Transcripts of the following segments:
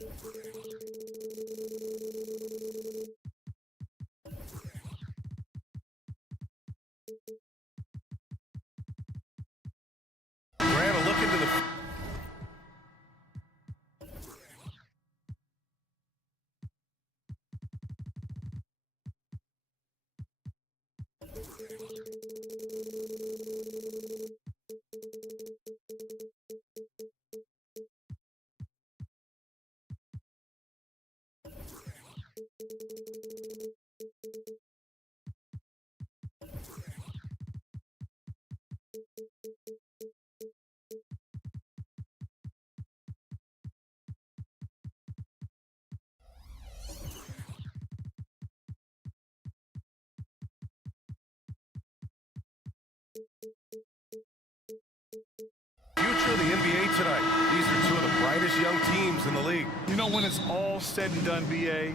Grant a look into the... Future of the NBA tonight. These are two of the brightest young teams in the league. You know, when it's all said and done, BA,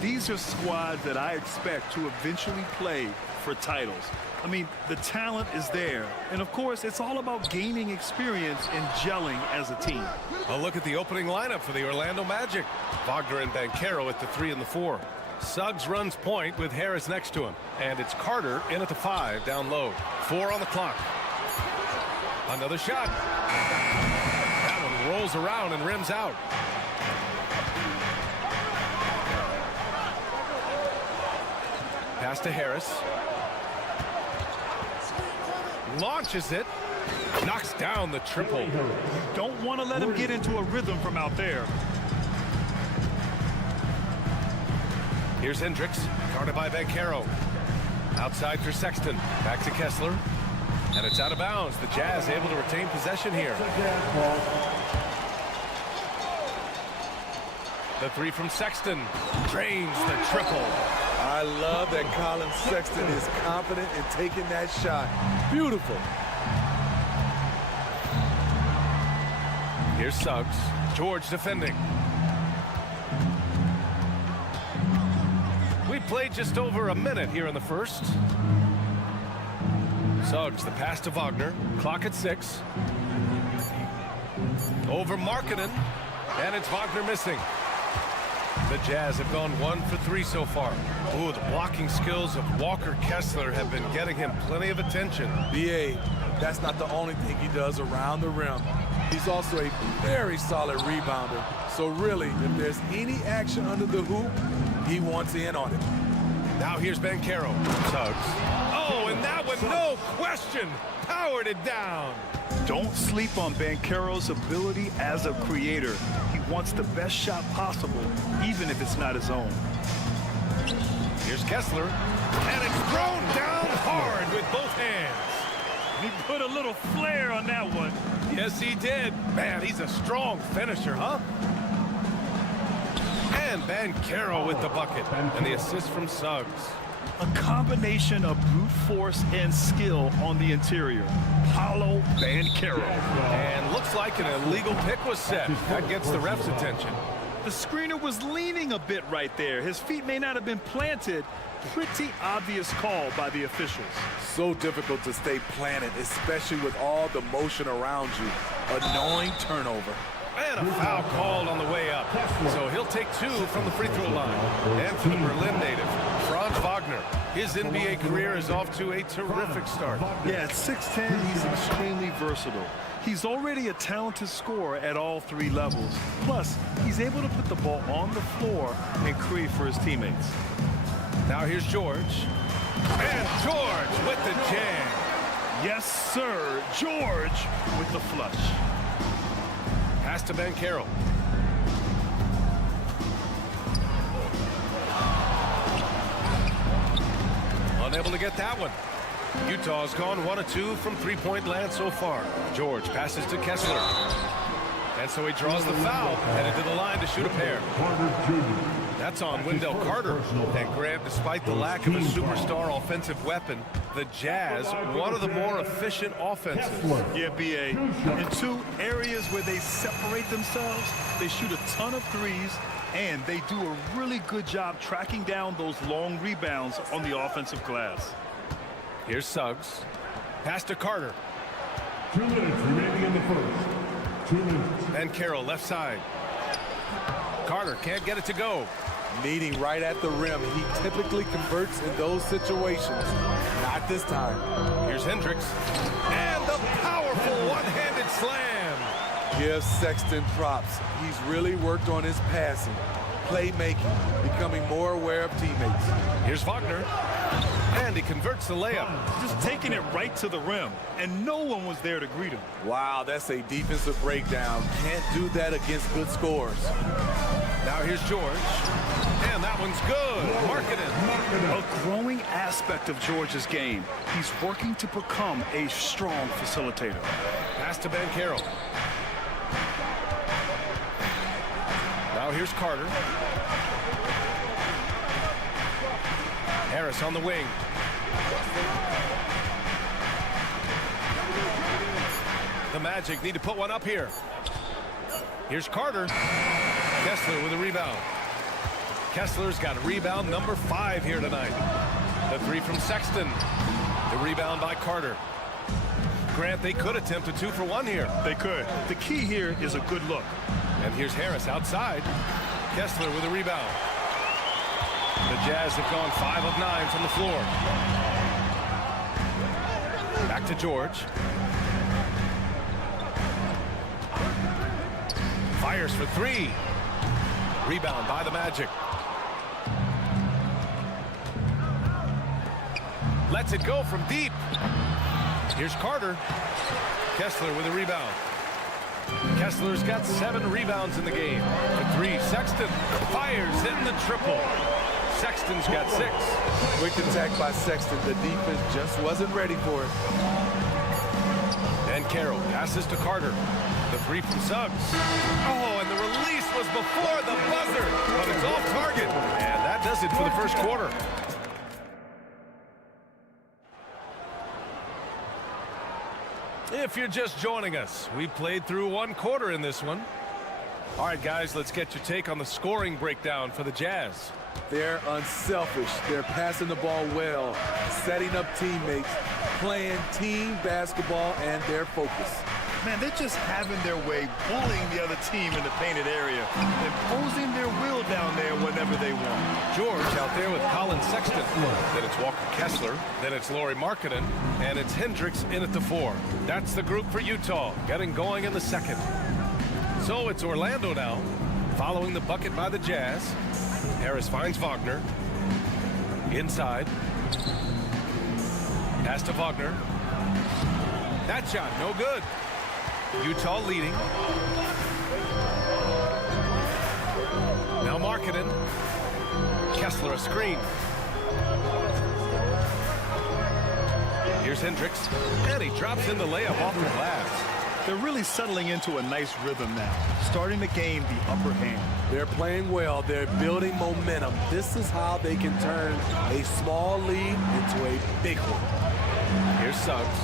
these are squads that I expect to eventually play for titles. I mean, the talent is there. And, of course, it's all about gaining experience and gelling as a team. A look at the opening lineup for the Orlando Magic. Wagner and Banchero at the 3 and the 4. Suggs runs point with Harris next to him. And it's Carter in at the 5 down low. 4 on the clock. Another shot. That one rolls around and rims out. Pass to Harris. Launches it. Knocks down the triple. Don't want to let him get into a rhythm from out there. Here's Hendricks. Guarded by Banchero. Outside for Sexton. Back to Kessler. And it's out of bounds. The Jazz able to retain possession here. The 3 from Sexton. Drains the triple. I love that Colin Sexton is confident in taking that shot. Beautiful. Here's Suggs. George defending. We played just over a minute here in the first. Suggs, the pass to Wagner. Clock at 6. Over Markkanen. And it's Wagner missing. The Jazz have gone 1 for 3 so far. Ooh, the blocking skills of Walker Kessler have been getting him plenty of attention. BA, that's not the only thing he does around the rim. He's also a very solid rebounder. So really, if there's any action under the hoop, he wants in on it. Now here's Banchero. Suggs. Oh, and that one, no question, powered it down. Don't sleep on Banchero's ability as a creator. He wants the best shot possible, even if it's not his own. Here's Kessler, and it's thrown down hard with both hands. He put a little flair on that one. Yes, he did. Man, he's a strong finisher, huh? And Banchero with the bucket, and the assist from Suggs. A combination of brute force and skill on the interior. Paulo Banchero. And looks like an illegal pick was set. That gets the ref's attention. The screener was leaning a bit right there. His feet may not have been planted. Pretty obvious call by the officials. So difficult to stay planted, especially with all the motion around you. Annoying turnover. And a foul called on the way up. So he'll take 2 from the free throw line. And for the Berlin native, Franz Wagner. His NBA career is off to a terrific start. Yeah, at 6'10", he's extremely versatile. He's already a talented scorer at all 3 levels. Plus, he's able to put the ball on the floor and create for his teammates. Now here's George. And George with the jam. Yes, sir. George with the flush. Pass to Banchero. Unable to get that one. Utah's gone 1 of 2 from three-point land so far. George passes to Kessler. And so he draws the foul, headed to the line to shoot a pair. That's on Wendell Carter. And Grant, despite the lack of a superstar offensive weapon, the Jazz, one of the more efficient offenses. Yeah, BA. In 2 areas where they separate themselves, they shoot a ton of threes, and they do a really good job tracking down those long rebounds on the offensive glass. Here's Suggs. Pass to Carter. 2 minutes remaining in the first. 2 minutes. And Carroll left side. Carter can't get it to go. Meeting right at the rim. He typically converts in those situations. Not this time. Here's Hendricks. And the powerful one-handed slam. Give Sexton props. He's really worked on his passing, playmaking, becoming more aware of teammates. Here's Wagner. And he converts the layup. Just taking it right to the rim, and no one was there to greet him. Wow, that's a defensive breakdown. Can't do that against good scores. Now here's George. And that one's good. Mark it in. A growing aspect of George's game. He's working to become a strong facilitator. Pass to Banchero. Now here's Carter. Harris on the wing. The Magic need to put one up here. Here's Carter. Kessler with a rebound. Kessler's got rebound number 5 here tonight. The 3 from Sexton. The rebound by Carter. Grant, they could attempt a 2 for 1 here. They could. The key here is a good look. And here's Harris outside. Kessler with a rebound. The Jazz have gone 5 of 9 from the floor. Back to George. Fires for 3. Rebound by the Magic. Lets it go from deep. Here's Carter. Kessler with a rebound. Kessler's got 7 rebounds in the game. For 3, Sexton fires in the triple. Sexton's got 6. Quick attack by Sexton. The defense just wasn't ready for it. And Carroll passes to Carter. The 3 from Suggs. Oh, and the release was before the buzzer, but it's off target. And that does it for the first quarter. If you're just joining us, we played through 1 quarter in this one. All right, guys, let's get your take on the scoring breakdown for the Jazz. They're unselfish. They're passing the ball well, setting up teammates, playing team basketball, and their focus. Man, they're just having their way, bullying the other team in the painted area, imposing their will down there whenever they want. George out there with Colin Sexton. Then it's Walker Kessler. Then it's Lauri Markkanen. And it's Hendricks in at the 4. That's the group for Utah, getting going in the second. So it's Orlando now, following the bucket by the Jazz. Harris finds Wagner. Inside. Pass to Wagner. That shot, no good. Utah leading. Now Markkanen. Kessler a screen. Here's Hendricks. And he drops in the layup off the glass. They're really settling into a nice rhythm now, starting to gain the upper hand. They're playing well. They're building momentum. This is how they can turn a small lead into a big one. Here's Suggs.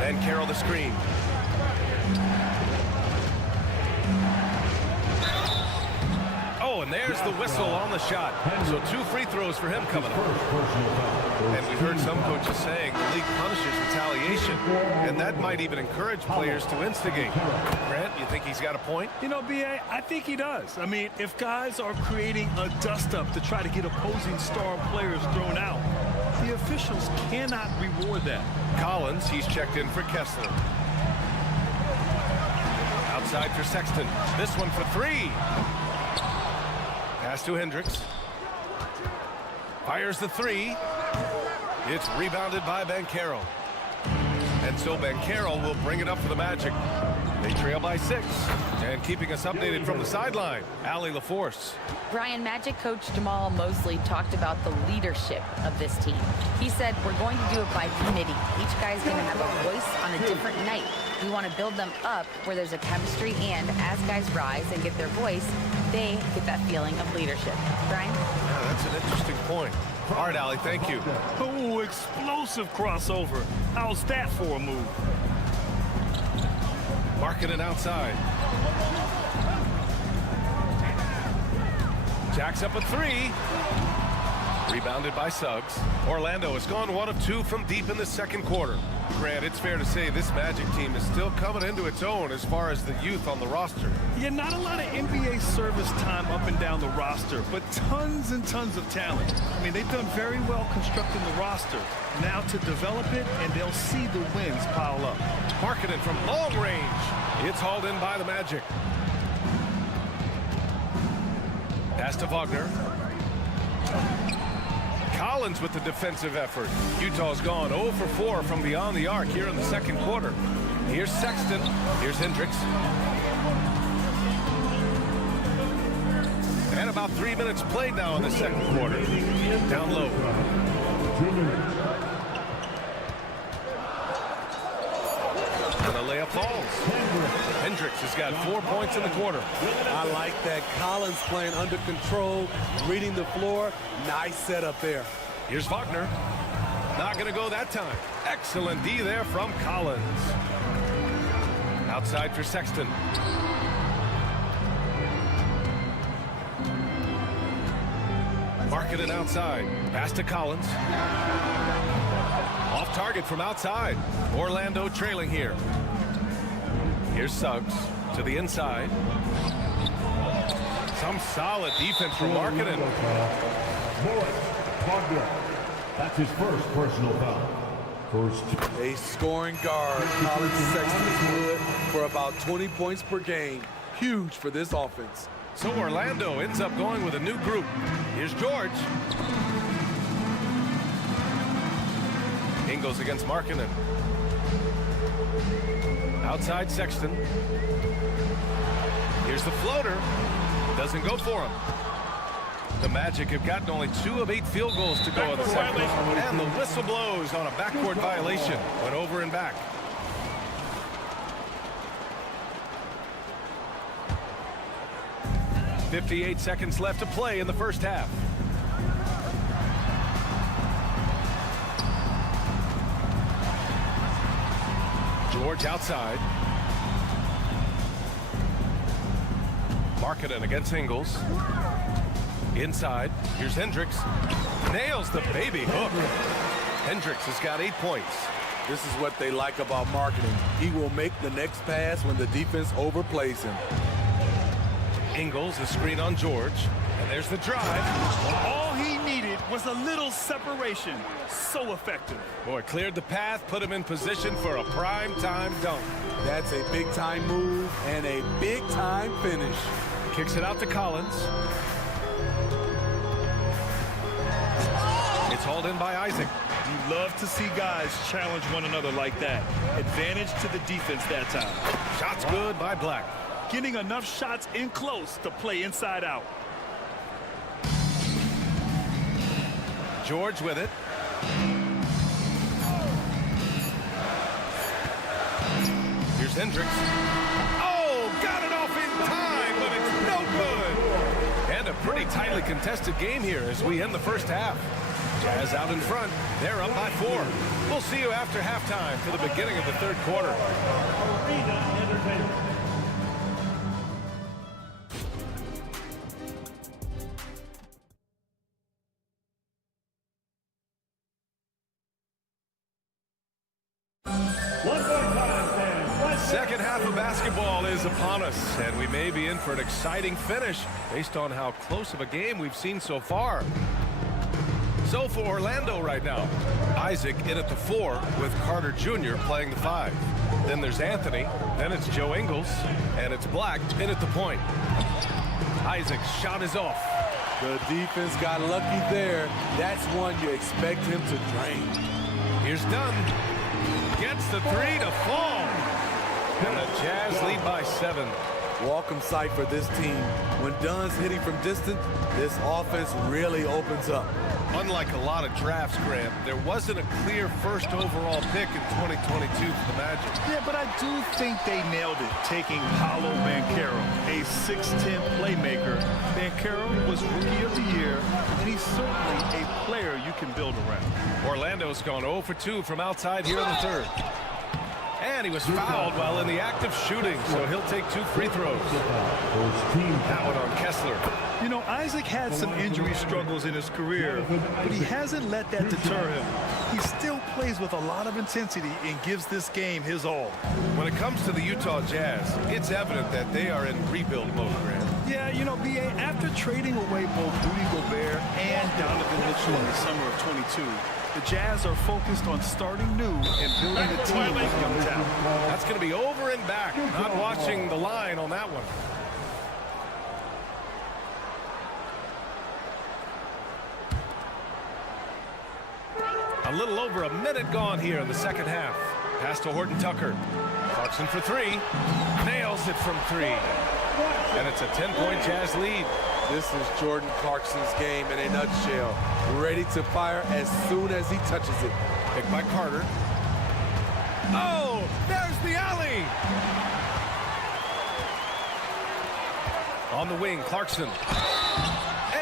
Then Carroll the screen. Oh, and there's the whistle on the shot. So 2 free throws for him coming up. And we've heard some coaches saying the league punishes retaliation, and that might even encourage players to instigate. Grant, you think he's got a point? You know, B.A., I think he does. I mean, if guys are creating a dust-up to try to get opposing star players thrown out, the officials cannot reward that. Collins, he's checked in for Kessler. Outside for Sexton. This one for 3. Pass to Hendricks. Fires the 3. It's rebounded by Banchero. And so Banchero will bring it up for the Magic. They trail by 6. And keeping us updated from the sideline, Allie LaForce. Brian, Magic coach Jamal Mosley talked about the leadership of this team. He said, we're going to do it by committee. Each guy's going to have a voice on a different night. We want to build them up where there's a chemistry, and as guys rise and get their voice, they get that feeling of leadership. Brian? Yeah, that's an interesting point. All right, Allie, thank you. Oh, explosive crossover. How's that for a move? Markkanen outside. Jacks up a 3. Rebounded by Suggs. Orlando has gone 1 of 2 from deep in the second quarter. Grant, it's fair to say this Magic team is still coming into its own as far as the youth on the roster. Yeah, not a lot of NBA service time up and down the roster, but tons and tons of talent. I mean, they've done very well constructing the roster. Now to develop it, and they'll see the wins pile up. Markkanen from long range. It's hauled in by the Magic. Pass to Wagner. Collins with the defensive effort. Utah's gone 0 for 4 from beyond the arc here in the second quarter. Here's Sexton. Here's Hendricks. And about 3 minutes played now in the second quarter. Down low. And the layup falls. Hendricks has got 4 points in the quarter. I like that. Collins playing under control, reading the floor. Nice setup there. Here's Wagner. Not going to go that time. Excellent D there from Collins. Outside for Sexton. Markkanen outside. Pass to Collins. Off target from outside. Orlando trailing here. Here's Suggs to the inside. Some solid defense from Markkanen. That's his first personal foul. A scoring guard. Collins Sexton is good for about 20 points per game. Huge for this offense. So Orlando ends up going with a new group. Here's George. Ingles against Markkanen. Outside Sexton. Here's the floater. Doesn't go for him. The Magic have gotten only 2 of 8 field goals to go in the second. And the whistle blows on a backcourt violation. Went over and back. .58 seconds left to play in the first half. George outside. Markkanen against Ingles. Inside. Here's Hendricks. Nails the baby hook. Hendricks has got 8 points. This is what they like about Markkanen. He will make the next pass when the defense overplays him. Ingles, the screen on George. And there's the drive. All he needed was a little separation. So effective. Boy, cleared the path, put him in position for a prime-time dunk. That's a big-time move and a big-time finish. Kicks it out to Collins. It's hauled in by Isaac. You love to see guys challenge one another like that. Advantage to the defense that time. Shots good by Black. Getting enough shots in close to play inside out. George with it. Here's Hendricks. Oh, got it off in time, but it's no good. And a pretty tightly contested game here as we end the first half. Jazz out in front. They're up by 4. We'll see you after halftime for the beginning of the third quarter. Second half of basketball is upon us, and we may be in for an exciting finish based on how close of a game we've seen so far. So for Orlando right now, Isaac in at the 4 with Carter Jr. playing the 5. Then there's Anthony, then it's Joe Ingles, and it's Black in at the point. Isaac's shot is off. The defense got lucky there. That's one you expect him to drain. Here's Dunn. Gets the 3 to fall. And the Jazz lead by 7. Welcome sight for this team. When Dunn's hitting from distance, this offense really opens up. Unlike a lot of drafts, Grant, there wasn't a clear first overall pick in 2022 for the Magic. Yeah, but I do think they nailed it, taking Paolo Banchero, a 6'10 playmaker. Banchero was Rookie of the Year, and he's certainly a player you can build around. Orlando's gone 0 for 2 from outside here in the third. And he was fouled while in the act effective shooting, so he'll take 2 free throws. That one on Kessler. You know, Isaac had some injury struggles in his career, but he hasn't let that deter him. He still plays with a lot of intensity and gives this game his all. When it comes to the Utah Jazz, it's evident that they are in rebuild mode, Grant. Yeah, you know, B.A., after trading away both Rudy Gobert and Donovan Mitchell in the summer of 22, the Jazz are focused on starting new and building a team with young talent. That's going to be over and back. Not watching the line on that one. A little over a minute gone here in the second half. Pass to Horton Tucker. Clarkson for 3. Nails it from 3. And it's a 10-point Jazz lead. This is Jordan Clarkson's game in a nutshell. Ready to fire as soon as he touches it. Picked by Carter. Oh, there's the alley. On the wing, Clarkson.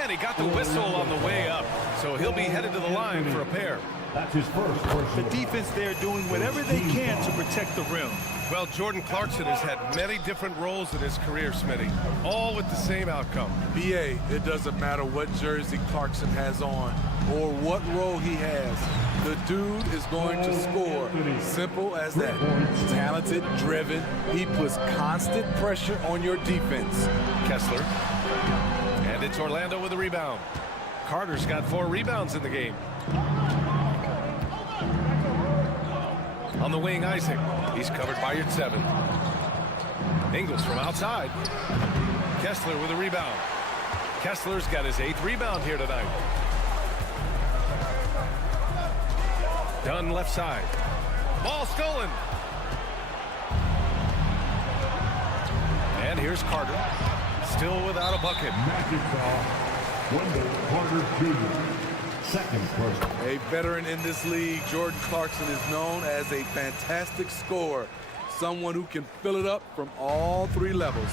And he got the whistle on the way up. So he'll be headed to the line for a pair. That's his first personal. The defense there doing whatever they can to protect the rim. Well, Jordan Clarkson has had many different roles in his career, Smitty, all with the same outcome. BA, it doesn't matter what jersey Clarkson has on or what role he has. The dude is going to score. Simple as that. Talented, driven. He puts constant pressure on your defense. Kessler. And it's Orlando with a rebound. Carter's got 4 rebounds in the game. On the wing, Isaac. He's covered by your 7. Ingles from outside. Kessler with a rebound. Kessler's got his 8th rebound here tonight. Dunn left side. Ball stolen. And here's Carter. Still without a bucket. Magic ball. Wendell Carter Jr. Second person. A veteran in this league, Jordan Clarkson is known as a fantastic scorer. Someone who can fill it up from all 3 levels.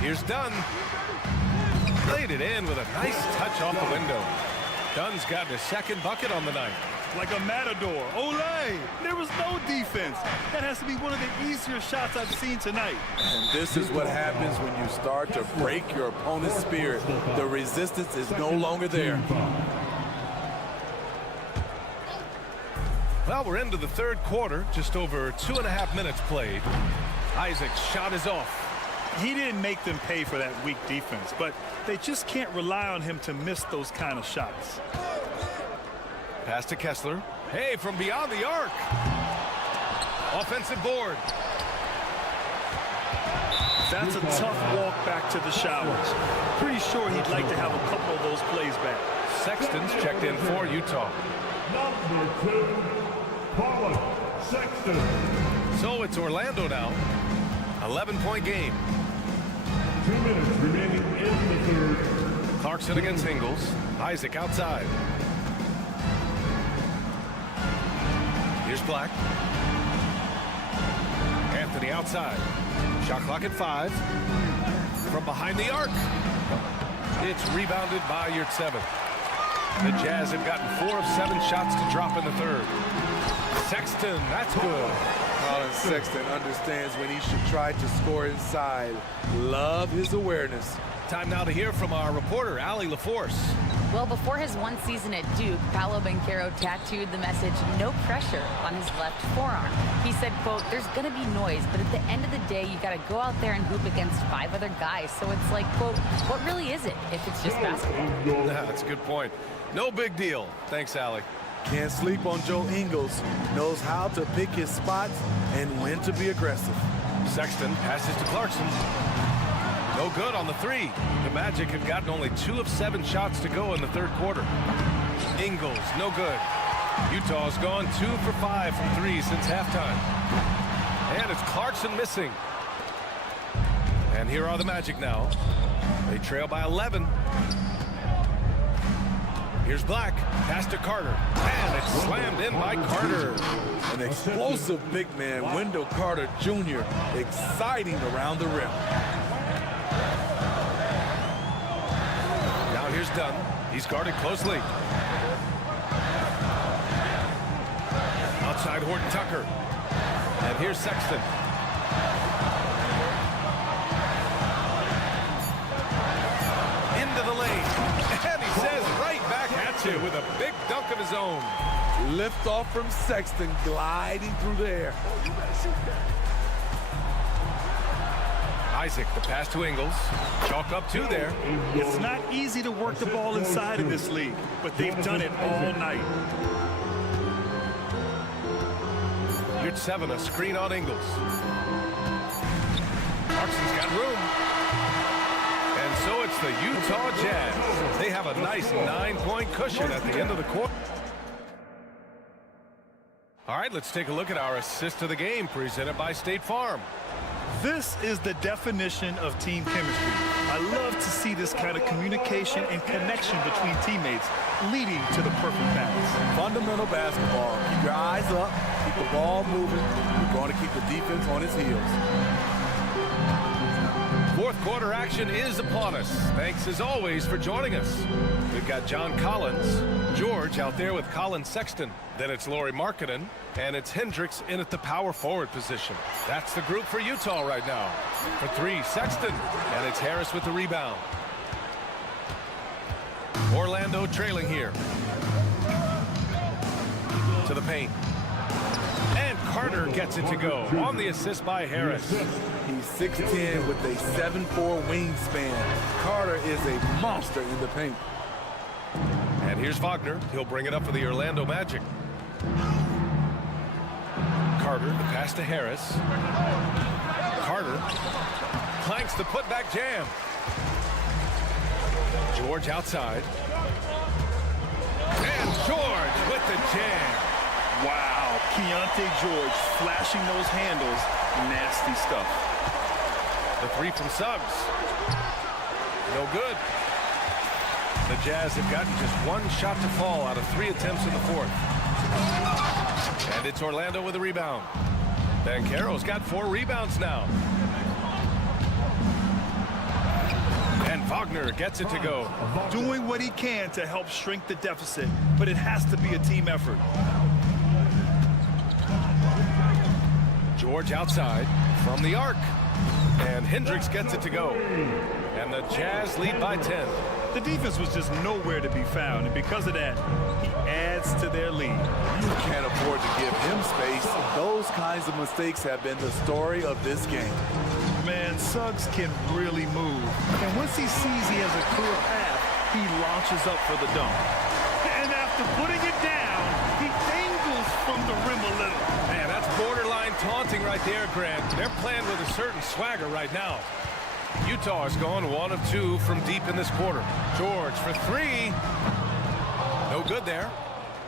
Here's Dunn. Laid it in with a nice touch off the window. Dunn's gotten his 2nd bucket on the night. Like a matador. Olay! There was no defense. That has to be one of the easier shots I've seen tonight. And this is what happens when you start to break your opponent's spirit. The resistance is no longer there. Well, we're into the 3rd quarter. Just over 2.5 minutes played. Isaac's shot is off. He didn't make them pay for that weak defense, but they just can't rely on him to miss those kind of shots. Pass to Kessler. Hey, from beyond the arc. Offensive board. That's a tough walk back to the showers. Pretty sure he'd like to have a couple of those plays back. Sexton's checked in for Utah. Number 2, Paula Sexton. So it's Orlando now. 11-point game. 2 minutes remaining in the 3rd. Clarkson against Ingles. Isaac outside. Here's Black. Anthony outside. Shot clock at 5. From behind the arc. It's rebounded by your 7. The Jazz have gotten 4 of 7 shots to drop in the 3rd. Sexton, that's good. Colin Sexton understands when he should try to score inside. Love his awareness. Time now to hear from our reporter, Allie LaForce. Well, before his 1 season at Duke, Paolo Banchero tattooed the message, "No pressure," on his left forearm. He said, quote, "There's going to be noise, but at the end of the day, you got to go out there and hoop against 5 other guys. So it's like, quote, what really is it if it's just basketball?" That's a good point. No big deal. Thanks, Allie. Can't sleep on Joe Ingles. Knows how to pick his spots and when to be aggressive. Sexton passes to Clarkson. No good on the 3. The Magic have gotten only 2 of 7 shots to go in the 3rd quarter. Ingles, no good. Utah's gone 2 for 5 from 3 since halftime. And it's Clarkson missing. And here are the Magic now. They trail by 11. Here's Black. Pass to Carter. And it's slammed in by Carter. An explosive big man, Wendell Carter Jr., exciting around the rim. Now here's Dunn. He's guarded closely. Outside Horton Tucker. And Here's Sexton. Into the lane. And he says right back at you with a big dunk of his own. Lift off from Sexton, gliding through the air. Isaac, the pass to Ingles. Chalk up two there. It's not easy to work the ball inside in this league, but they've done it all night. Here's 7, a screen on Ingles. Clarkson's got room. And so it's the Utah Jazz. They have a nice 9-point cushion at the end of the quarter. All right, let's take a look at our assist of the game presented by State Farm. This is the definition of team chemistry. I love to see this kind of communication and connection between teammates leading to the perfect pass. Fundamental basketball. Keep your eyes up, keep the ball moving. You're going to keep the defense on its heels. Fourth quarter action is upon us. Thanks as always for joining us. We've got John Collins, George out there with Colin Sexton. Then it's Lauri Markkanen, and it's Hendricks in at the power forward position. That's the group for Utah right now. For 3, Sexton, and it's Harris with the rebound. Orlando trailing here. To the paint. And Carter gets it to go on the assist by Harris. He's 6'10" with a 7'4" wingspan. Carter is a monster in the paint. And here's Wagner. He'll bring it up for the Orlando Magic. Carter, the pass to Harris. Carter clanks the putback jam. George outside. And George with the jam. Wow, Keontae George flashing those handles. Nasty stuff. The 3 from Suggs. No good. The Jazz have gotten just 1 shot to fall out of 3 attempts in the fourth. And it's Orlando with a rebound. Banchero's got 4 rebounds now. And Wagner gets it to go. Doing what he can to help shrink the deficit, but it has to be a team effort. George outside from the arc. And Hendricks gets it to go. And the Jazz lead by 10. The defense was just nowhere to be found, and because of that, he adds to their lead. You can't afford to give him space. Those kinds of mistakes have been the story of this game. Man, Suggs can really move. And once he sees he has a clear path, he launches up for the dunk. And after putting it down, he dangles from the rim a little. Man, that's borderline taunting right there, Grant. They're playing with a certain swagger right now. Utah is going 1 of 2 from deep in this quarter. George for 3. No good there.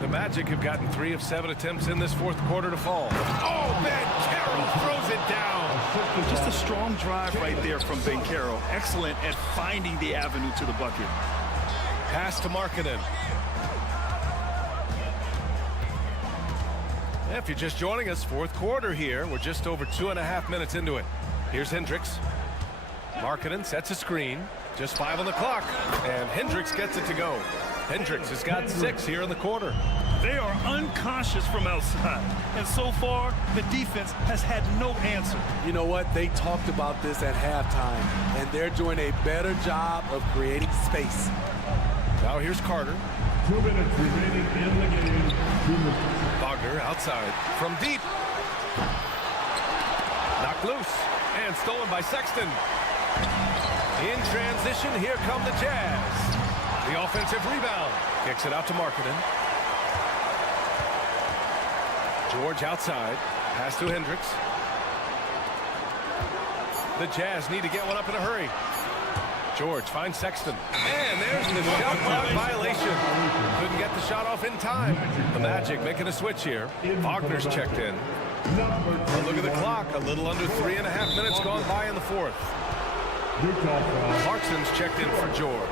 The Magic have gotten 3 of 7 attempts in this fourth quarter to fall. Oh, Banchero throws it down. Just a strong drive right there from Banchero. Excellent at finding the avenue to the bucket. Pass to Markkanen. If you're just joining us, fourth quarter here. We're just over 2.5 minutes into it. Here's Hendricks. Markkanen sets a screen. Just 5 on the clock. And Hendricks gets it to go. Hendricks has got 6 here in the quarter. They are unconscious from outside. And so far, the defense has had no answer. You know what? They talked about this at halftime, and they're doing a better job of creating space. Now here's Carter. 2 minutes remaining in the game. 2 minutes. Wagner outside from deep. Knocked loose and stolen by Sexton. In transition, here come the Jazz. The offensive rebound. Kicks it out to Markkanen. George outside. Pass to Hendricks. The Jazz need to get one up in a hurry. George finds Sexton. And there's the shot clock violation. Couldn't get the shot off in time. The Magic making a switch here. Wagner's checked in. Well, look at the clock. A little under 3.5 minutes gone by in the fourth. Clarkson's checked in for George.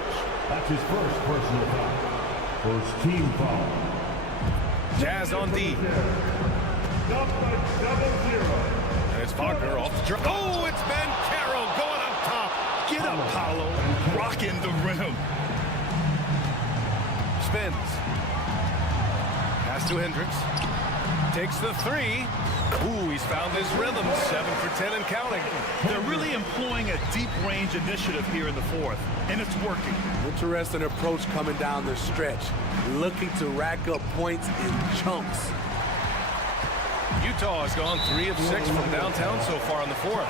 That's his first personal foul. First team foul. Jazz on D. And it's Wagner off the dribble. Oh, it's Banchero going up top. Get up, Paolo. Rocking the rim. Spins. Pass to Hendricks. Takes the 3. Ooh, he's found his rhythm. 7 for 10 and counting. They're really employing a deep range initiative here in the fourth, and it's working. Interesting approach coming down the stretch, looking to rack up points in chunks. Utah has gone 3 of 6 from downtown so far in the fourth.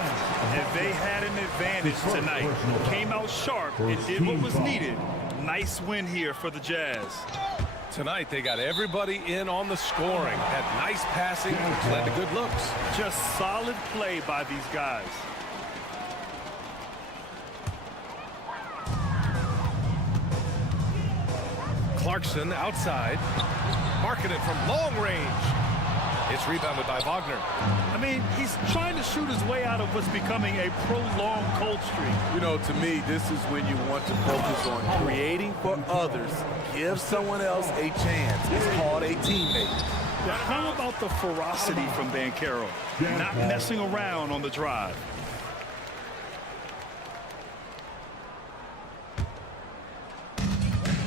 And they had an advantage tonight. Came out sharp and did what was needed. Nice win here for the Jazz. Tonight, they got everybody in on the scoring. Had nice passing, which led to good looks. Just solid play by these guys. Clarkson outside. Marking it from long range. It's rebounded by Wagner. I mean, he's trying to shoot his way out of what's becoming a prolonged cold streak. You know, to me, this is when you want to focus on creating for others. Give someone else a chance. It's called a teammate. Now, how about the ferocity from Banchero? Not messing around on the drive.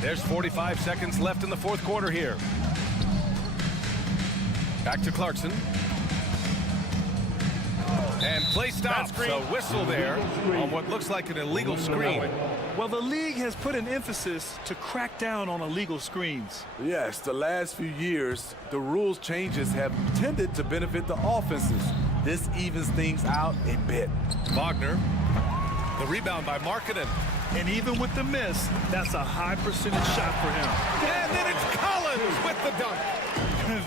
There's 45 seconds left in the fourth quarter here. Back to Clarkson. And play stops. So whistle there on what looks like an illegal screen. Well, the league has put an emphasis to crack down on illegal screens. Yes, the last few years, the rules changes have tended to benefit the offenses. This evens things out a bit. Wagner. The rebound by Markkanen. And even with the miss, that's a high percentage shot for him. And then it's Collins with the dunk.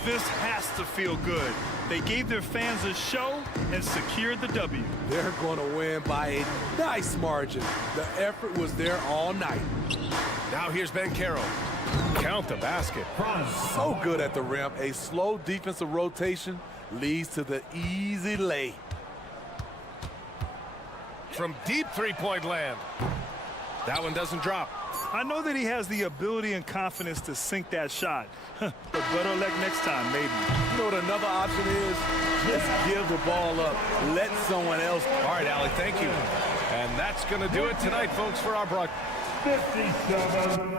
This has to feel good. They gave their fans a show and secured the W. They're going to win by a nice margin. The effort was there all night. Now here's Banchero. Count the basket. So good at the rim. A slow defensive rotation leads to the easy lay. From deep three-point land. That one doesn't drop. I know that he has the ability and confidence to sink that shot. But better luck next time, maybe. You know what another option is? Just give the ball up. Let someone else. All right, Allie, thank you. And that's going to do it tonight, folks, for our broadcast. 57.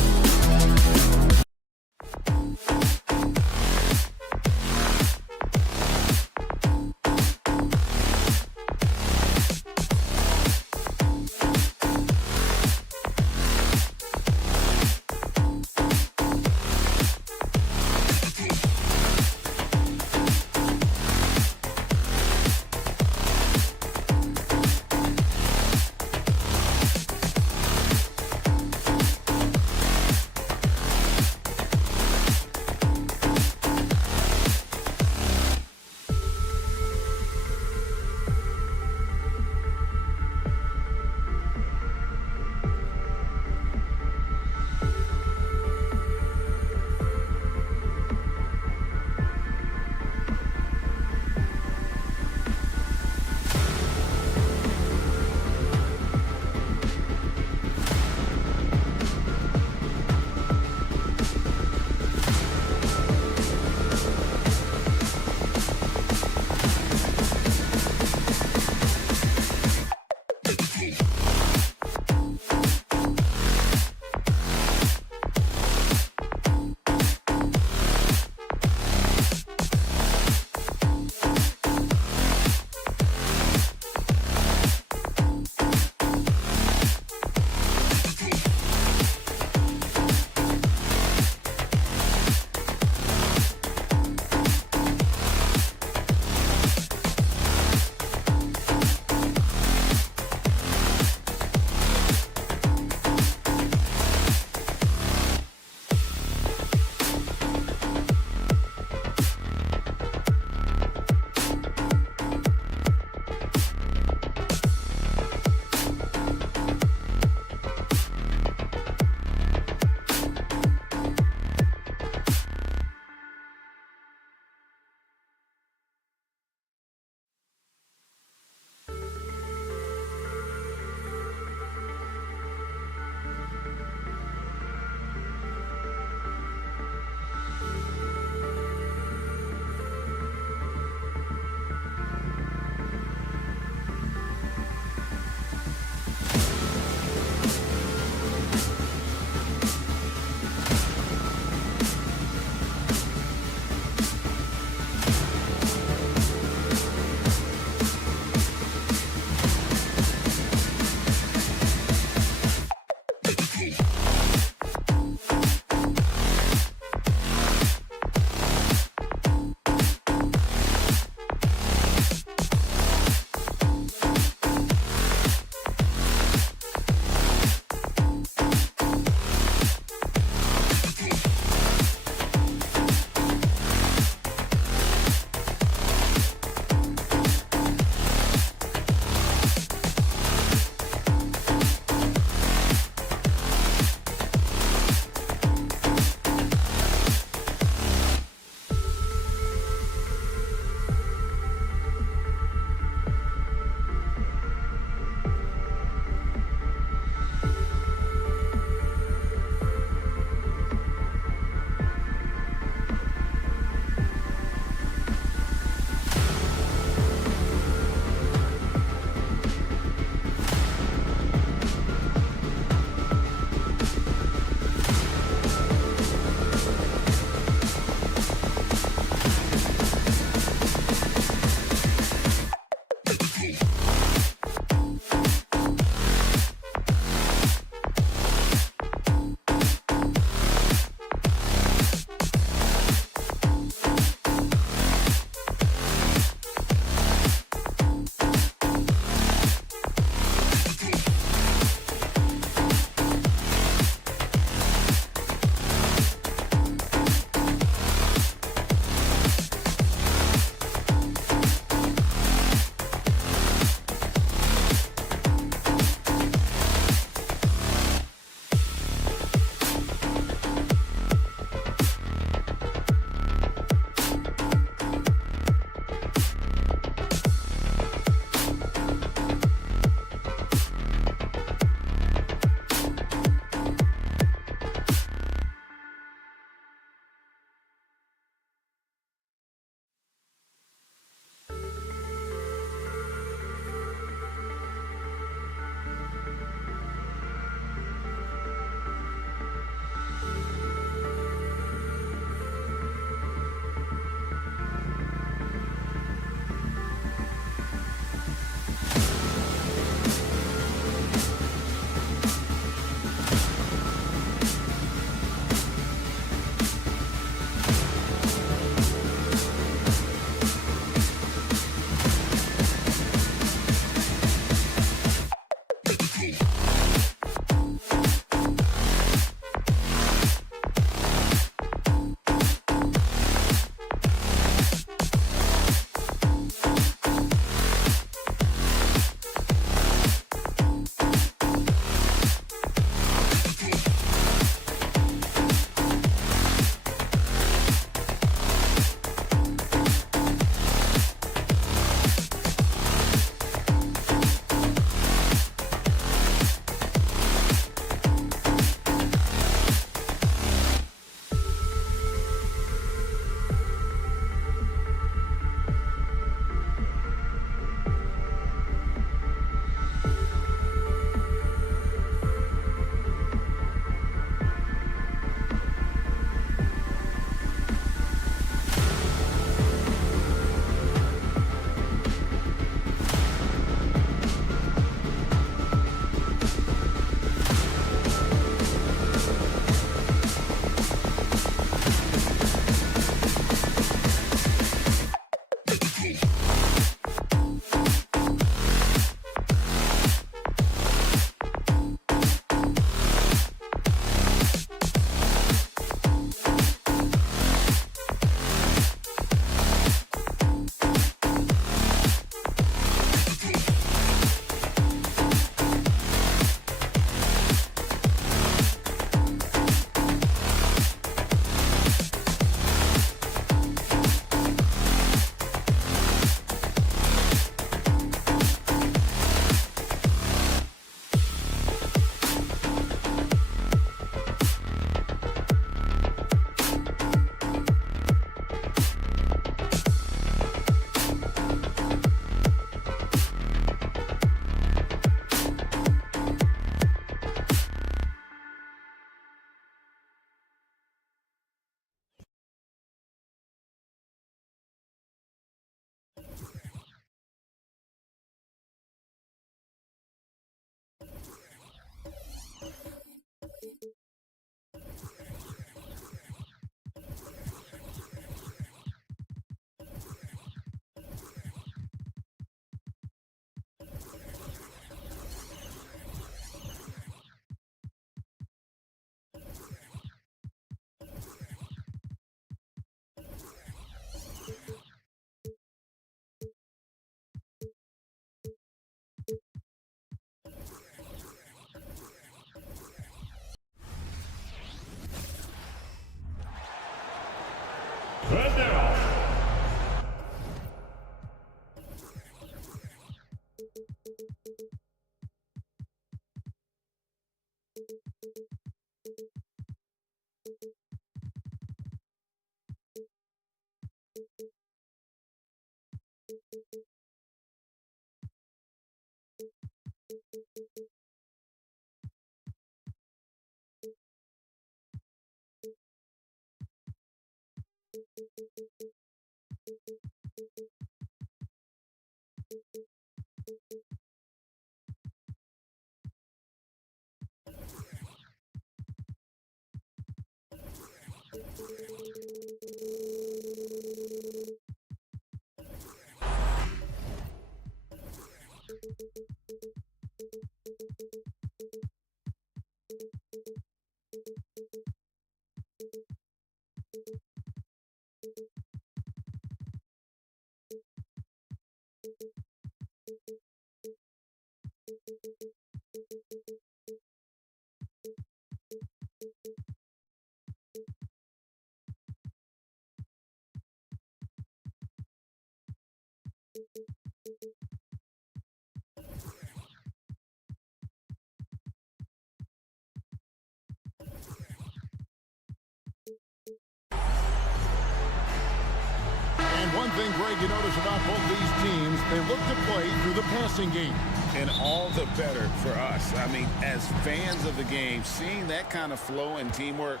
One thing, Greg, you notice about both these teams, they look to play through the passing game. And all the better for us. I mean, as fans of the game, seeing that kind of flow and teamwork,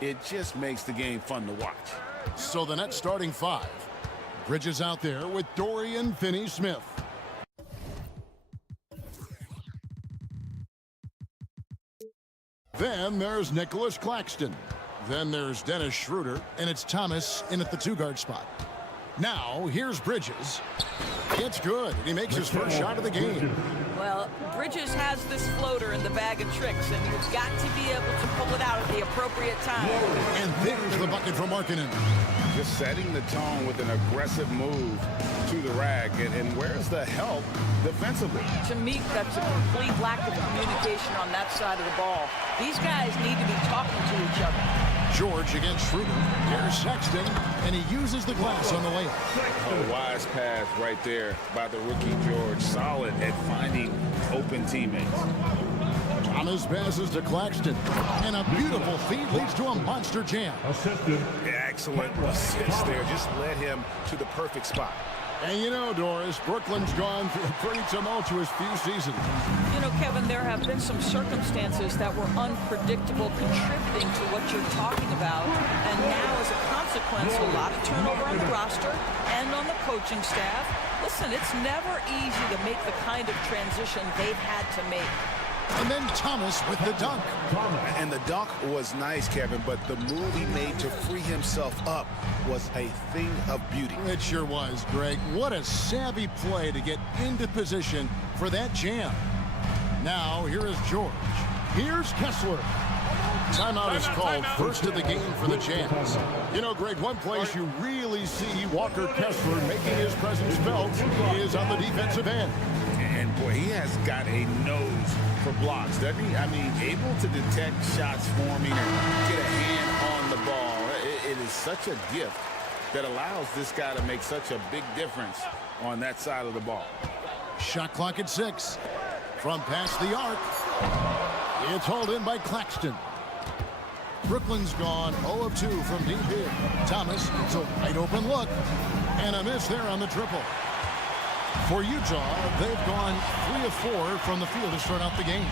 it just makes the game fun to watch. So the net starting five. Bridges out there with Dorian Finney-Smith. Then there's Nicholas Claxton. Then there's Dennis Schroeder, and it's Thomas in at the two-guard spot. Now, here's Bridges. It's good, and he makes his first shot of the game. Well, Bridges has this floater in the bag of tricks, and you've got to be able to pull it out at the appropriate time. And there's the bucket from Markkanen. Just setting the tone with an aggressive move to the rack. And where's the help defensively? To me, that's a complete lack of communication on that side of the ball. These guys need to be talking to each other. George against Schroeder. Here's Sexton, and he uses the glass on the layup. A wise pass right there by the rookie George. Solid at finding open teammates. Thomas passes to Claxton, and a beautiful feed leads to a monster jam. Assisted. Excellent assist there. Just led him to the perfect spot. And you know, Doris, Brooklyn's gone through a pretty tumultuous few seasons. You know, Kevin, there have been some circumstances that were unpredictable contributing to what you're talking about. And now, as a consequence, a lot of turnover on the roster and on the coaching staff. Listen, it's never easy to make the kind of transition they've had to make. And then Thomas with the dunk. And the dunk was nice, Kevin, but the move he made to free himself up was a thing of beauty. It sure was, Greg. What a savvy play to get into position for that jam. Now, here is George. Here's Kessler. Timeout is called first of the game for the Jazz. You know, Greg, one place you really see Walker Kessler making his presence felt is on the defensive end. And, boy, he has got a nose for blocks, doesn't he? I mean, able to detect shots forming and get a hand on the ball. It is such a gift that allows this guy to make such a big difference on that side of the ball. Shot clock at 6. From past the arc. It's hauled in by Claxton. Brooklyn's gone 0 of 2 from deep here. Thomas, it's a wide open look. And a miss there on the triple. For Utah, they've gone 3 of 4 from the field to start out the game.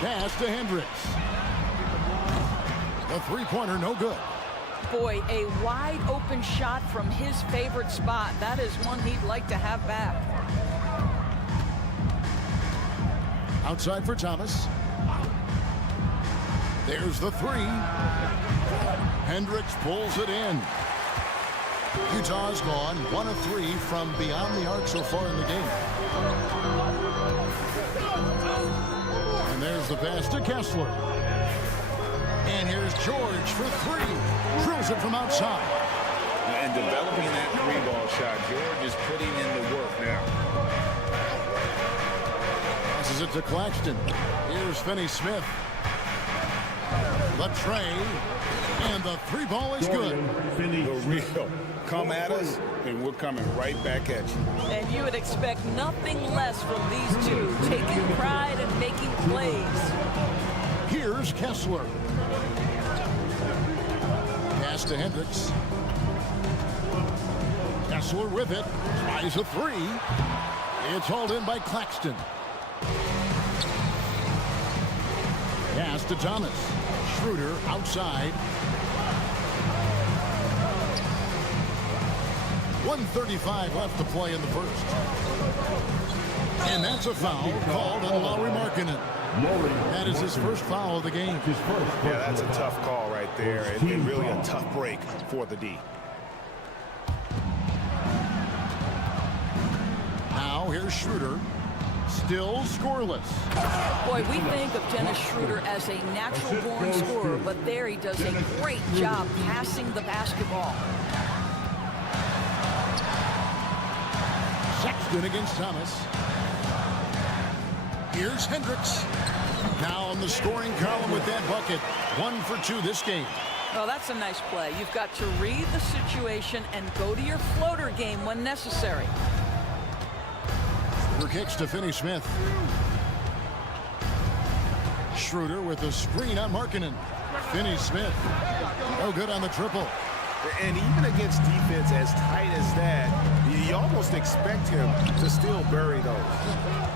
Pass to Hendricks. The three-pointer, no good. Boy, a wide open shot from his favorite spot. That is one he'd like to have back. Outside for Thomas. There's the three. Hendricks pulls it in. Utah's gone 1 of 3 from beyond the arc so far in the game. And there's the pass to Kessler. And here's George for 3. Drills it from outside. And developing that three-ball shot, George is putting in the work now. Passes it to Claxton. Here's Finney-Smith. The tray. And the 3 ball is good. The real Come at us, and we're coming right back at you. And you would expect nothing less from these two, taking pride and making plays. Here's Kessler. Pass to Hendricks. Kessler with it. Tries a three. It's hauled in by Claxton. Pass to Thomas. Schroeder outside. 1:35 left to play in the first. And that's a foul called on Lauri Markkanen. That is his first foul of the game. Yeah, that's a tough call right there, and really a tough break for the D. Now here's Schroeder. Still scoreless. Boy, we think of Dennis Schroeder as a natural-born scorer, but there he does a great job passing the basketball. Sexton against Thomas. Here's Hendricks. Now on the scoring column with that bucket. 1 for 2 this game. Oh, that's a nice play. You've got to read the situation and go to your floater game when necessary. Schroeder kicks to Finney-Smith. Schroeder with the screen on Markkanen. Finney-Smith. No good on the triple. And even against defense as tight as that, you almost expect him to still bury those.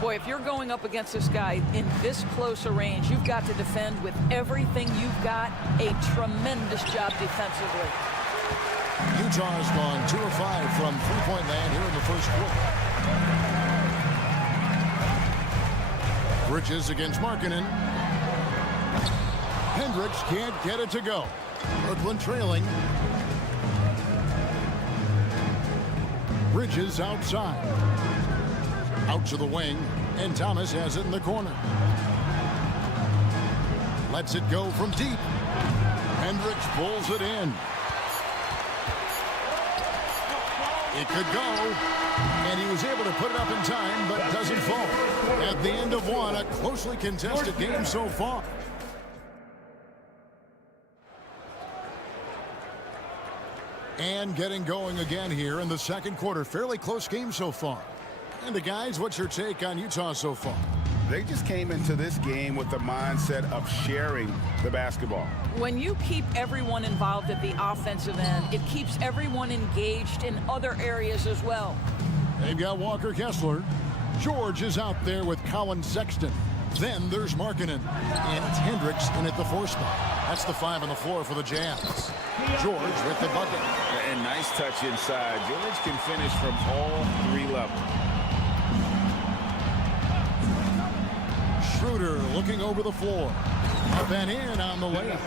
Boy, if you're going up against this guy in this close a range, you've got to defend with everything you've got. A tremendous job defensively. Utah has gone 2 of 5 from three-point land here in the first quarter. Bridges against Markkanen. Hendricks can't get it to go. Brooklyn trailing. Bridges outside. Out to the wing, and Thomas has it in the corner. Lets it go from deep. Hendricks pulls it in. It could go, and he was able to put it up in time, but doesn't fall. At the end of one, a closely contested game so far. And getting going again here in the second quarter. Fairly close game so far. And guys, what's your take on Utah so far? They just came into this game with the mindset of sharing the basketball. When you keep everyone involved at the offensive end, it keeps everyone engaged in other areas as well. They've got Walker Kessler. George is out there with Colin Sexton. Then there's Markkanen. And it's Hendricks in at the 4 spot. That's the 5 on the floor for the Jazz. George with the bucket. And nice touch inside. George can finish from all 3 levels. Schroeder looking over the floor. Up and in on the layup.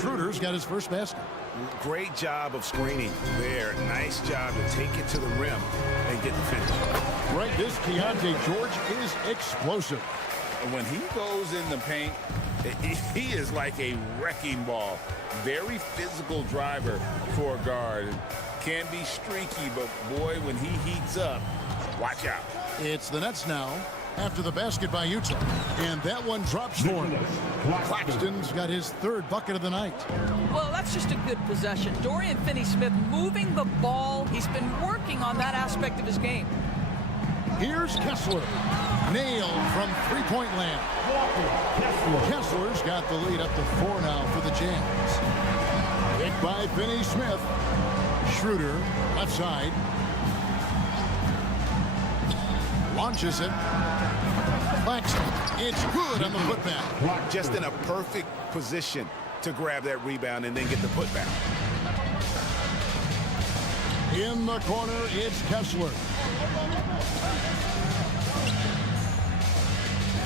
Schroeder's got his first basket. Great job of screening there. Nice job to take it to the rim and get the finish. Right, this Keontae George is explosive. When he goes in the paint, he is like a wrecking ball. Very physical driver for a guard. Can be streaky, but boy, when he heats up, watch out. It's the Nets now after the basket by Utah. And that one drops for him. Claxton's got his 3rd bucket of the night. Well, that's just a good possession. Dorian Finney-Smith moving the ball. He's been working on that aspect of his game. Here's Kessler. Nailed from three-point land. Kessler's got the lead up to 4 now for the Jazz. Picked by Finney-Smith. Schroeder, left side. Launches it. Claxton. It's good on the putback. Just in a perfect position to grab that rebound and then get the putback. In the corner, it's Kessler.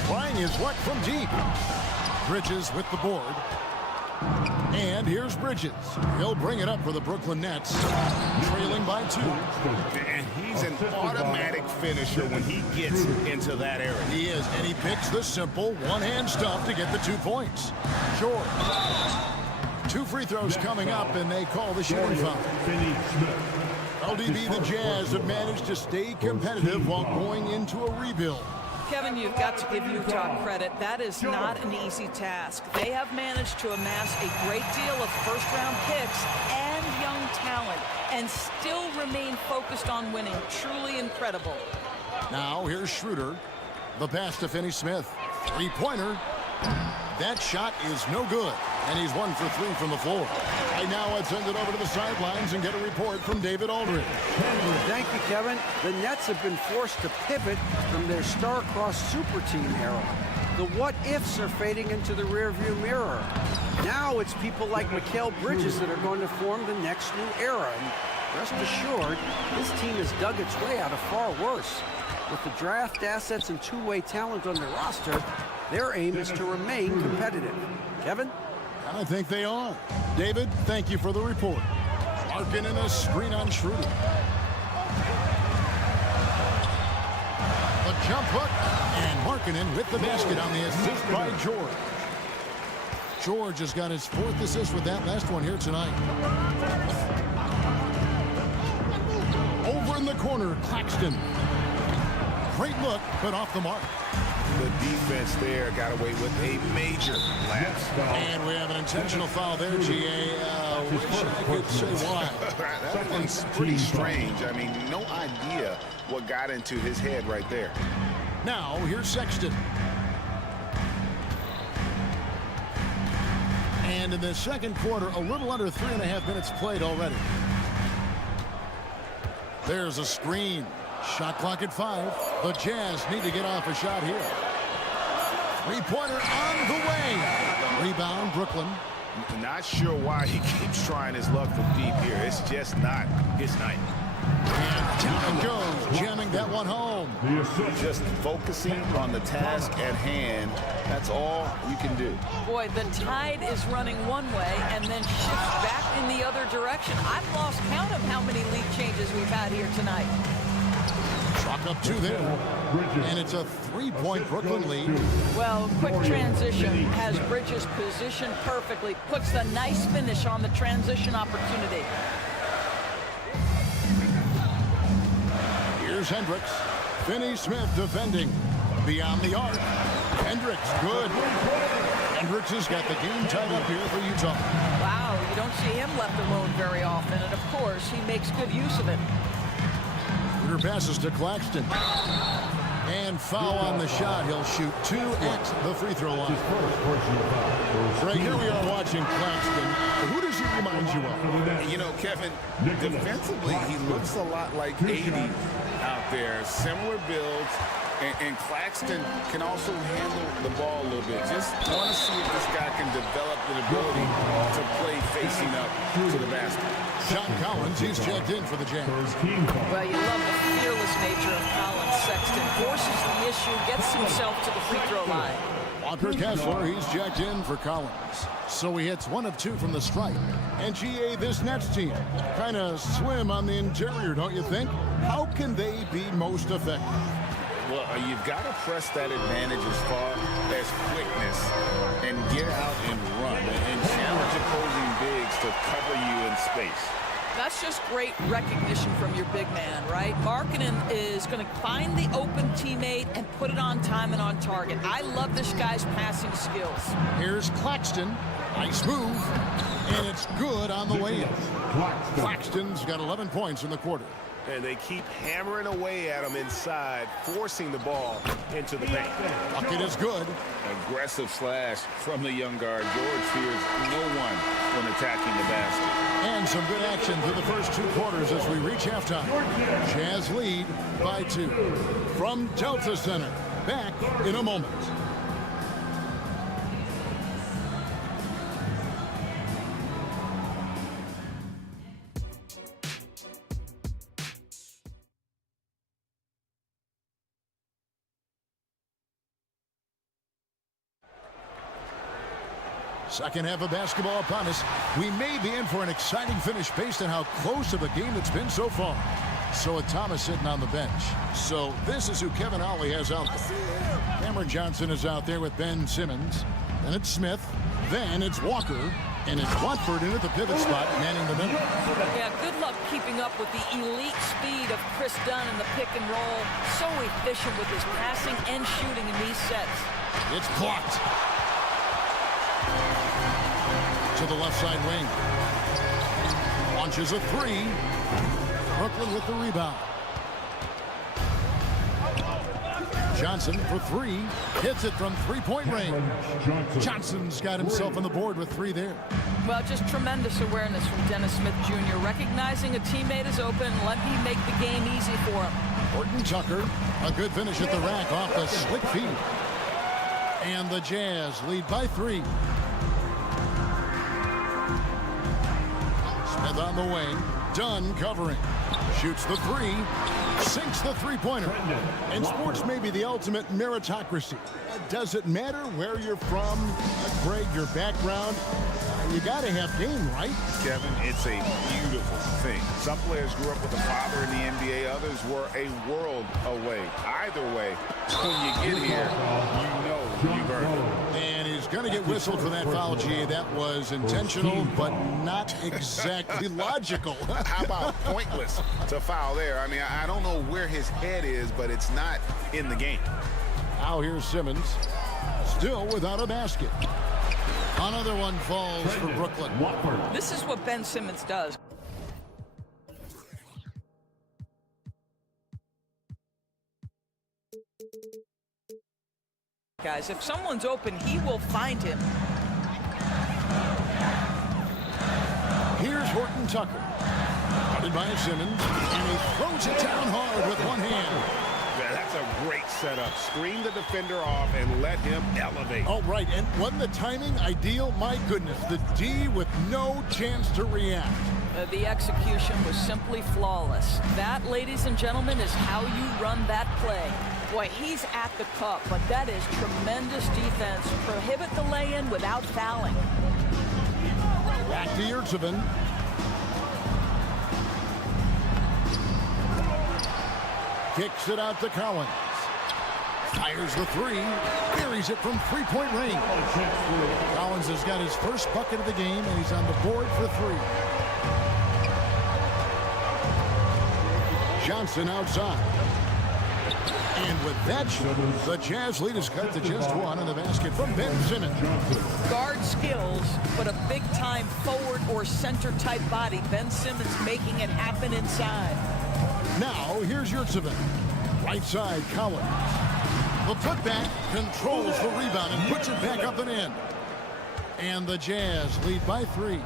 Trying his luck from deep. Bridges with the board. And here's Bridges. He'll bring it up for the Brooklyn Nets. Trailing by 2. And he's an automatic finisher when he gets into that area. He is, and he picks the simple one-hand stuff to get the 2 points. George. 2 free throws coming up, and they call the shooting foul. LDB, the Jazz have managed to stay competitive while going into a rebuild. Kevin, you've got to give Utah credit. That is not an easy task. They have managed to amass a great deal of first-round picks and young talent. and still remain focused on winning. Truly incredible. Now here's Schroeder. The pass to Finney-Smith. Three-pointer. That shot is no good. And he's 1 for 3 from the floor. Right now, let's send it over to the sidelines and get a report from David Aldridge. Thank you, Kevin. The Nets have been forced to pivot from their star-crossed super team era. The what-ifs are fading into the rearview mirror. Now it's people like Mikal Bridges that are going to form the next new era. And rest assured, this team has dug its way out of far worse. With the draft assets and two-way talent on their roster, their aim is to remain competitive. Kevin? I think they are. David, thank you for the report. Larkin in a screen on Schroeder. A jump hook, and Markkanen with the basket on the assist by George. George has got his 4th assist with that last one here tonight. Over in the corner, Claxton. Great look, but off the mark. The defense there got away with a major lapse. And we have an intentional foul there, GA. Wish I could say why. That one's pretty strange. I mean, no idea what got into his head right there. Now, here's Sexton. And in the second quarter, a little under 3.5 minutes played already. There's a screen. Shot clock at 5. The Jazz need to get off a shot here. Three-pointer on the way. Rebound, Brooklyn. Not sure why he keeps trying his luck from deep here. It's just not his night. And down it goes, jamming that one home. Just focusing on the task at hand. That's all you can do. Boy, the tide is running one way and then shifts back in the other direction. I've lost count of how many lead changes we've had here tonight. Chalk up 2 there. And it's a 3-point Brooklyn lead. Well, quick transition has Bridges positioned perfectly. Puts the nice finish on the transition opportunity. Here's Hendricks. Finney-Smith defending. Beyond the arc. Hendricks, good. Hendricks has got the game tied up here for Utah. Wow, you don't see him left alone very often. And, of course, he makes good use of it. Passes to Claxton. And foul on the shot. He'll shoot 2 at the free throw line. Right here we are watching Claxton. Who does he remind you of? You know, Kevin, defensively, he looks a lot like 80 out there. Similar builds. And Claxton can also handle the ball a little bit. Just want to see if this guy can develop the ability to play facing up to the basket. Sean Collins, he's checked in for the Jazz. Well, you love the fearless nature of Collins. Sexton forces the issue, gets himself to the free throw line. Walker Kessler, he's checked in for Collins. So he hits 1 of 2 from the stripe. And GA, this Nets team, kind of slim on the interior, don't you think? How can they be most effective? Well, you've got to press that advantage as far as quickness and get out and run and challenge opposing bigs to cover you in space. That's just great recognition from your big man, right? Markkanen is going to find the open teammate and put it on time and on target. I love this guy's passing skills. Here's Claxton. Nice move. And it's good on the way in. Claxton's got 11 points in the quarter. And they keep hammering away at him inside, forcing the ball into the paint. Bucket is good. Aggressive slash from the young guard. George fears no one when attacking the basket. And some good action through the first 2 quarters as we reach halftime. Jazz lead by 2. From Delta Center, back in a moment. Second half of basketball upon us. We may be in for an exciting finish based on how close of a game it's been so far. So with Thomas sitting on the bench. So this is who Kevin Ollie has out there. Cameron Johnson is out there with Ben Simmons. Then it's Smith. Then it's Walker. And it's Watford in at the pivot spot, manning the middle. Yeah, good luck keeping up with the elite speed of Chris Dunn in the pick and roll. So efficient with his passing and shooting in these sets. It's blocked. To the left side wing. Launches a three. Brooklyn with the rebound. Johnson for three. Hits it from three-point range. Johnson's got himself on the board with three there. Well, just tremendous awareness from Dennis Smith Jr. Recognizing a teammate is open. Let me make the game easy for him. Horton Tucker, a good finish at the rack off the slick feed. And the Jazz lead by three. Smith on the wing. Dunn covering. Shoots the three. Sinks the three-pointer. And sports may be the ultimate meritocracy. Does it matter where you're from, Greg, your background? You got to have game, right? Kevin, it's a beautiful thing. Some players grew up with a father in the NBA. Others were a world away. Either way, when you get here, you know you've earned it. And he's going to get whistled for that foul, G. That was intentional, but not exactly logical. How about pointless to foul there? I mean, I don't know where his head is, but it's not in the game. Now here's Simmons, still without a basket. Another one falls for Brooklyn. This is what Ben Simmons does. Guys, if someone's open, he will find him. Here's Horton Tucker. Guarded by Simmons, and he throws it down hard with one hand. Yeah, that's a great setup. Screen the defender off and let him elevate. Oh, right, and wasn't the timing ideal? My goodness, the D with no chance to react. The execution was simply flawless. That, ladies and gentlemen, is how you run that play. Boy, he's at the cup, but that is tremendous defense. Prohibit the lay-in without fouling. Back to Yurtsevin. Kicks it out to Collins. Fires the three. Buries it from three-point range. Collins has got his first bucket of the game, and he's on the board for three. Johnson outside. And with that shot, the Jazz lead is cut to just one on the basket from Ben Simmons. Guard skills, but a big-time forward or center-type body. Ben Simmons making it happen inside. Now, here's Yurtsevin. Right side, Collins. The putback controls the rebound and puts it back up and in. And the Jazz lead by three.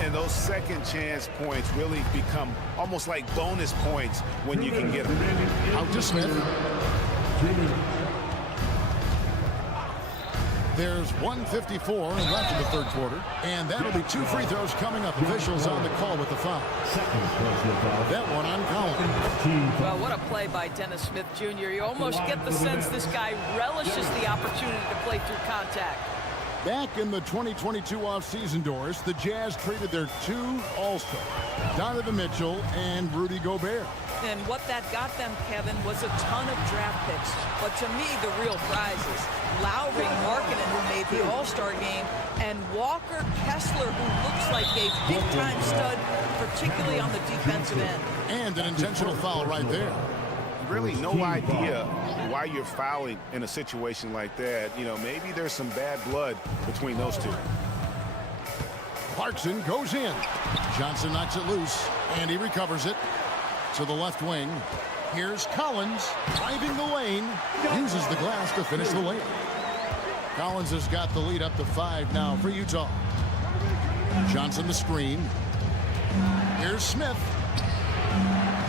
And those second chance points really become almost like bonus points when you can get them. Out to Smith. There's 1:54 left in the third quarter. And that'll be two free throws coming up. Officials on the call with the foul. That one on Collins. Well, what a play by Dennis Smith Jr. You almost get the sense this guy relishes the opportunity to play through contact. Back in the 2022 offseason, Doris, the Jazz traded their two All-Stars, Donovan Mitchell and Rudy Gobert. And what that got them, Kevin, was a ton of draft picks. But to me, the real prizes, Lowry Markkanen, who made the All-Star game, and Walker Kessler, who looks like a big-time stud, particularly on the defensive end. And an intentional foul right there. Really no idea why you're fouling in a situation like that. You know, maybe there's some bad blood between those two. Clarkson goes in. Johnson knocks it loose, and he recovers it to the left wing. Here's Collins driving the lane. Uses the glass to finish the lane. Collins has got the lead up to 5 now for Utah. Johnson the screen. Here's Smith.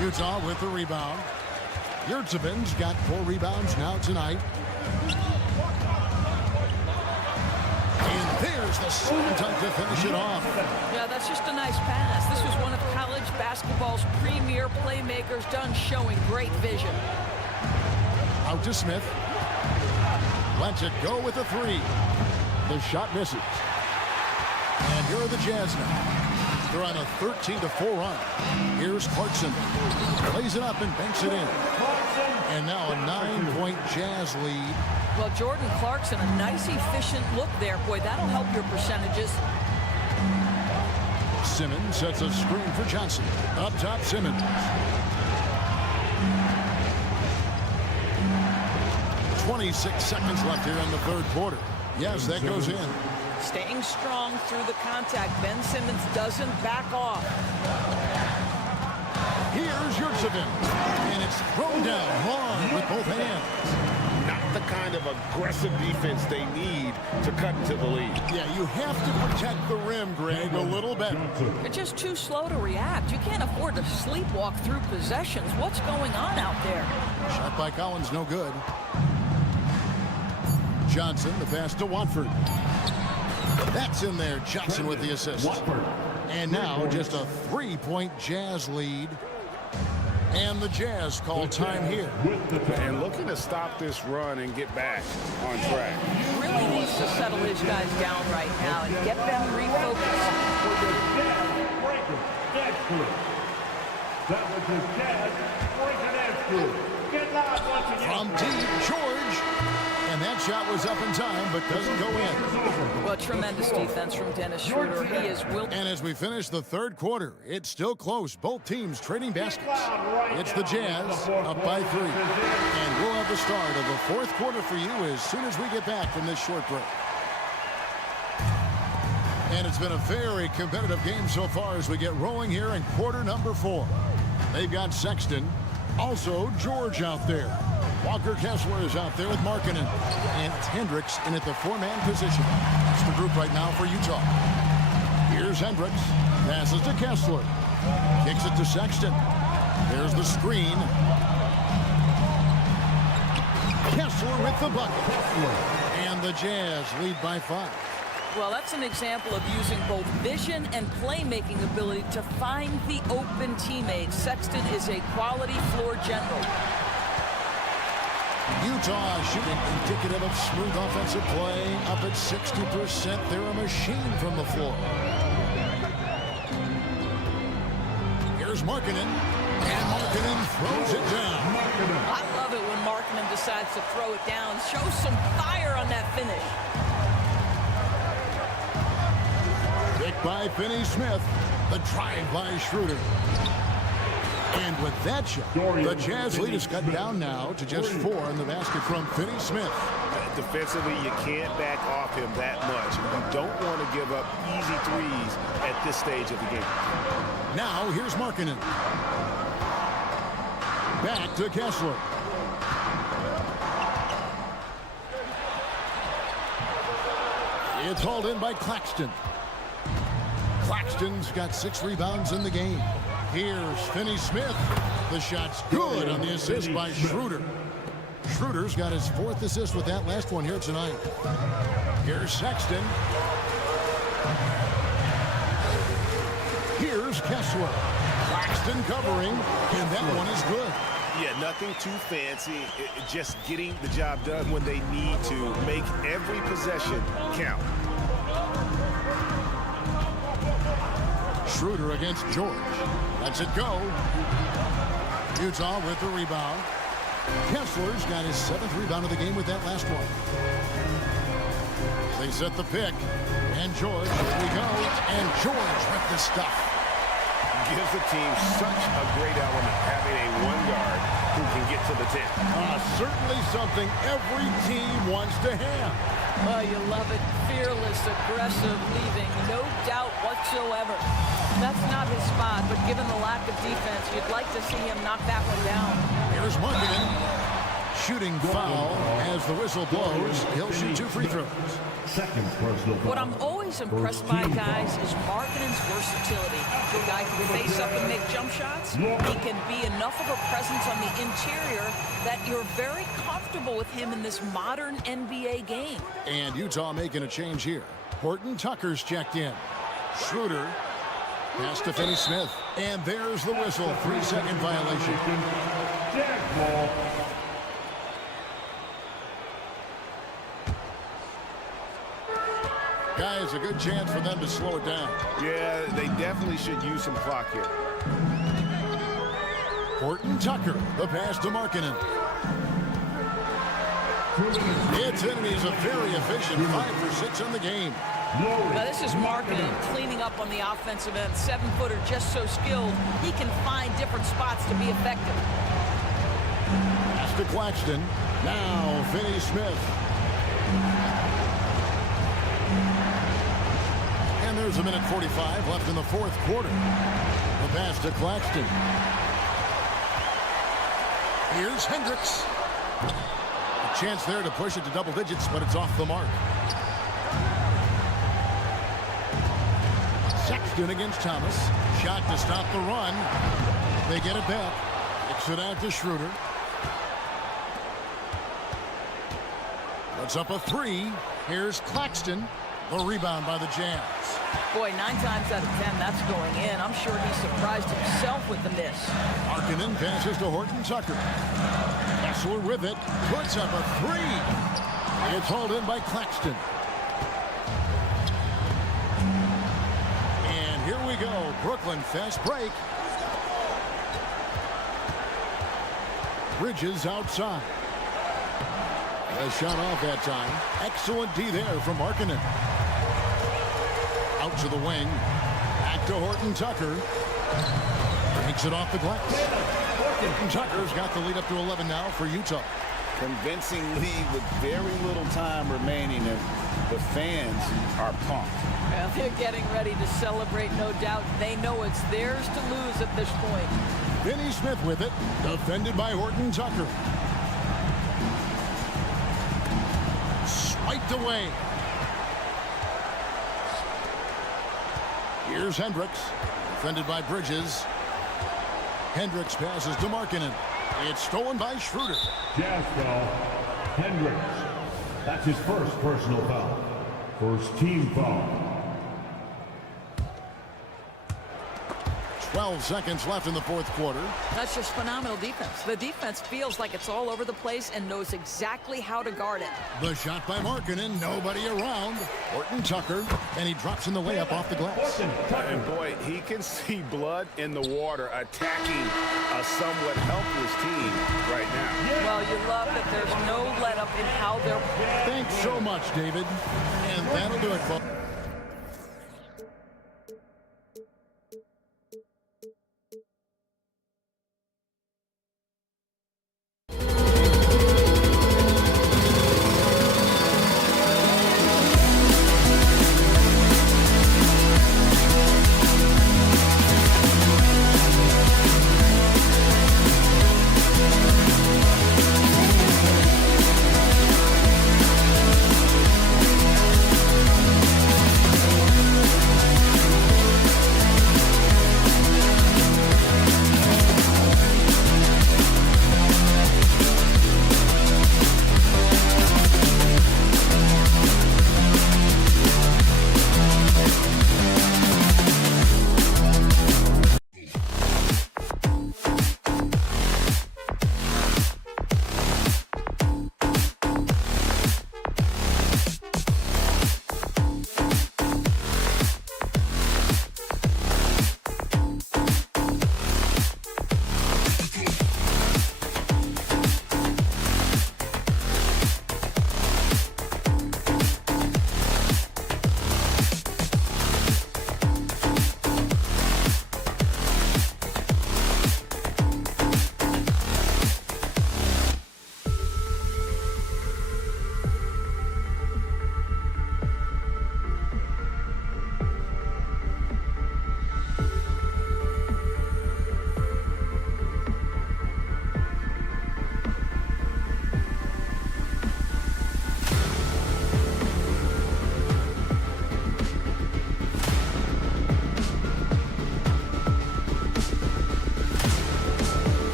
Utah with the rebound. Yurtsevin's got 4 rebounds now tonight. And there's the slam dunk to finish it off. Yeah, that's just a nice pass. This was one of college basketball's premier playmakers done showing great vision. Out to Smith. Lets it go with a 3. The shot misses. And here are the Jazz now. They're on a 13-4 run. Here's Clarkson. Plays it up and banks it in. And now a 9-point Jazz lead. Well, Jordan Clarkson, a nice, efficient look there. Boy, that'll help your percentages. Simmons sets a screen for Johnson. Up top, Simmons. 26 seconds left here in the third quarter. Yes, that goes in. Staying strong through the contact. Ben Simmons doesn't back off. Here's Yurtsevin, and it's thrown down hard with both hands. Not the kind of aggressive defense they need to cut into the lead. Yeah, you have to protect the rim, Greg, a little better. You're just too slow to react. You can't afford to sleepwalk through possessions. What's going on out there? Shot by Collins, no good. Johnson, the pass to Watford. That's in there. Johnson with the assist. And now just a 3-point Jazz lead. And the Jazz call time here. And looking to stop this run and get back on track. Really needs to settle his guys down right now and get them refocused. That was the Jazz breaking dance crew. Get live once again. From deep, George. And that shot was up in time, but doesn't go in. Well, tremendous defense from Dennis Schroeder. He is And as we finish the third quarter, it's still close. Both teams trading baskets. It's the Jazz up by 3. And we'll have the start of the fourth quarter for you as soon as we get back from this short break. And it's been a very competitive game so far as we get rolling here in quarter number 4. They've got Sexton, also George out there. Walker Kessler is out there with Markkanen. And it's Hendricks in at the 4-man position. That's the group right now for Utah. Here's Hendricks. Passes to Kessler. Kicks it to Sexton. There's the screen. Kessler with the bucket. And the Jazz lead by 5. Well, that's an example of using both vision and playmaking ability to find the open teammates. Sexton is a quality floor general. Utah shooting indicative of smooth offensive play. Up at 60%. They're a machine from the floor. Here's Markkanen. And Markkanen throws it down. I love it when Markkanen decides to throw it down. Show some fire on that finish. Picked by Finney-Smith. The drive by Schroeder. And with that shot, the Jazz lead is cut down now to just 4 in the basket from Finney-Smith. Defensively, you can't back off him that much. You don't want to give up easy threes at this stage of the game. Now, here's Markkanen. Back to Kessler. It's hauled in by Claxton. Claxton's got 6 rebounds in the game. Here's Finney-Smith. The shot's good on the assist by Schroeder. Schroeder's got his 4th assist with that last one here tonight. Here's Sexton. Here's Kessler. Claxton covering, and that one is good. Yeah, nothing too fancy. Just getting the job done when they need to. Make every possession count. Schroeder against George. Lets it go. Utah with the rebound. Kessler's got his 7th rebound of the game with that last one. They set the pick. And George, here we go. And George with the stuff. Gives the team such a great element having a 1 guard who can get to the 10. Certainly something every team wants to have. Oh, you love it. Fearless, aggressive, leaving. No doubt whatsoever. That's not his spot, but given the lack of defense, you'd like to see him knock that one down. Here's Markkanen. Shooting foul as the whistle blows. He'll shoot 2 free throws. Second personal foul. What I'm always impressed by, guys, is Markkanen's versatility. The guy can face up and make jump shots. He can be enough of a presence on the interior that you're very comfortable with him in this modern NBA game. And Utah making a change here. Horton Tucker's checked in. Schroeder. Pass to Finney-Smith. And there's the whistle. 3-second violation. Jazz ball. Guys, a good chance for them to slow it down. Yeah, they definitely should use some clock here. Horton Tucker, the pass to Markkanen. It's in, and he's a very efficient 5 for 6 in the game. Now this is Markkanen cleaning up on the offensive end. 7-footer, just so skilled. He can find different spots to be effective. Pass to Claxton. Now Finney-Smith. There's a minute 45 left in the fourth quarter. The pass to Claxton. Here's Hendricks. A chance there to push it to double digits, but it's off the mark. Sexton against Thomas. Shot to stop the run. They get it back. Kicks it out to Schroeder. Puts up a three. Here's Claxton. The rebound by the Jazz. Boy, 9 times out of 10, that's going in. I'm sure he surprised himself with the miss. Markkanen passes to Horton Tucker. Kessler with it. Puts up a three. It's hauled in by Claxton. And here we go. Brooklyn fast break. Bridges outside. A shot off that time. Excellent D there from Markkanen. Out to the wing. Back to Horton Tucker. Takes it off the glass. Horton Tucker's got the lead up to 11 now for Utah. Convincing lead with very little time remaining, and the fans are pumped. Well, they're getting ready to celebrate, no doubt. They know it's theirs to lose at this point. Finney Smith with it. Defended by Horton Tucker. Swiped away. Here's Hendricks. Defended by Bridges. Hendricks passes to Markkanen. It's stolen by Schroeder. Jazz foul. Hendricks. That's his first personal foul. First team foul. 12 seconds left in the fourth quarter. That's just phenomenal defense. The defense feels like it's all over the place and knows exactly how to guard it. The shot by Markkanen. Nobody around. Horton Tucker. And he drops in the layup off the glass. And boy, he can see blood in the water attacking a somewhat helpless team right now. Well, you love that there's no let-up in how they're... Thanks so much, David. And that'll do it, folks.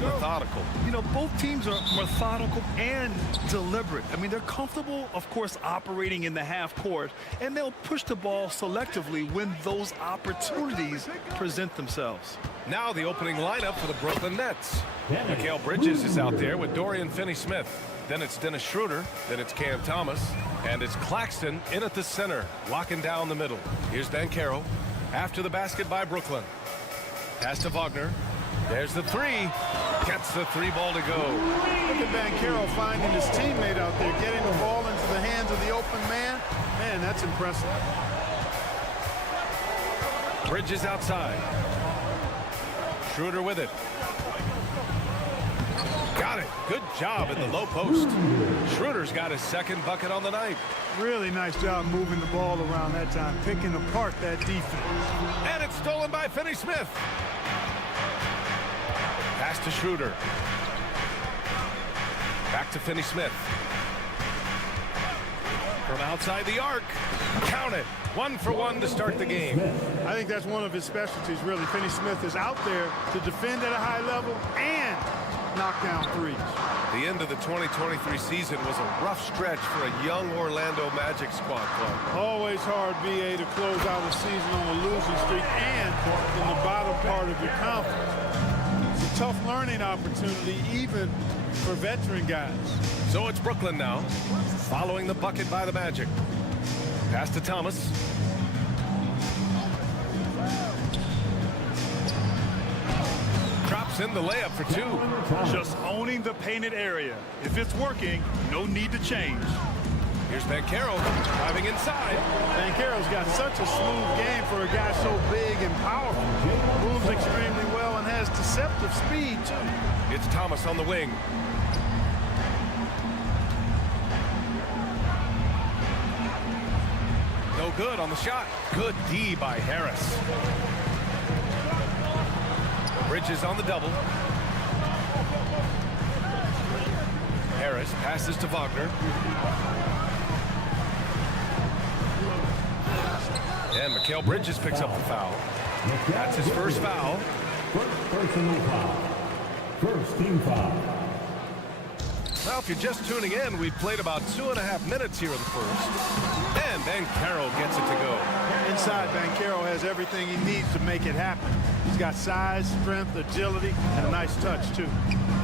methodical. You know, both teams are methodical and deliberate. I mean, they're comfortable, of course, operating in the half court, and they'll push the ball selectively when those opportunities present themselves. Now the opening lineup for the Brooklyn Nets. Mikal Bridges is out there with Dorian Finney-Smith. Then it's Dennis Schroeder. Then it's Cam Thomas. And it's Claxton in at the center, locking down the middle. Here's Banchero after the basket by Brooklyn. Pass to Wagner. There's the three. Gets the three ball to go. Look at Banchero finding his teammate out there, getting the ball into the hands of the open man. Man, that's impressive. Bridges outside. Schroeder with it. Got it. Good job in the low post. Schroeder's got his second bucket on the night. Really nice job moving the ball around that time, picking apart that defense. And it's stolen by Finney-Smith. Pass to Schroeder. Back to Finney-Smith. From outside the arc. Count it. 1 for 1 to start the game. I think that's one of his specialties, really. Finney-Smith is out there to defend at a high level and knock down threes. The end of the 2023 season was a rough stretch for a young Orlando Magic squad club. Always hard, BA, to close out a season on a losing streak and in the bottom part of your conference. It's a tough learning opportunity, even for veteran guys. So it's Brooklyn now, following the bucket by the Magic. Pass to Thomas. Drops in the layup for two. Just owning the painted area. If it's working, no need to change. Here's Banchero driving inside. Banchero's got such a smooth game for a guy so big and powerful. Moves extremely well and has deceptive speed, too. It's Thomas on the wing. No good on the shot. Good D by Harris. Bridges on the double. Harris passes to Wagner. And Mikal Bridges picks up the foul. That's his first foul. First personal foul. First team foul. Well, if you're just tuning in, we've played about 2.5 minutes here in the first. And Banchero gets it to go. Inside, Banchero has everything he needs to make it happen. He's got size, strength, agility, and a nice touch, too.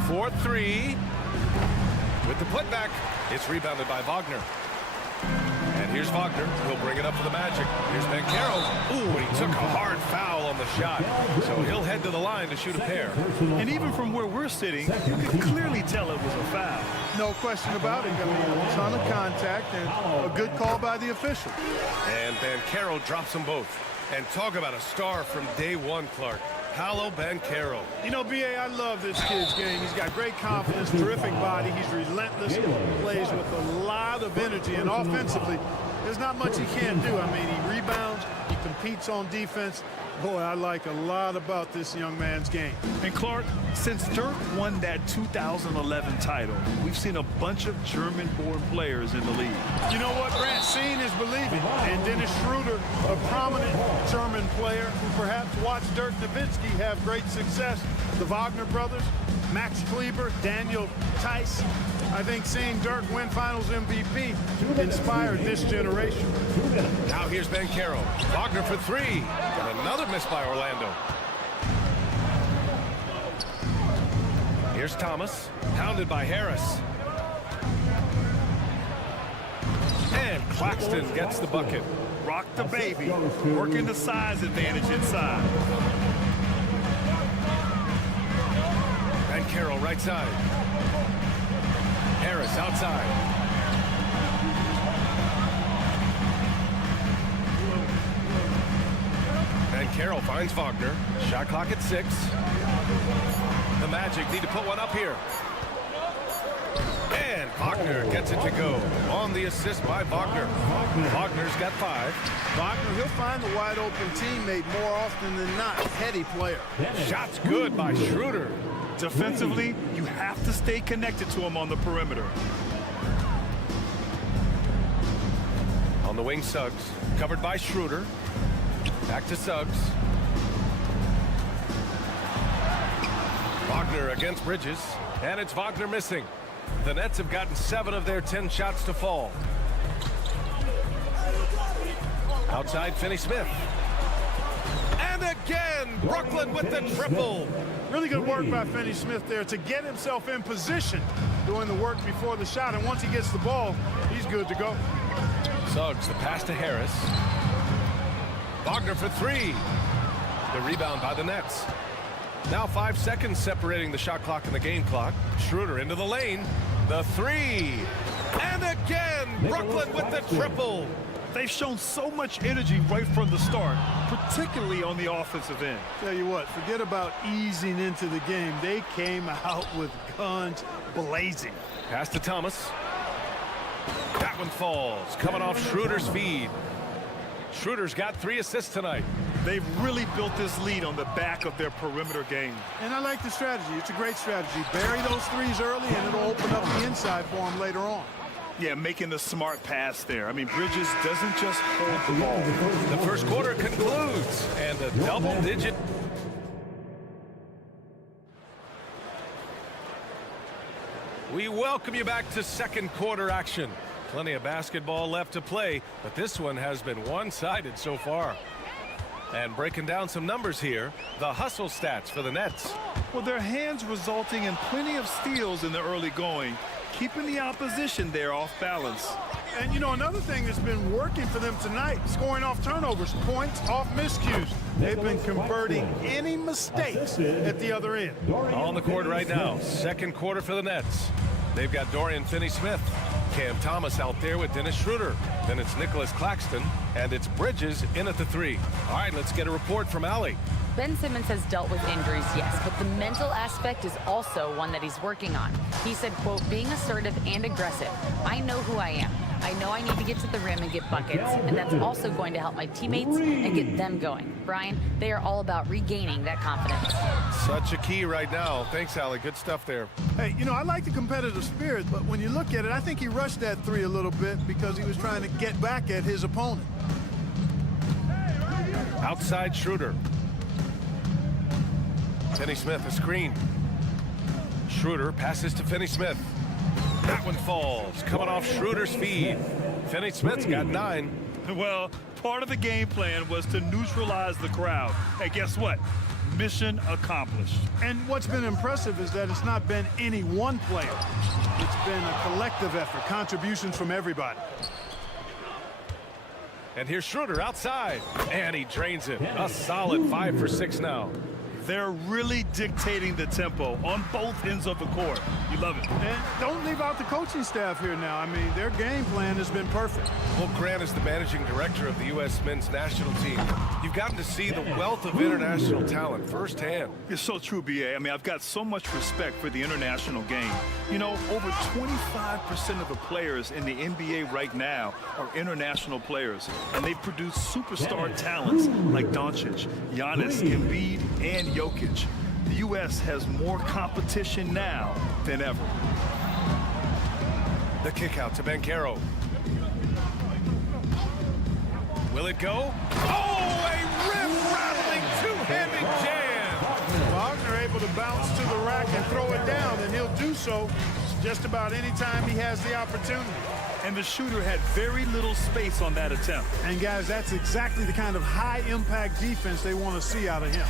4-3. With the putback, it's rebounded by Wagner. And here's Wagner. He'll bring it up for the Magic. Here's Banchero. Ooh, and he took a hard foul on the shot. So he'll head to the line to shoot a pair. And even from where we're sitting, you can clearly tell it was a foul. No question about it. I mean, a ton of contact and a good call by the official. And Banchero drops them both. And talk about a star from day one, Clark. Paolo Banchero. You know, BA, I love this kid's game. He's got great confidence, terrific body. He's relentless, plays with a lot of energy, and offensively, there's not much he can't do. I mean, he rebounds, he competes on defense. Boy, I like a lot about this young man's game. And Clark, since Dirk won that 2011 title, we've seen a bunch of German-born players in the league. You know what, Grant? Seeing is believing. And Dennis Schroeder, a prominent German player who perhaps watched Dirk Nowitzki have great success. The Wagner brothers, Max Kleber, Daniel Tice. I think seeing Dirk win Finals MVP inspired this generation. Now here's Banchero. Wagner for three. And another miss by Orlando. Here's Thomas. Pounded by Harris. And Claxton gets the bucket. Rock the baby. Working the size advantage inside. Banchero right side. Harris outside. Banchero finds Wagner. Shot clock at 6. The Magic need to put one up here. And Wagner gets it to go. On the assist by Wagner. Wagner's got 5. Wagner, he'll find the wide open teammate more often than not. Heady player. Shot's good by Schroeder. Defensively, you have to stay connected to him on the perimeter. On the wing, Suggs. Covered by Schroeder. Back to Suggs. Wagner Wagner against Bridges, and it's Wagner missing. The Nets have gotten 7 of their 10 shots to fall. Outside, Finney-Smith. And again, Brooklyn with the triple. Really good work by Finney-Smith there to get himself in position, doing the work before the shot. And once he gets the ball, he's good to go. Suggs, the pass to Harris. Wagner for 3. The rebound by the Nets. Now 5 seconds separating the shot clock and the game clock. Schroeder into the lane. The 3. And again, Brooklyn with the triple. They've shown so much energy right from the start, particularly on the offensive end. Tell you what, forget about easing into the game. They came out with guns blazing. Pass to Thomas. That one falls, coming off Schroeder's feed. Schroeder's got 3 assists tonight. They've really built this lead on the back of their perimeter game. And I like the strategy. It's a great strategy. Bury those threes early, and it'll open up the inside for them later on. Yeah, making the smart pass there. I mean, Bridges doesn't just hold the ball. The first quarter concludes, and a double-digit. We welcome you back to second quarter action. Plenty of basketball left to play, but this one has been one-sided so far. And breaking down some numbers here, the hustle stats for the Nets. Well, their hands resulting in plenty of steals in the early going, keeping the opposition there off balance. And, you know, another thing that's been working for them tonight, scoring off turnovers, points off miscues. They've been converting any mistakes at the other end. On the court right now, second quarter for the Nets. They've got Dorian Finney-Smith, Cam Thomas out there with Dennis Schroeder. Then it's Nicholas Claxton, and it's Bridges in at the 3. All right, let's get a report from Allie. Ben Simmons has dealt with injuries, yes, but the mental aspect is also one that he's working on. He said, quote, being assertive and aggressive. I know who I am. I know I need to get to the rim and get buckets, and that's also going to help my teammates and get them going. Brian, they are all about regaining that confidence. Such a key right now. Thanks, Allie. Good stuff there. Hey, you know, I like the competitive spirit, but when you look at it, I think he rushed that 3 a little bit because he was trying to get back at his opponent. Outside Schroeder. Finney-Smith, a screen. Schroeder passes to Finney-Smith. That one falls, coming off Schroeder's feed. Finney-Smith's got 9. Well, part of the game plan was to neutralize the crowd. And guess what? Mission accomplished. And what's been impressive is that it's not been any one player. It's been a collective effort, contributions from everybody. And here's Schroeder outside, and he drains it. A solid 5 for 6 now. They're really dictating the tempo on both ends of the court. You love it. And don't leave out the coaching staff here now. I mean, their game plan has been perfect. Well, Grant is the managing director of the U.S. men's national team. You've gotten to see the wealth of international talent firsthand. It's so true, B.A. I mean, I've got so much respect for the international game. You know, over 25% of the players in the NBA right now are international players, and they produce superstar talents like Doncic, Giannis, Embiid, and Jokic. The U.S. has more competition now than ever. The kick out to Banchero. Will it go? Oh, a rim-rattling two-handed jam! Wagner able to bounce to the rack and throw it down, and he'll do so just about any time he has the opportunity. And the shooter had very little space on that attempt. And guys, that's exactly the kind of high-impact defense they want to see out of him.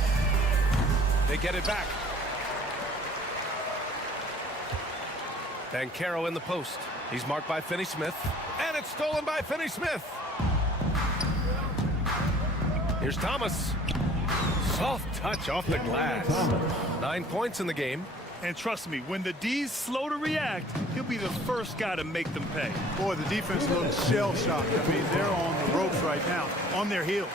They get it back. Banchero in the post. He's marked by Finney-Smith, and it's stolen by Finney-Smith. Here's Thomas. Soft touch off the glass. 9 points in the game. And trust me, when the D's slow to react, he'll be the first guy to make them pay. Boy, the defense looks shell-shocked. I mean, they're on the ropes right now, on their heels.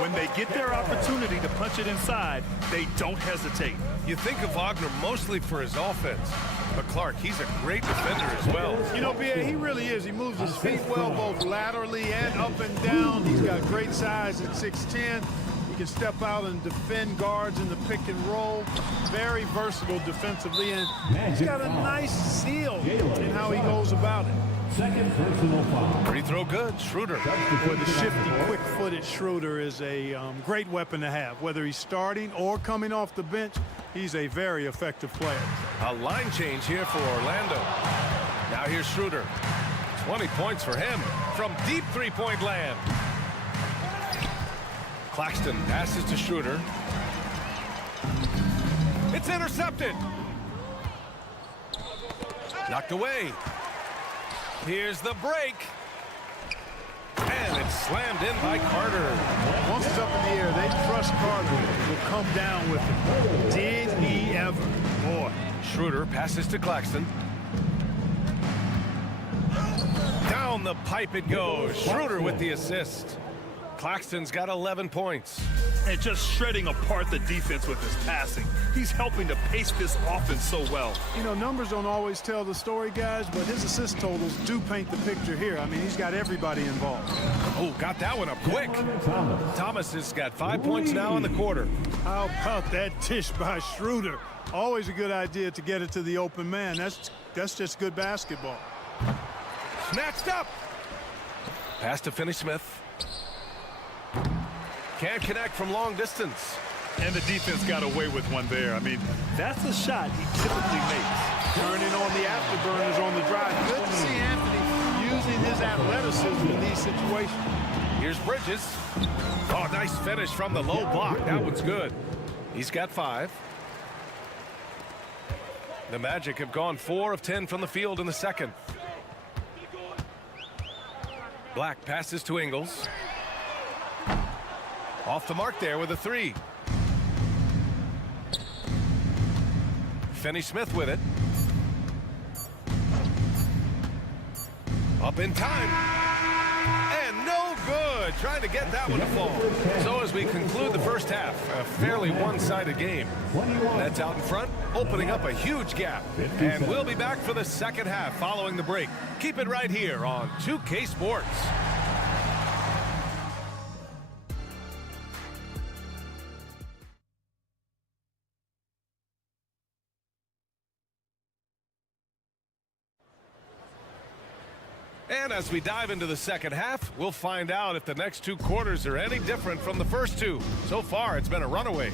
When they get their opportunity to punch it inside, they don't hesitate. You think of Wagner mostly for his offense, but Clark, he's a great defender as well. You know, B.A., he really is. He moves his feet well, both laterally and up and down. He's got great size at 6'10". He can step out and defend guards in the pick and roll. Very versatile defensively, and he's got a nice seal in how he goes about it. Second personal foul. Free throw good. Schroeder. Boy, the shifty, quick-footed Schroeder is a great weapon to have. Whether he's starting or coming off the bench, he's a very effective player. A line change here for Orlando. Now here's Schroeder. 20 points for him from deep three-point land. Claxton passes to Schroeder. It's intercepted. Knocked away. Here's the break. And it's slammed in by Carter. Once it's up in the air, they trust Carter will come down with it. Did he ever? Boy. Schroeder passes to Claxton. Down the pipe it goes. Schroeder with the assist. Claxton's got 11 points. And just shredding apart the defense with his passing. He's helping to pace this offense so well. You know, numbers don't always tell the story, guys, but his assist totals do paint the picture here. I mean, he's got everybody involved. Oh, got that one up quick. Thomas has got 5 points now in the quarter. How about that dish by Schroeder? Always a good idea to get it to the open man. That's just good basketball. Snatched up. Pass to Finney-Smith. Can't connect from long distance. And the defense got away with one there. I mean, that's a shot he typically makes. Turning on the afterburners on the drive. Good to see Anthony using his athleticism in these situations. Here's Bridges. Oh, nice finish from the low block. That one's good. He's got 5. The Magic have gone 4 of 10 from the field in the second. Black passes to Ingles. Off the mark there with a 3. Finney-Smith with it. Up in time. And no good. Trying to get that one to fall. So as we conclude the first half, a fairly one-sided game. Nets out in front, opening up a huge gap. And we'll be back for the second half following the break. Keep it right here on 2K Sports. And as we dive into the second half, we'll find out if the next 2 quarters are any different from the first 2. So far, it's been a runaway.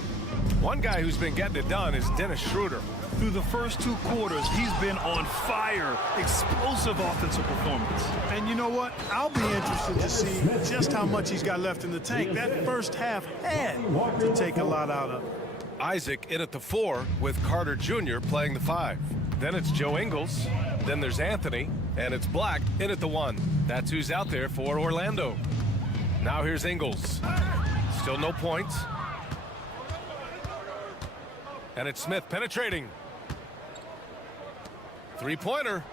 One guy who's been getting it done is Dennis Schroeder. Through the first 2 quarters, he's been on fire. Explosive offensive performance. And you know what? I'll be interested to see just how much he's got left in the tank. That first half had to take a lot out of it. Isaac in at the 4 with Carter Jr. playing the 5. Then it's Joe Ingles. Then there's Anthony. And it's Black in at the 1. That's who's out there for Orlando. Now here's Ingles. Still no points. And it's Smith penetrating. 3-pointer.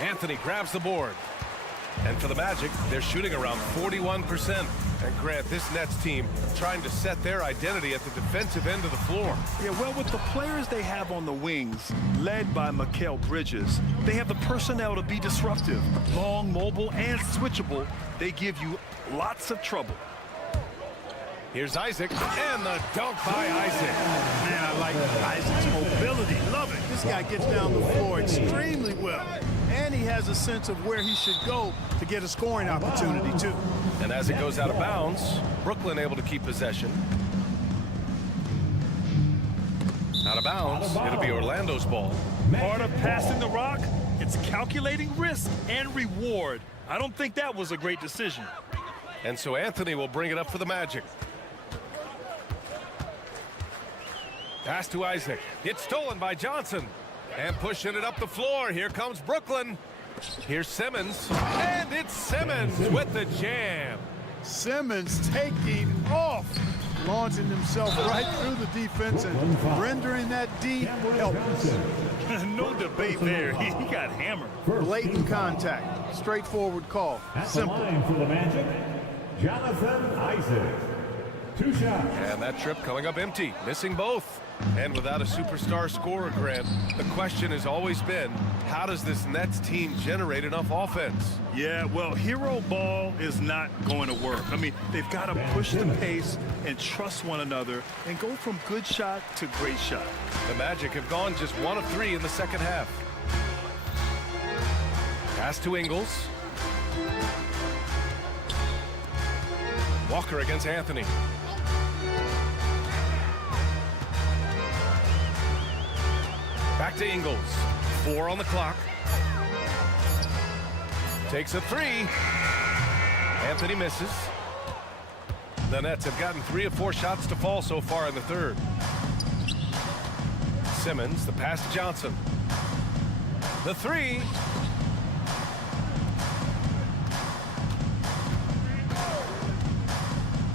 Anthony grabs the board. And for the Magic, they're shooting around 41%. And Grant, this Nets team trying to set their identity at the defensive end of the floor. Yeah, well, with the players they have on the wings, led by Mikal Bridges, they have the personnel to be disruptive. Long, mobile, and switchable. They give you lots of trouble. Here's Isaac, and the dunk by Isaac. Man, I like Isaac's mobility. Love it. This guy gets down the floor extremely well. And he has a sense of where he should go to get a scoring opportunity, too. And as it goes out of bounds, Brooklyn able to keep possession. Out of bounds, it'll be Orlando's ball. Part of passing the rock, it's calculating risk and reward. I don't think that was a great decision. And so Anthony will bring it up for the Magic. Pass to Isaac. It's stolen by Johnson. And pushing it up the floor. Here comes Brooklyn. Here's Simmons. And it's Simmons with the jam. Simmons taking off. Launching himself right through the defense and rendering that D helpless. No debate there. He got hammered. Blatant contact. Straightforward call. Simple. For the Magic, Jonathan Isaac. 2 shots. And that trip coming up empty. Missing both. And without a superstar scorer, Grant, the question has always been, how does this Nets team generate enough offense? Yeah, well, hero ball is not going to work. I mean, they've got to push the pace and trust one another and go from good shot to great shot. The Magic have gone just 1 of 3 in the second half. Pass to Ingles. Walker against Anthony. Back to Ingles. 4 on the clock. Takes a 3. Anthony misses. The Nets have gotten 3 of 4 shots to fall so far in the third. Simmons, the pass to Johnson. The 3.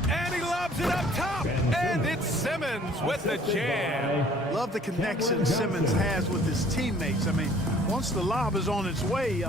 And he lobs it up top. And it's Simmons with the jam. Love the connection Simmons has with his teammates. I mean, once the lob is on its way,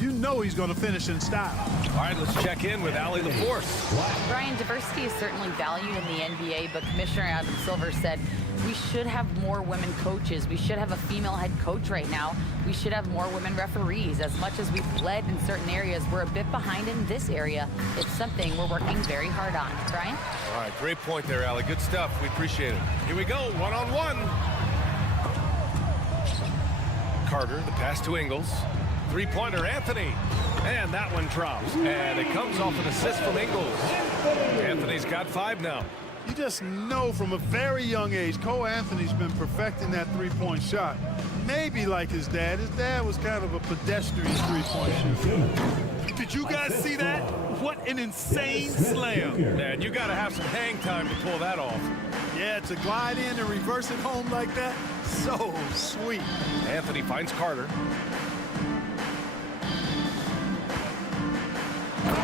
you know he's going to finish in style. All right, let's check in with Allie LaForce. Brian, diversity is certainly valued in the NBA, but Commissioner Adam Silver said we should have more women coaches. We should have a female head coach right now. We should have more women referees. As much as we've led in certain areas, we're a bit behind in this area. It's something we're working very hard on. Brian? All right, great point there, Allie. Good stuff. We appreciate it. Here we go, one-on-one. Carter, the pass to Ingles. Three-pointer, Anthony. And that one drops. And it comes off an assist from Ingles. Anthony's got 5 now. You just know from a very young age, Cole Anthony's been perfecting that three-point shot. Maybe like his dad. His dad was kind of a pedestrian three-point shooter. Did you guys see that? What an insane slam. Man, you got to have some hang time to pull that off. Yeah, to glide in and reverse it home like that, so sweet. Anthony finds Carter.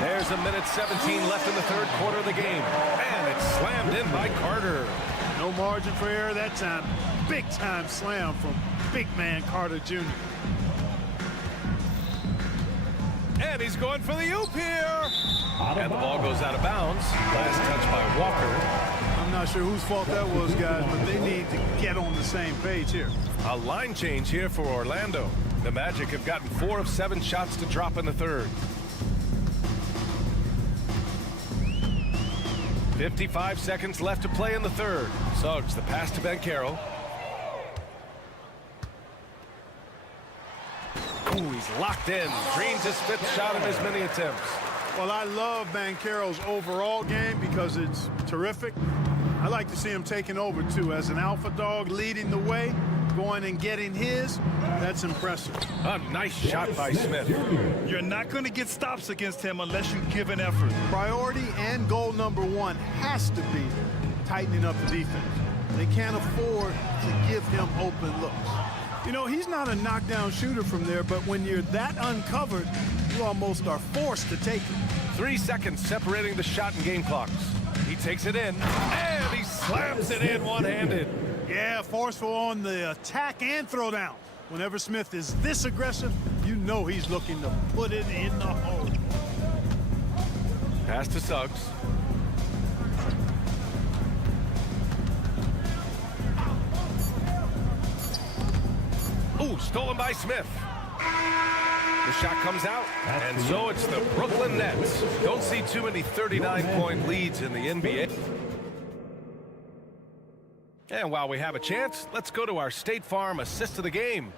There's 1:17 left in the third quarter of the game. And it's slammed in by Carter. No margin for error that time. Big time slam from big man Carter Jr. And he's going for the oop here. And the ball goes out of bounds. Last touch by Walker. I'm not sure whose fault that was, guys, but they need to get on the same page here. A line change here for Orlando. The Magic have gotten 4 of 7 shots to drop in the third. 55 seconds left to play in the third. Suggs, the pass to Banchero. Ooh, he's locked in. Dreams his 5th shot in as many attempts. Well, I love Banchero's overall game because it's terrific. I like to see him taking over, too, as an alpha dog leading the way, going and getting his. That's impressive. A nice shot by Smith. You're not going to get stops against him unless you give an effort. Priority and goal number 1 has to be tightening up the defense. They can't afford to give him open looks. You know, he's not a knockdown shooter from there, but when you're that uncovered, you almost are forced to take it. 3 seconds separating the shot and game clocks. He takes it in, and he slams it in one-handed. Yeah, forceful on the attack and throw down. Whenever Smith is this aggressive, you know he's looking to put it in the hole. Pass to Suggs. Ooh, stolen by Smith. The shot comes out, and so it's the Brooklyn Nets. Don't see too many 39-point leads in the NBA. And while we have a chance, let's go to our State Farm assist of the game.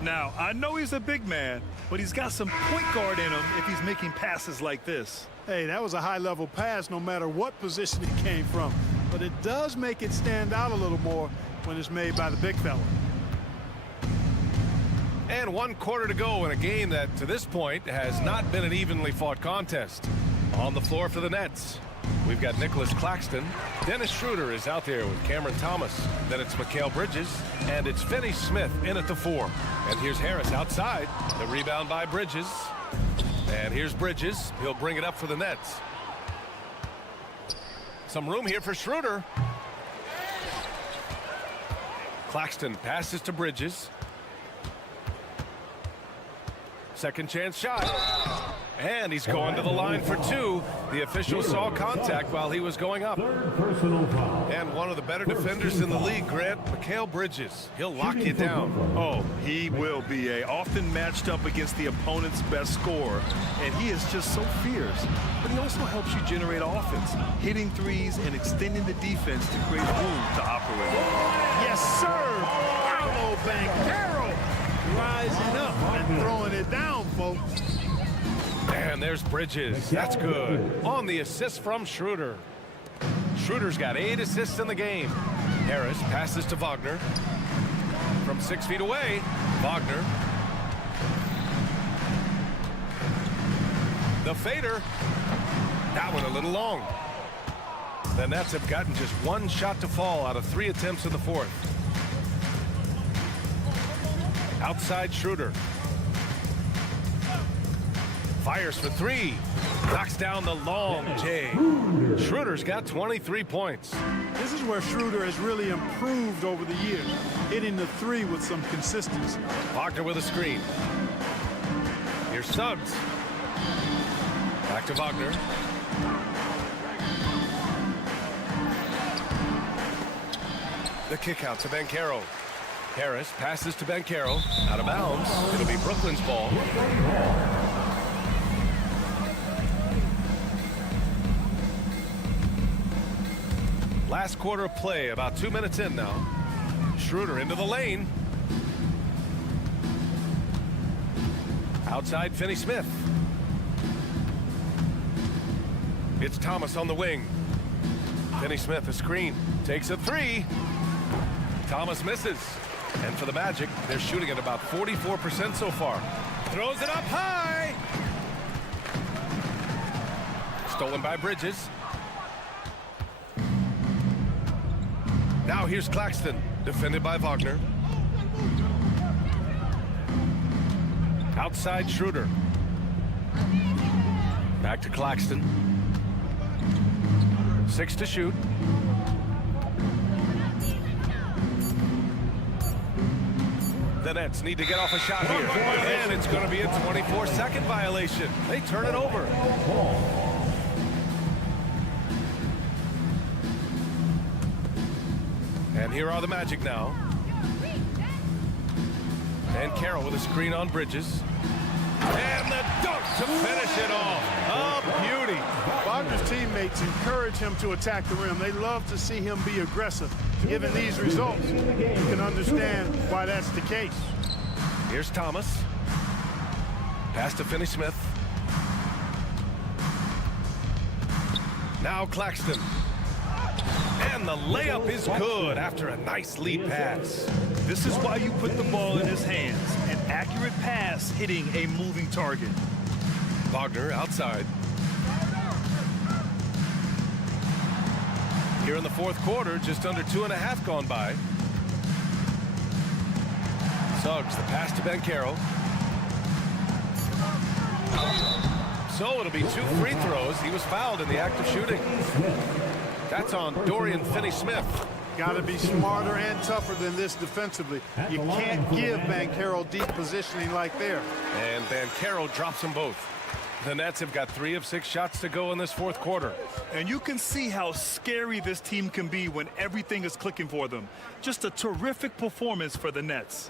Now, I know he's a big man, but he's got some point guard in him if he's making passes like this. Hey, that was a high-level pass no matter what position it came from. But it does make it stand out a little more when it's made by the big fella. And 1 quarter to go in a game that, to this point, has not been an evenly fought contest. On the floor for the Nets, we've got Nicholas Claxton. Dennis Schroeder is out there with Cameron Thomas. Then it's Mikal Bridges, and it's Finney Smith in at the 4. And here's Harris outside. The rebound by Bridges. And here's Bridges. He'll bring it up for the Nets. Some room here for Schroeder. Claxton passes to Bridges. Second chance shot. And he's going to the line for 2. The official saw contact while he was going up. And one of the better defenders in the league, Grant, Mikal Bridges. He'll lock you down. Oh, he will be often matched up against the opponent's best scorer. And he is just so fierce. But he also helps you generate offense, hitting threes and extending the defense to create room to operate. Yes, sir. Paolo Banchero. rising up and throwing it down, folks. And there's Bridges. That's good. On the assist from Schroeder. Schroeder's got 8 assists in the game. Harris passes to Wagner. From 6 feet away, Wagner. The fader. That one a little long. The Nets have gotten just 1 shot to fall out of 3 attempts in the fourth. Outside Schroeder. Fires for 3. Knocks down the long J. Schroeder's got 23 points. This is where Schroeder has really improved over the years, hitting the 3 with some consistency. Wagner with a screen. Here's Suggs. Back to Wagner. The kick out to Banchero. Harris passes to Banchero. Out of bounds. It'll be Brooklyn's ball. Last quarter of play, about 2 minutes in now. Schroeder into the lane. Outside Finney-Smith. It's Thomas on the wing. Finney-Smith a screen. Takes a 3. Thomas misses. And for the Magic, they're shooting at about 44% so far. Throws it up high. Stolen by Bridges. Now here's Claxton, defended by Wagner. Outside Schroeder. Back to Claxton. 6 to shoot. The Nets need to get off a shot here. And it's going to be a 24-second violation. They turn it over. And here are the Magic now. And Carroll with a screen on Bridges. And the dunk to finish it off. A beauty. Wagner's teammates encourage him to attack the rim. They love to see him be aggressive. Given these results, you can understand why that's the case. Here's Thomas. Pass to Finney-Smith. Now Claxton. And the layup is good after a nice lead pass. This is why you put the ball in his hands. An accurate pass hitting a moving target. Wagner outside. Here in the fourth quarter, just under 2.5 gone by. Suggs, the pass to Banchero. So it'll be 2 free throws. He was fouled in the act of shooting. That's on Dorian Finney-Smith. Got to be smarter and tougher than this defensively. You can't give Banchero deep positioning like there. And Banchero drops them both. The Nets have got 3 of 6 shots to go in this fourth quarter. And you can see how scary this team can be when everything is clicking for them. Just a terrific performance for the Nets.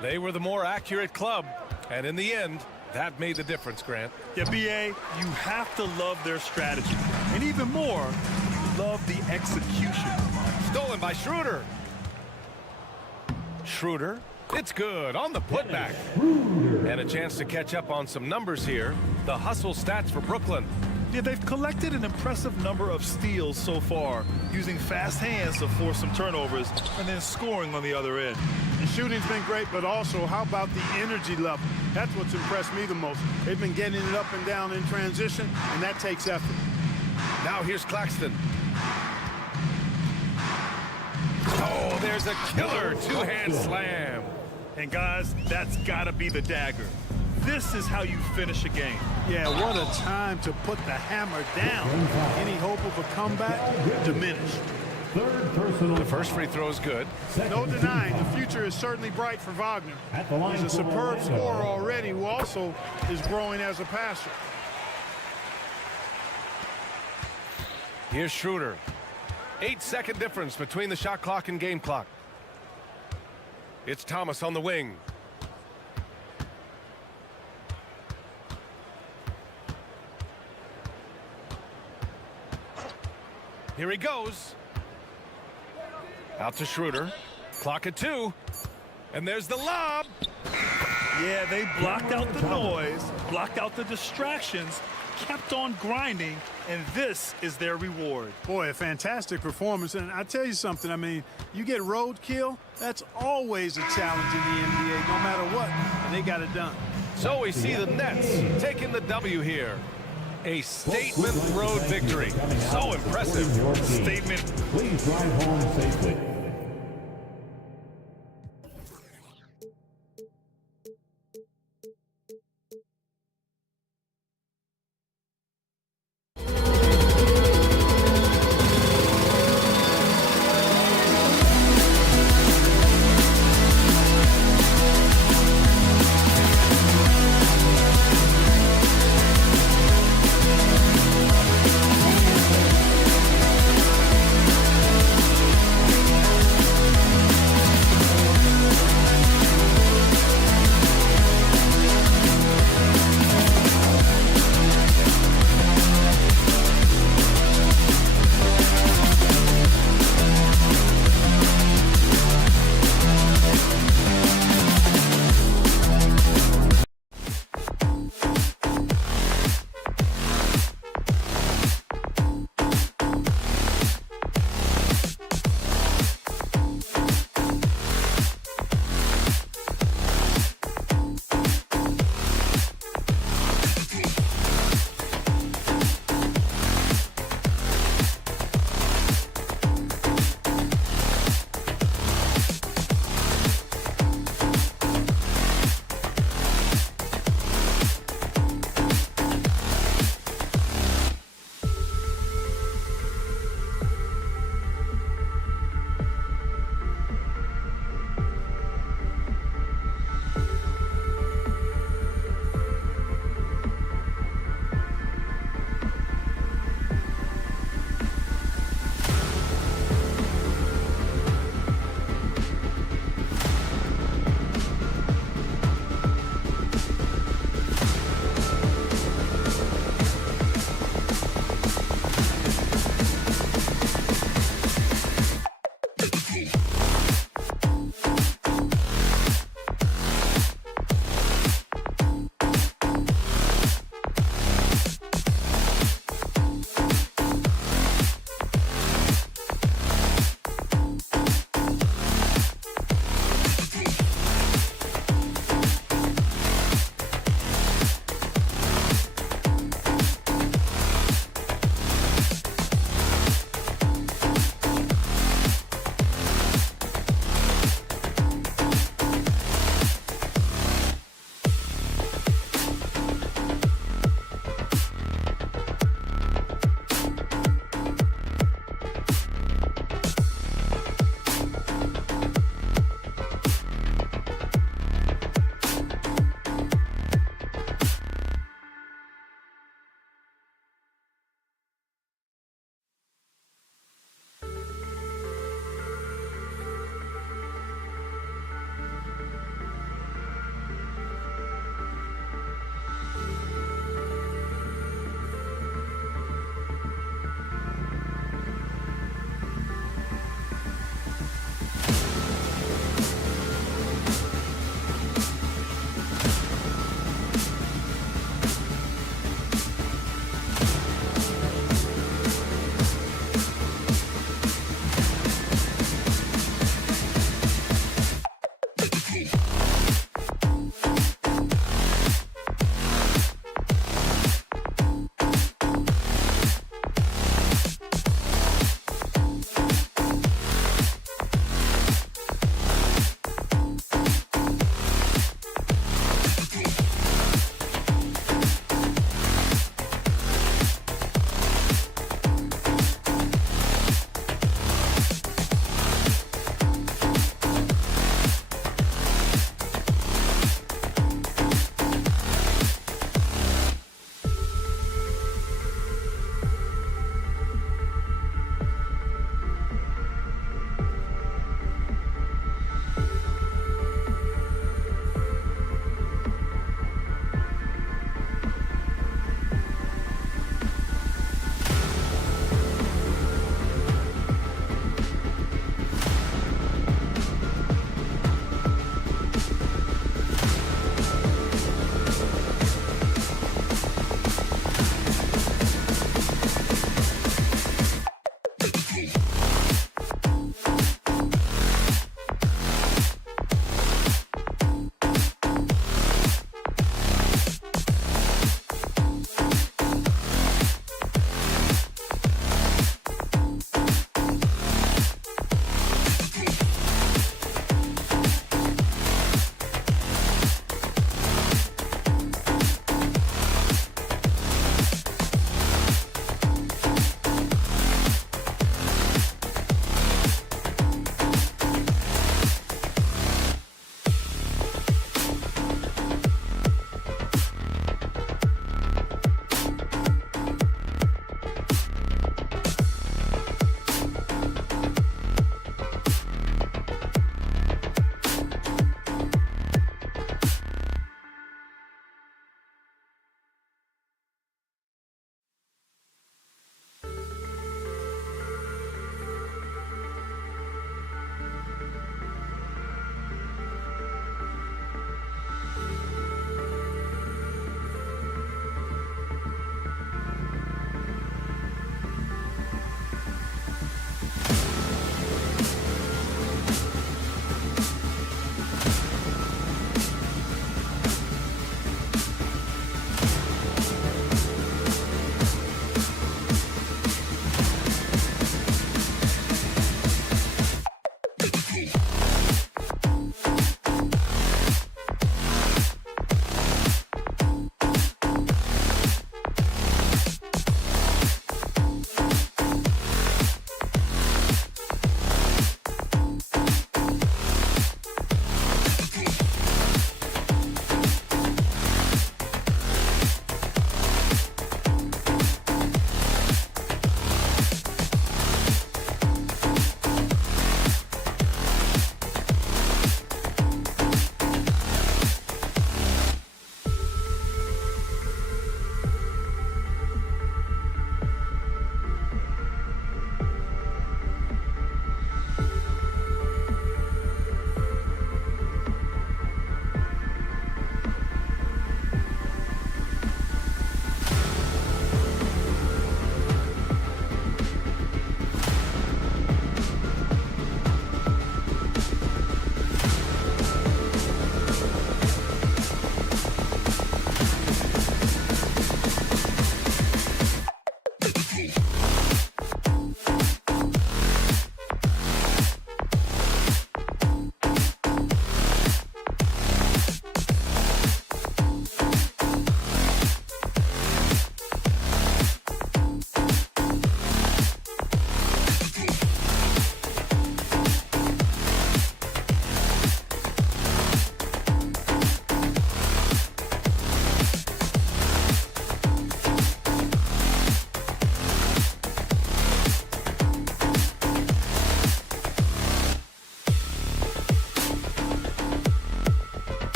They were the more accurate club, and in the end, that made the difference, Grant. Yeah, B.A., you have to love their strategy. And even more, love the execution. Stolen by Schroeder. Schroeder, it's good on the putback. And a chance to catch up on some numbers here. The hustle stats for Brooklyn. Yeah, they've collected an impressive number of steals so far, using fast hands to force some turnovers and then scoring on the other end. The shooting's been great, but also how about the energy level? That's what's impressed me the most. They've been getting it up and down in transition, and that takes effort. Now here's Claxton. Oh, there's a killer 2-hand slam. And guys, that's got to be the dagger. This is how you finish a game. Yeah, what a time to put the hammer down. Any hope of a comeback diminished. The first free throw is good. No denying, the future is certainly bright for Wagner. He's a superb scorer already who also is growing as a passer. Here's Schroeder. 8-second difference between the shot clock and game clock. It's Thomas on the wing. Here he goes. Out to Schroeder. Clock at 2. And there's the lob. Yeah, they blocked out the noise, blocked out the distractions, kept on grinding, and this is their reward. Boy, a fantastic performance. And I tell you something, I mean, you get roadkill, that's always a challenge in the NBA, no matter what, and they got it done. So we see the Nets taking the W here. A statement road victory. So impressive. Statement. Please drive home safely.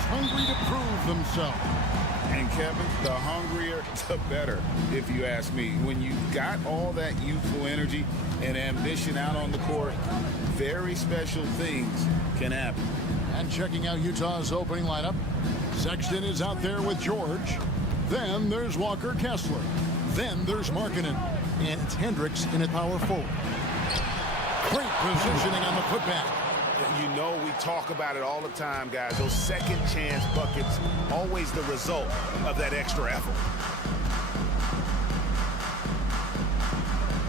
players hungry to prove themselves. And Kevin, the hungrier, the better, if you ask me. When you got all that youthful energy and ambition out on the court, very special things can happen. And checking out Utah's opening lineup, Sexton is out there with George. Then there's Walker Kessler. Then there's Markkanen. And it's Hendricks in at power forward. Great positioning on the putback. You know, we talk about it all the time, guys. Those second chance buckets, always the result of that extra effort.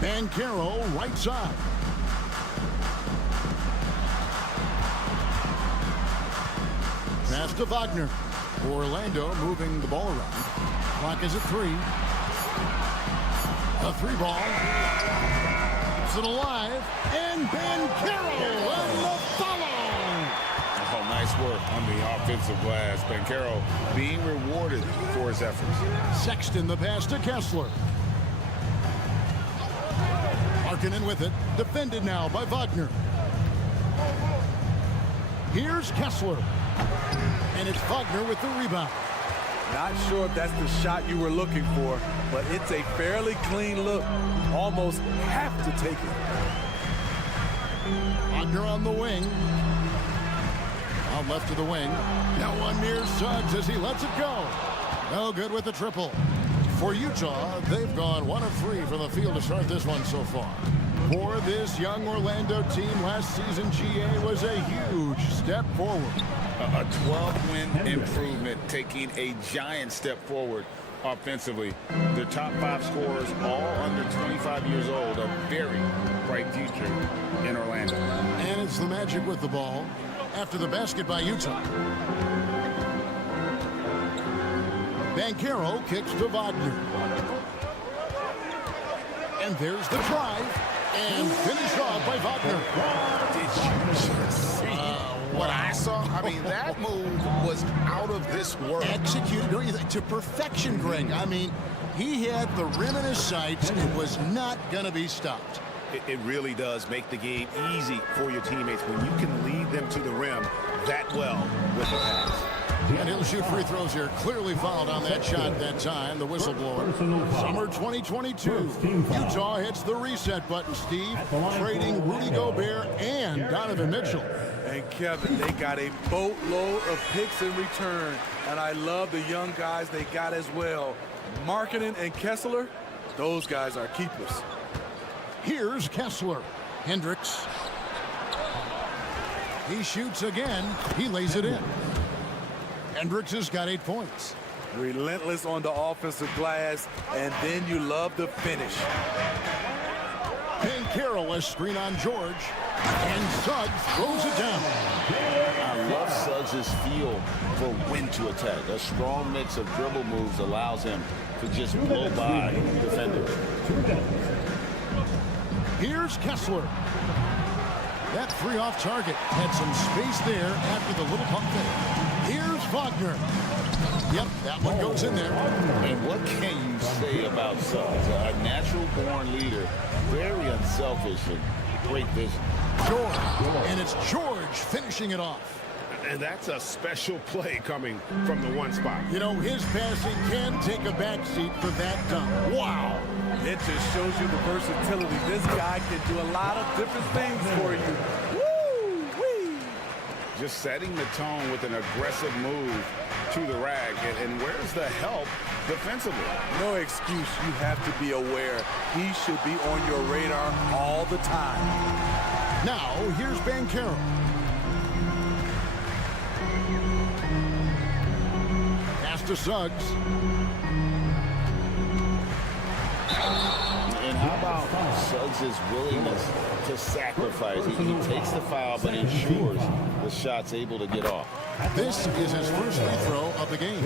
Banchero right side. Pass to Wagner. Orlando moving the ball around. Clock is at 3. A 3 ball. Keeps it alive. And Banchero on the follow. Oh, nice work on the offensive glass. Banchero being rewarded for his efforts. Sexton the pass to Kessler. Markkanen with it. Defended now by Wagner. Here's Kessler. And it's Wagner with the rebound. Not sure if that's the shot you were looking for, but it's a fairly clean look. Almost have to take it. Wagner on the wing. Out left to the wing. Now one near Suggs as he lets it go. No good with the triple. For Utah, they've gone 1 of 3 from the field to start this one so far. For this young Orlando team, last season GA was a huge step forward. A 12-win improvement, taking a giant step forward offensively. Their top 5 scorers, all under 25 years old, a very bright future in Orlando. And it's the Magic with the ball after the basket by Utah. Banchero kicks to Wagner. And there's the drive. And finished off by Wagner. Did you just see what I saw? I mean, that move was out of this world. Executed, don't you think, to perfection, Greg. I mean, he had the rim in his sights and was not going to be stopped. It really does make the game easy for your teammates when you can lead them to the rim that well with the pass. And he'll shoot free throws here. Clearly fouled on that shot that time, the whistleblower. Summer 2022. Utah hits the reset button, Steve, trading Rudy Gobert and Donovan Mitchell. And Kevin, they got a boatload of picks in return. And I love the young guys they got as well. Markkanen and Kessler, those guys are keepers. Here's Kessler. Hendricks. He shoots again. He lays it in. Hendricks has got 8 points. Relentless on the offensive glass, and then you love the finish. Banchero, a screen on George, and Suggs throws it down. I love Suggs' feel for when to attack. A strong mix of dribble moves allows him to just blow by defenders. Here's Kessler. That 3 off target had some space there after the little pump fake. Here's Wagner. Yep, that one goes in there. And what can you say about Suggs? A natural-born leader, very unselfish and great vision. George, and it's George finishing it off. And that's a special play coming from the one spot. You know, his passing can take a backseat for that dunk. Wow. It just shows you the versatility. This guy can do a lot of different things for you. Woo-wee. Just setting the tone with an aggressive move to the rack. And where's the help defensively? No excuse. You have to be aware. He should be on your radar all the time. Now, here's Banchero. Pass to Suggs. And how about Suggs' willingness to sacrifice? He takes the foul, but ensures the shot's able to get off. This is his first free throw of the game.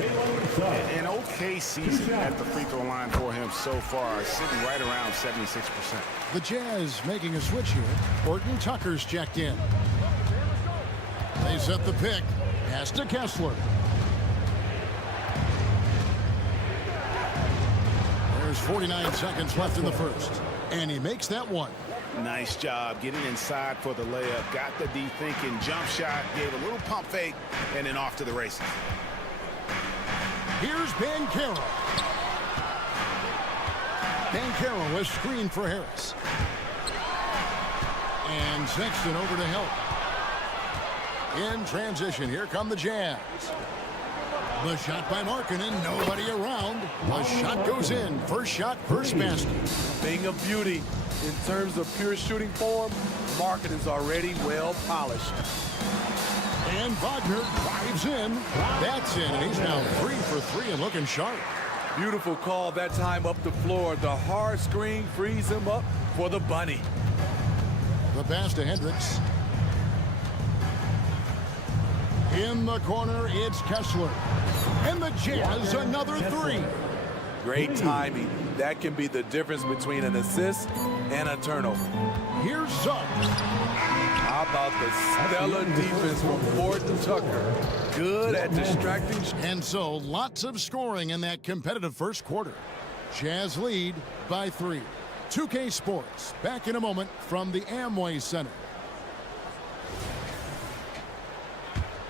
An okay season at the free throw line for him so far, sitting right around 76%. The Jazz making a switch here. Horton Tucker's checked in. They set the pick. Pass to Kessler. There's 49 seconds left in the first. And he makes that one. Nice job getting inside for the layup. Got the D thinking. Jump shot. Gave a little pump fake. And then off to the races. Here's Banchero. Banchero was screened for Harris. And Sexton over to help. In transition, here come the Jazz. The shot by Markkanen, nobody around. The shot goes in. First shot, first basket. Thing of beauty in terms of pure shooting form, Markkanen's already well polished. And Wagner drives in. That's in, and he's now 3 for 3 and looking sharp. Beautiful call that time up the floor. The hard screen frees him up for the bunny. The pass to Hendricks. In the corner, it's Kessler. And the Jazz, another 3. Great timing. That can be the difference between an assist and a turnover. Here's Suggs. How about the stellar defense from Horton Tucker? Good at distracting. And so, lots of scoring in that competitive first quarter. Jazz lead by 3. 2K Sports, back in a moment from the Amway Center.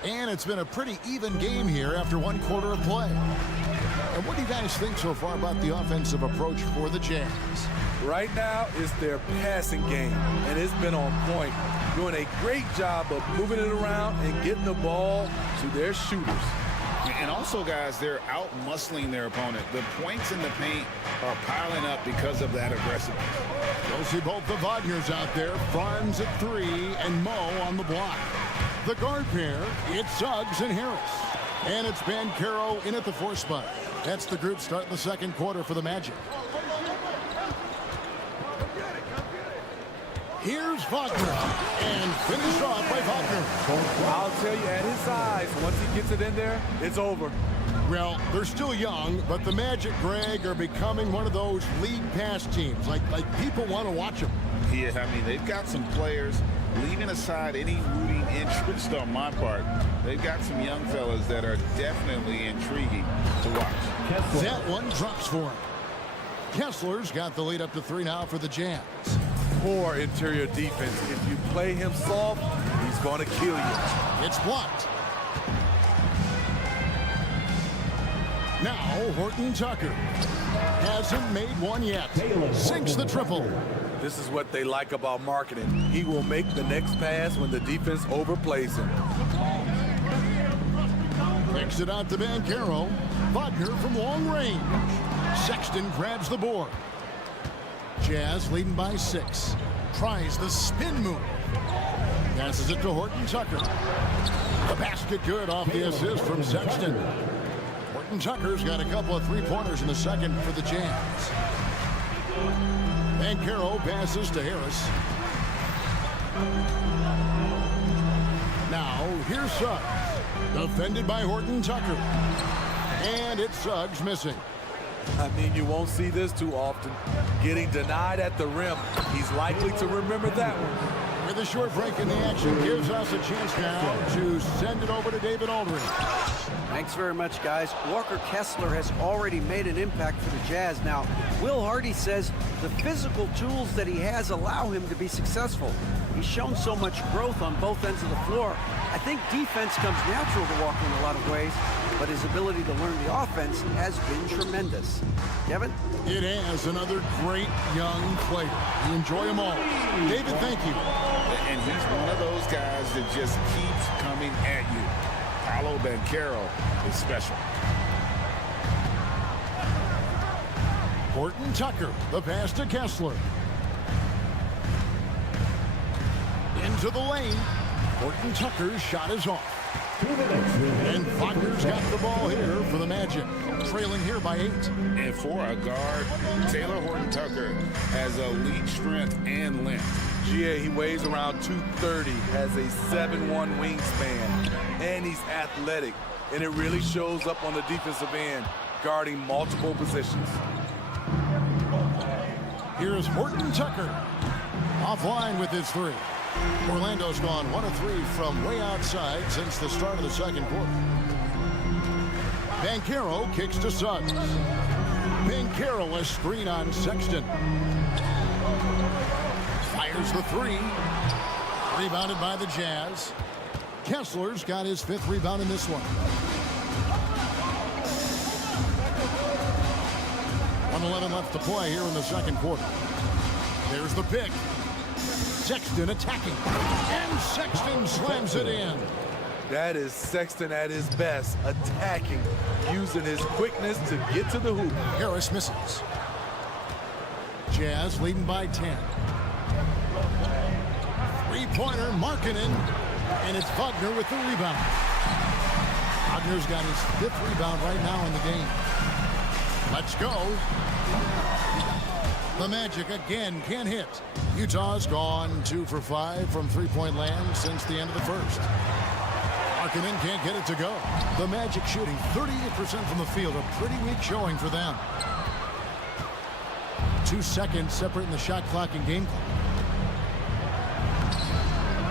And it's been a pretty even game here after 1 quarter of play. And what do you guys think so far about the offensive approach for the Jazz? Right now, it's their passing game, and it's been on point. Doing a great job of moving it around and getting the ball to their shooters. And also, guys, they're out-muscling their opponent. The points in the paint are piling up because of that aggressiveness. You'll see both the Wagners out there. Franz at 3 and Mo on the block. The guard pair, it's Suggs and Harris. And it's Banchero in at the 4 spot. That's the group starting the second quarter for the Magic. Here's Wagner. And finished off by Wagner. I'll tell you, at his size, once he gets it in there, it's over. Well, they're still young, but the Magic, Greg, are becoming one of those league pass teams. Like people want to watch them. Yeah, I mean, they've got some players, leaving aside any rooting interest on my part, they've got some young fellas that are definitely intriguing to watch. That one drops for him. Kessler's got the lead up to 3 now for the Jazz. Poor interior defense. If you play him soft, he's going to kill you. It's blocked. Now Horton Tucker hasn't made one yet. Sinks the triple. This is what they like about Markkanen. He will make the next pass when the defense overplays him. Kicks it out to Banchero. Wagner from long range. Sexton grabs the board. Jazz leading by 6. Tries the spin move. Passes it to Horton Tucker. The basket good off the assist from Sexton. Horton Tucker's got a couple of 3-pointers in the second for the Jazz. Banchero passes to Harris. Now, here's Suggs. Defended by Horton Tucker. And it's Suggs missing. I mean, you won't see this too often. Getting denied at the rim. He's likely to remember that one. With a short break in the action, gives us a chance now to send it over to David Aldridge. Thanks very much, guys. Walker Kessler has already made an impact for the Jazz. Now, Will Hardy says the physical tools that he has allow him to be successful. He's shown so much growth on both ends of the floor. I think defense comes natural to Walker in a lot of ways, but his ability to learn the offense has been tremendous. Kevin? It has another great young player. You enjoy them all. David, thank you. And he's one of those guys that just keeps coming at you. Paolo Banchero is special. Horton Tucker, the pass to Kessler. Into the lane. Horton Tucker's shot is off. And Wagner's got the ball here for the Magic. Trailing here by 8. And for a guard, Taylor Horton Tucker has elite strength and length. GA, he weighs around 230, has a 7'1" wingspan, and he's athletic. And it really shows up on the defensive end, guarding multiple positions. Here's Horton Tucker. Offline with his 3. Orlando's gone 1 of 3 from way outside since the start of the second quarter. Banchero kicks to Suggs. Banchero a screen on Sexton. Fires Here's the three. Rebounded by the Jazz. Kessler's got his 5th rebound in this one. 1:11 left to play here in the second quarter. There's the pick. Sexton attacking. And Sexton slams it in. That is Sexton at his best, attacking, using his quickness to get to the hoop. Harris misses. Jazz leading by 10. Three-pointer, Markkanen, and it's Wagner with the rebound. Wagner's got his 5th rebound right now in the game. Let's go. The Magic again can't hit. Utah's gone 2 for 5 from three-point land since the end of the first. Markkanen can't get it to go. The Magic shooting 38% from the field, a pretty weak showing for them. 2 seconds separating the shot clock and game clock.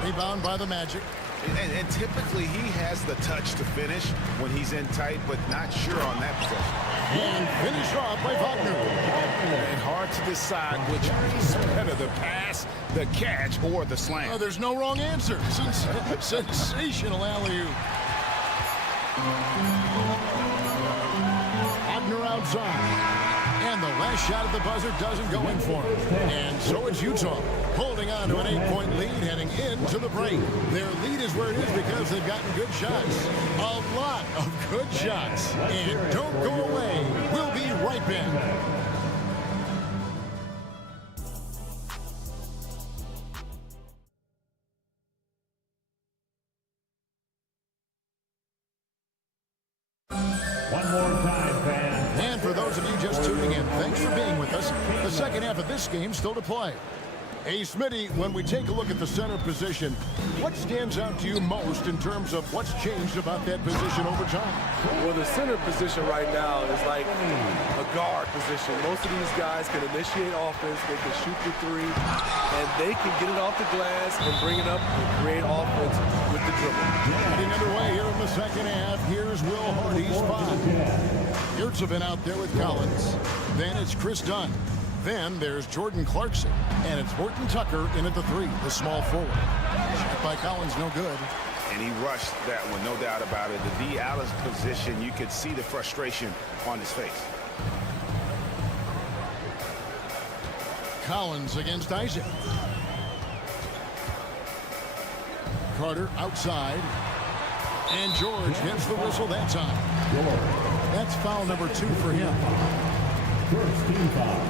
Rebound by the Magic. And typically he has the touch to finish when he's in tight, but not sure on that possession. And finish off by Wagner. And hard to decide which is better, the pass, the catch, or the slam. Oh, there's no wrong answer. Sensational alley-oop. Wagner outside. And the last shot at the buzzer doesn't go in for him. And so it's Utah holding on to an 8-point lead heading into the break. Their lead is where it is because they've gotten good shots. A lot of good shots. And don't go away. We'll be right back. One more time, fans. And for those of you just tuning in, thanks for being with us. The second half of this game still to play. Hey, Smitty, when we take a look at the center position, what stands out to you most in terms of what's changed about that position over time? Well, the center position right now is like a guard position. Most of these guys can initiate offense, they can shoot the three, and they can get it off the glass and bring it up and create offense with the dribble. Getting underway here in the second half. Here's Will Hardy's 5. Yurtsevin out there with Collins. Then it's Chris Dunn. Then there's Jordan Clarkson. And it's Horton Tucker in at the 3, the small forward. Shot by Collins, no good. And he rushed that one, no doubt about it. The D. Allen's position, you could see the frustration on his face. Collins against Isaac. Carter outside. And George gets the whistle that time. That's foul number 2 for him. First team foul.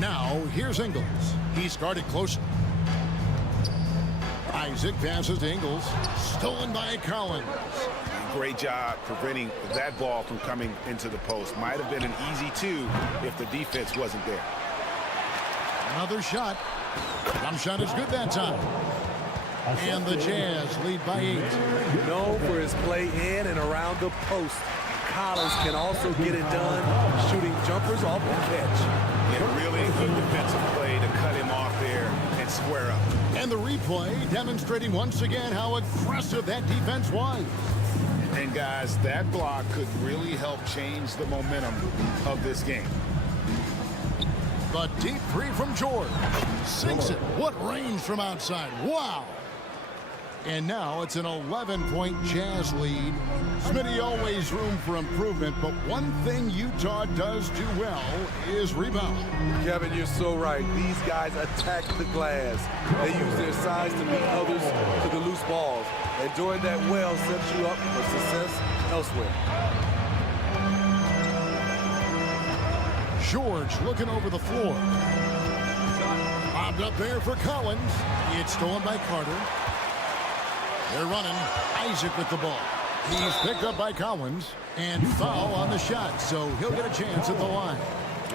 Now, here's Ingles. He's guarded closely. Isaac passes to Ingles. Stolen by Collins. Great job preventing that ball from coming into the post. Might have been an easy 2 if the defense wasn't there. Another shot. Jump shot is good that time. And the Jazz lead by 8. Known for his play in and around the post. Collins can also get it done shooting jumpers off the catch. And really good defensive play to cut him off there and square up. And the replay demonstrating once again how aggressive that defense was. And guys, that block could really help change the momentum of this game. The deep 3 from George. Sinks it. What range from outside. Wow. And now it's an 11-point Jazz lead. Smitty, always room for improvement, but one thing Utah does do well is rebound. Kevin, you're so right. These guys attack the glass. They use their size to beat others to the loose balls. And doing that well sets you up for success elsewhere. George looking over the floor. Bobbed up there for Collins. It's stolen by Carter. They're running. Isaac with the ball. He's picked up by Collins. And foul on the shot, so he'll get a chance at the line.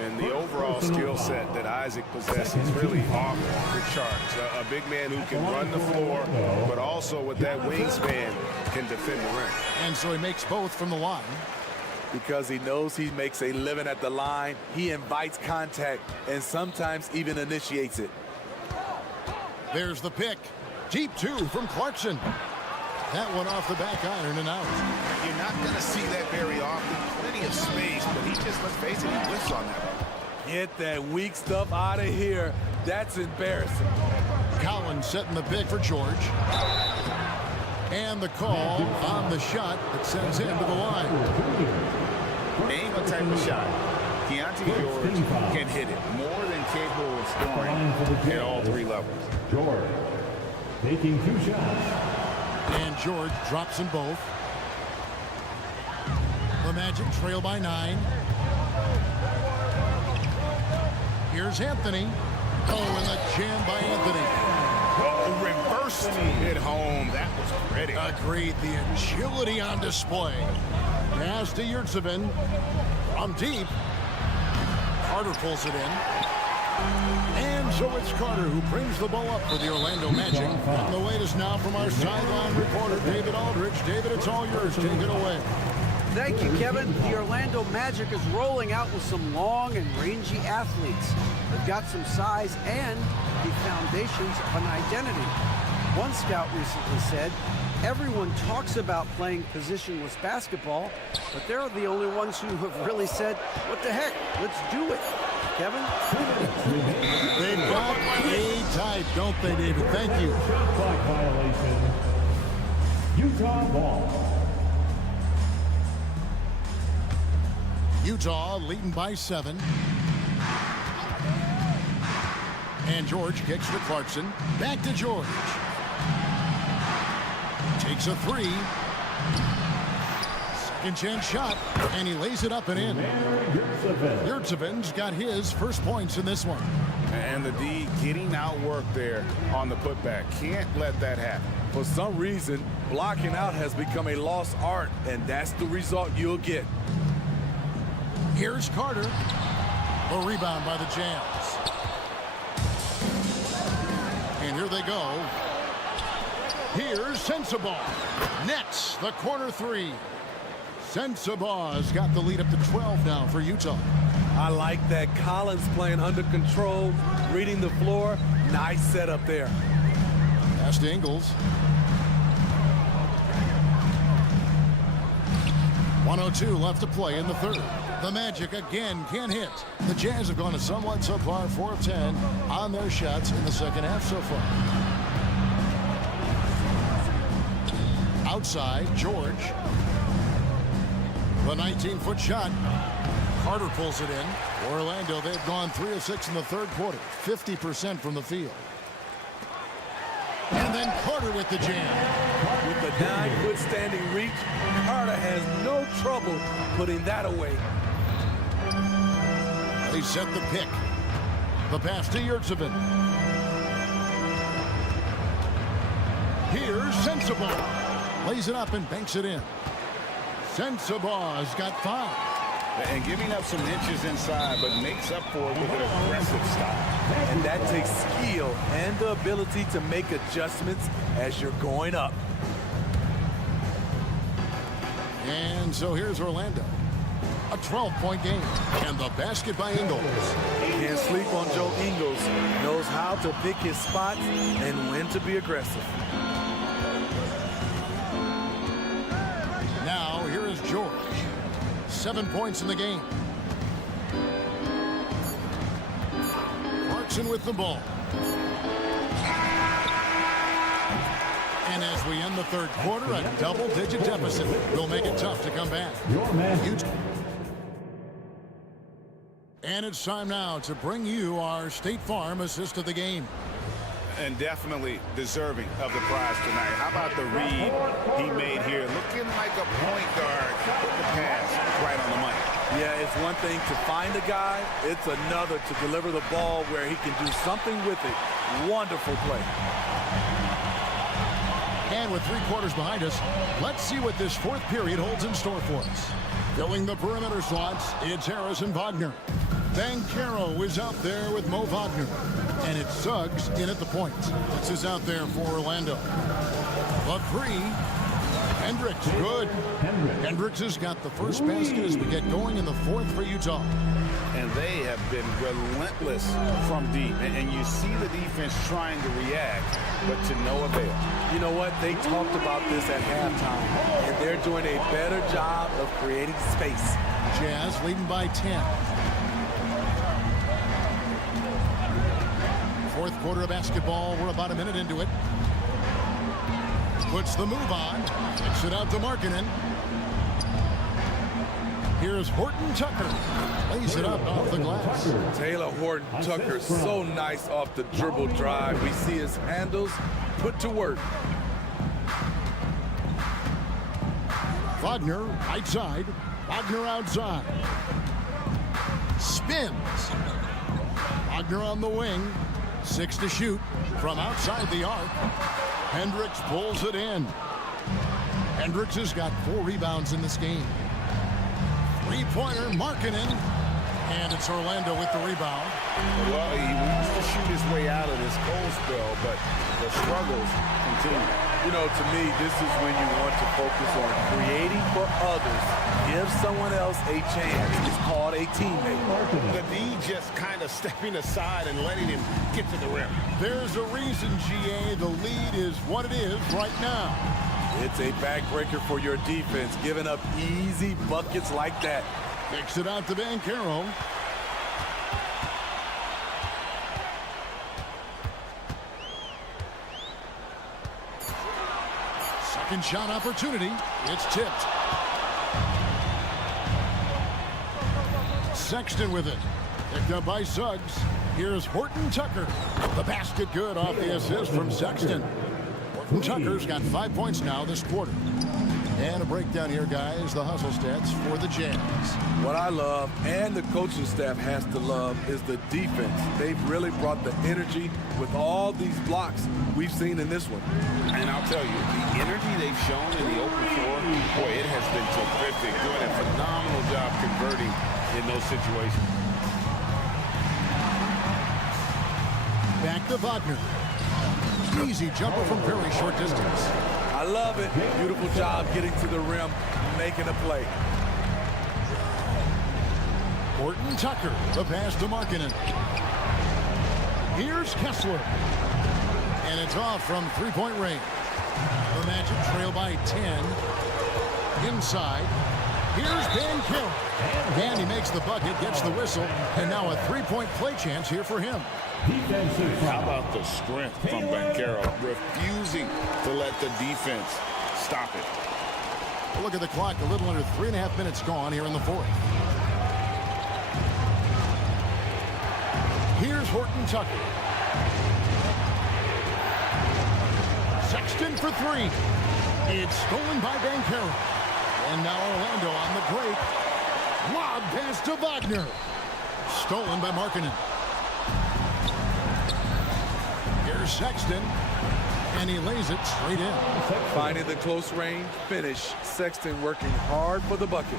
And the overall skill set that Isaac possesses really off the charts. A big man who can run the floor, but also with that wingspan can defend the rim. And so he makes both from the line. Because he knows he makes a living at the line, he invites contact and sometimes even initiates it. There's the pick. Deep 2 from Clarkson. That one off the back iron and out. You're not going to see that very often. Plenty of space, but he just, let's face it, he whiffs on that one. Get that weak stuff out of here. That's embarrassing. Collins setting the pick for George. And the call on the shot that sends him to the line. Name a type of shot. Keontae George can hit it more than capable of scoring at all three levels. George taking 2 shots. And George drops them both. The Magic trail by 9. Here's Anthony. Oh, and the jam by Anthony. Oh, reversed hit home. That was pretty. Agreed. The agility on display. Pass to Yurtsevin. From deep. Carter pulls it in. And so it's Carter who brings the ball up for the Orlando Magic. And the latest now from our sideline reporter, David Aldridge. David, it's all yours. Take it away. Thank you, Kevin. The Orlando Magic is rolling out with some long and rangy athletes. They've got some size and the foundations of an identity. One scout recently said, everyone talks about playing positionless basketball, but they're the only ones who have really said, what the heck, let's do it. Kevin? They've got a type, don't they, David? Thank you. Clock violation. Utah ball. Utah leading by 7. And George kicks to Clarkson. Back to George. Takes a 3. Second chance shot. And he lays it up and in. Yurtseven's got his first points in this one. And the D getting out work there on the putback. Can't let that happen. For some reason, blocking out has become a lost art, and that's the result you'll get. Here's Carter. A rebound by the Jams. And here they go. Here's Sensabaugh. Nets the corner 3. Sensabaugh's got the lead up to 12 now for Utah. I like that. Collins playing under control, reading the floor. Nice setup there. Pass to Ingles. 1:02 left to play in the third. The Magic again can't hit. The Jazz have gone a somewhat subpar 4 of 10 on their shots in the second half so far. Outside, George. The 19-foot shot. Carter pulls it in. Orlando, they've gone 3 of 6 in the third quarter. 50% from the field. And then Carter with the jam. With the 9-foot standing reach, Carter has no trouble putting that away. They set the pick. The pass to Yurtsevin. Here's Sensabaugh. Lays it up and banks it in. Sensabaugh's got 5. And giving up some inches inside, but makes up for it with an aggressive style. And that takes skill and the ability to make adjustments as you're going up. And so here's Orlando. A 12-point game. And the basket by Ingles. Can't sleep on Joe Ingles. Knows how to pick his spots and when to be aggressive. Now here is George. 7 points in the game. Clarkson with the ball. And as we end the third quarter, a double-digit deficit will make it tough to come back. And it's time now to bring you our State Farm assist of the game. And definitely deserving of the prize tonight. How about the read he made here? Looking like a point guard. Put the pass right on the money. Yeah, it's one thing to find a guy. It's another to deliver the ball where he can do something with it. Wonderful play. And with 3 quarters behind us, let's see what this fourth period holds in store for us. Filling the perimeter slots, it's Harrison Wagner. Banchero is out there with Mo Wagner. And it's Suggs in at the point. This is out there for Orlando. The 3. Hendricks, good. Hendricks has got the first basket as we get going in the fourth for Utah. And they have been relentless from deep. And you see the defense trying to react, but to no avail. You know what? They talked about this at halftime, and they're doing a better job of creating space. Jazz leading by 10. Fourth quarter of basketball. We're about a minute into it. Puts the move on. Kicks it out to Markkanen. Here's Horton Tucker. Lays it up off the glass. Taylor Horton Tucker, so nice off the dribble drive. We see his handles put to work. Wagner, right side. Wagner outside. Spins. Wagner on the wing. 6 to shoot from outside the arc. Hendricks pulls it in. Hendricks has got 4 rebounds in this game. Three-pointer, Markkanen. And it's Orlando with the rebound. Well, he used to shoot his way out of this cold spell, but the struggles continue. You know, to me, this is when you want to focus on creating for others. Give someone else a chance. It's called a teammate. The D just kind of stepping aside and letting him get to the rim. There's a reason, GA, the lead is what it is right now. It's a backbreaker for your defense, giving up easy buckets like that. Kicks it out to Banchero. Second shot opportunity. It's tipped. Sexton with it. Picked up by Suggs. Here's Horton Tucker. The basket good off the assist from Sexton. Horton Tucker's got 5 points now this quarter. And a breakdown here, guys. The hustle stats for the Jazz. What I love, and the coaching staff has to love, is the defense. They've really brought the energy with all these blocks we've seen in this one. And I'll tell you, the energy they've shown in the open floor, boy, it has been terrific. Doing a phenomenal job converting in those situations. Back to Wagner. Easy jumper from very short distance. I love it. Beautiful job getting to the rim, making a play. Horton Tucker, the pass to Markkanen. Here's Kessler. And it's off from three-point range. The Magic trail by 10. Inside. Here's Banchero. And he makes the bucket, gets the whistle, and now a three-point play chance here for him. How about the strength from Banchero, refusing to let the defense stop it. Look at the clock, a little under 3.5 minutes gone here in the fourth. Here's Horton Tucker. Sexton for 3. It's stolen by Banchero. And now Orlando on the break. Lob pass to Wagner. Stolen by Markkanen. Here's Sexton. And he lays it straight in. Finding the close range finish. Sexton working hard for the bucket.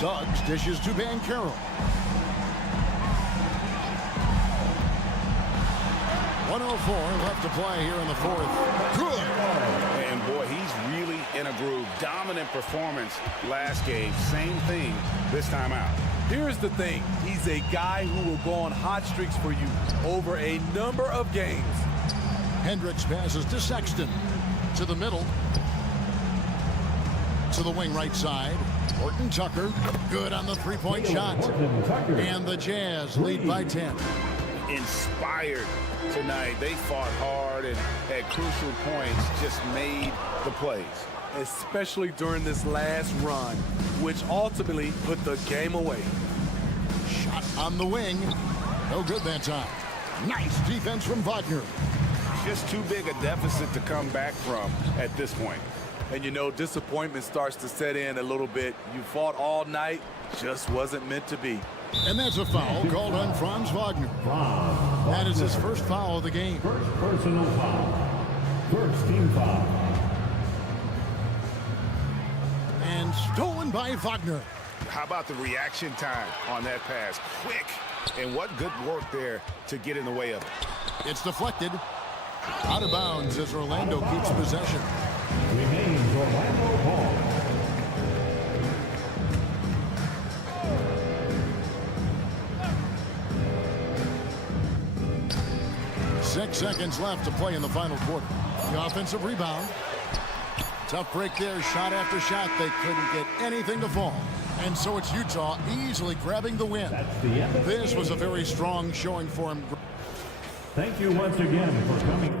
Suggs dishes to Banchero. 1:04 left to play here in the fourth. Good. And boy, he's really in a groove. Dominant performance last game. Same thing this time out. Here's the thing. He's a guy who will go on hot streaks for you over a number of games. Hendricks passes to Sexton. To the middle. To the wing right side. Horton Tucker. Good on the three-point shot. And the Jazz lead by 10. Inspired tonight. They fought hard and at crucial points just made the plays. Especially during this last run, which ultimately put the game away. Shot on the wing. No good that time. Nice defense from Wagner. Just too big a deficit to come back from at this point. And you know, disappointment starts to set in a little bit. You fought all night, just wasn't meant to be. And that's a foul called on Franz Wagner. That is his first foul of the game. First personal foul. First team foul. And stolen by Wagner. How about the reaction time on that pass? Quick. And what good work there to get in the way of it. It's deflected. Out of bounds as Orlando keeps possession. Remains Orlando ball. 6 seconds left to play in the final quarter. The offensive rebound. Tough break there, shot after shot. They couldn't get anything to fall. And so it's Utah easily grabbing the win. This was a very strong showing for him. Thank you once again for coming.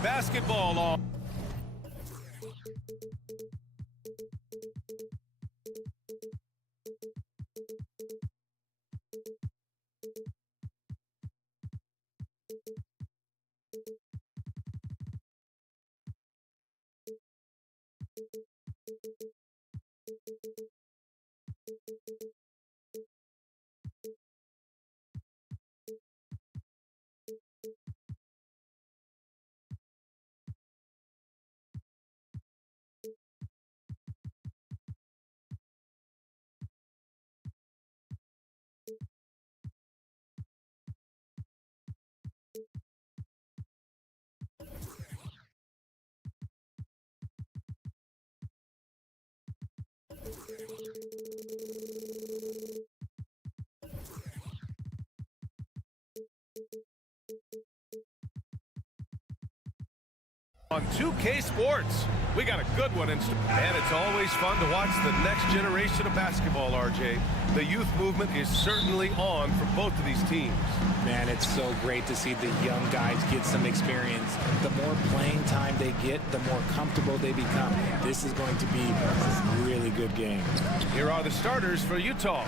Basketball on. On 2K Sports, we got a good one, and it's always fun to watch the next generation of basketball, RJ. The youth movement is certainly on for both of these teams. Man, it's so great to see the young guys get some experience. The more playing time they get, the more comfortable they become. This is going to be a really good game. Here are the starters for Utah.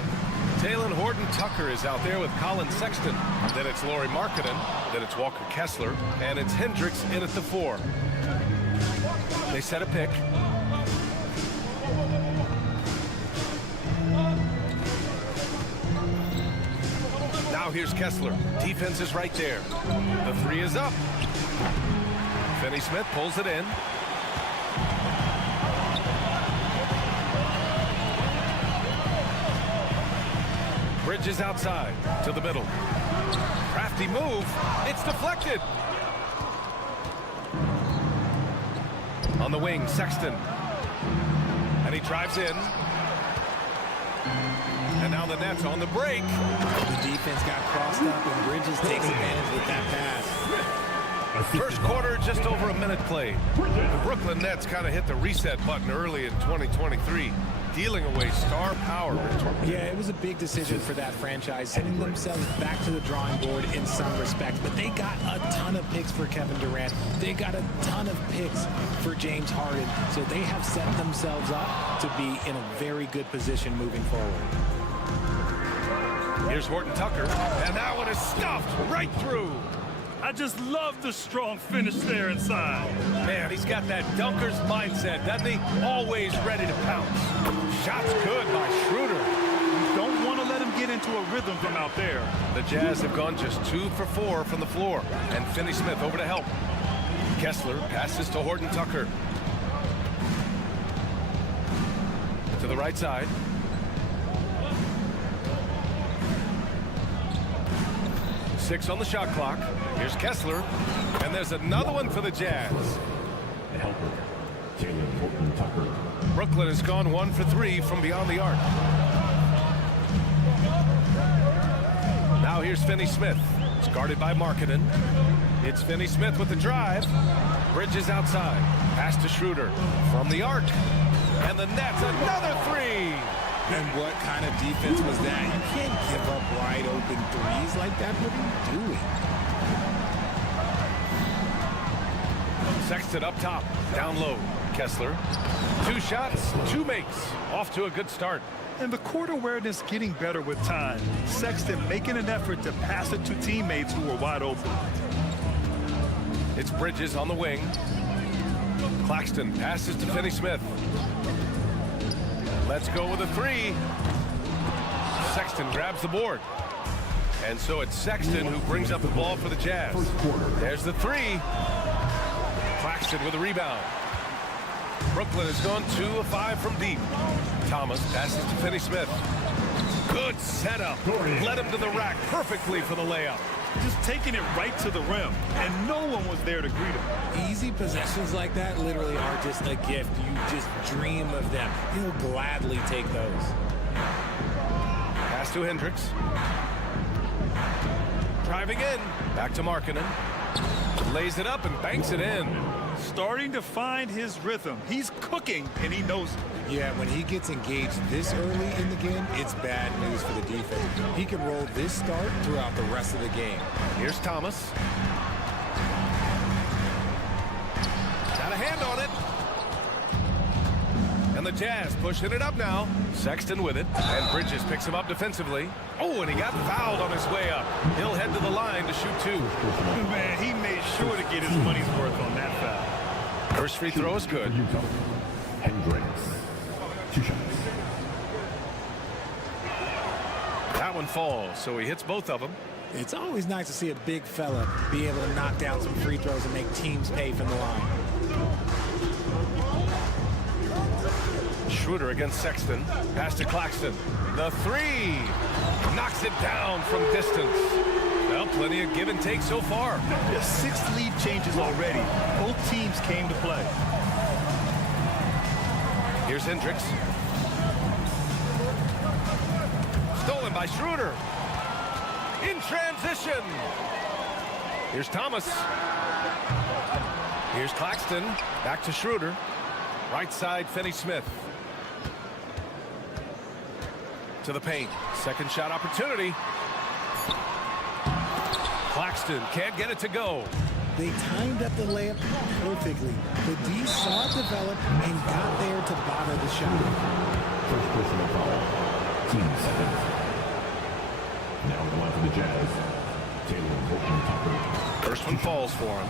Taylor Horton-Tucker is out there with Colin Sexton. Then it's Lauri Markkanen. Then it's Walker Kessler. And it's Hendricks in at the 4. They set a pick. Now here's Kessler. Defense is right there. The 3 is up. Finney-Smith pulls it in. Bridges outside to the middle. Crafty move. It's deflected. On the wing, Sexton. And he drives in. And now the Nets on the break. The defense got crossed up, and Bridges takes advantage with that pass. First quarter, just over a minute played. The Brooklyn Nets kind of hit the reset button early in 2023, dealing away star power. Yeah, it was a big decision for that franchise, sending themselves back to the drawing board in some respects. But they got a ton of picks for Kevin Durant. They got a ton of picks for James Harden. So they have set themselves up to be in a very good position moving forward. Here's Horton-Tucker, and that one is stuffed right through. I just love the strong finish there inside. Man, he's got that dunker's mindset, doesn't he? Always ready to pounce. Shots good by Schroeder. You don't want to let him get into a rhythm from out there. The Jazz have gone just 2 for 4 from the floor, and Finney-Smith over to help. Kessler passes to Horton-Tucker. To the right side. Six on the shot clock. Here's Kessler, and there's another one for the Jazz. Brooklyn has gone 1 for 3 from beyond the arc. Now here's Finney-Smith. It's guarded by Markkanen. It's Finney-Smith with the drive. Bridges outside. Pass to Schroeder from the arc. And the Nets, another 3. And what kind of defense was that? You can't give up wide open threes like that. What are you doing? Sexton up top, down low. Kessler, 2 shots, 2 makes. Off to a good start. And the court awareness getting better with time. Sexton making an effort to pass it to teammates who were wide open. It's Bridges on the wing. Claxton passes to Finney-Smith. Let's go with a 3. Sexton grabs the board. And so it's Sexton who brings up the ball for the Jazz. There's the 3. Claxton with a rebound. Brooklyn has gone 2 of 5 from deep. Thomas passes to Finney-Smith. Good setup. Led him to the rack perfectly for the layup. Just taking it right to the rim, and no one was there to greet him. Easy possessions like that literally are just a gift. You just dream of them. He'll gladly take those. Pass to Hendricks. Driving in. Back to Markkanen. Lays it up and banks it in. Starting to find his rhythm. He's cooking, and he knows it. Yeah, when he gets engaged this early in the game, it's bad news for the defense. He can roll this start throughout the rest of the game. Here's Thomas. Got a hand on it. And the Jazz pushing it up now. Sexton with it. And Bridges picks him up defensively. Oh, and he got fouled on his way up. He'll head to the line to shoot 2. Man, he made sure to get his money's worth on that foul. First free throw is good. Hendricks. 2 shots. That one falls, so he hits both of them. It's always nice to see a big fella be able to knock down some free throws and make teams pay from the line. Schroeder against Sexton. Pass to Claxton. The 3. Knocks it down from distance. Well, plenty of give and take so far. There's 6 lead changes already. Both teams came to play. Here's Hendricks. Stolen by Schroeder. In transition. Here's Thomas. Here's Claxton. Back to Schroeder. Right side, Finney-Smith. To the paint. Second shot opportunity. Claxton can't get it to go. They timed up the layup perfectly. The D saw it develop and got there to bother the shot. First personal foul. Team 7. Now on the line for the Jazz. Taylor Horton Tucker. First one falls for him.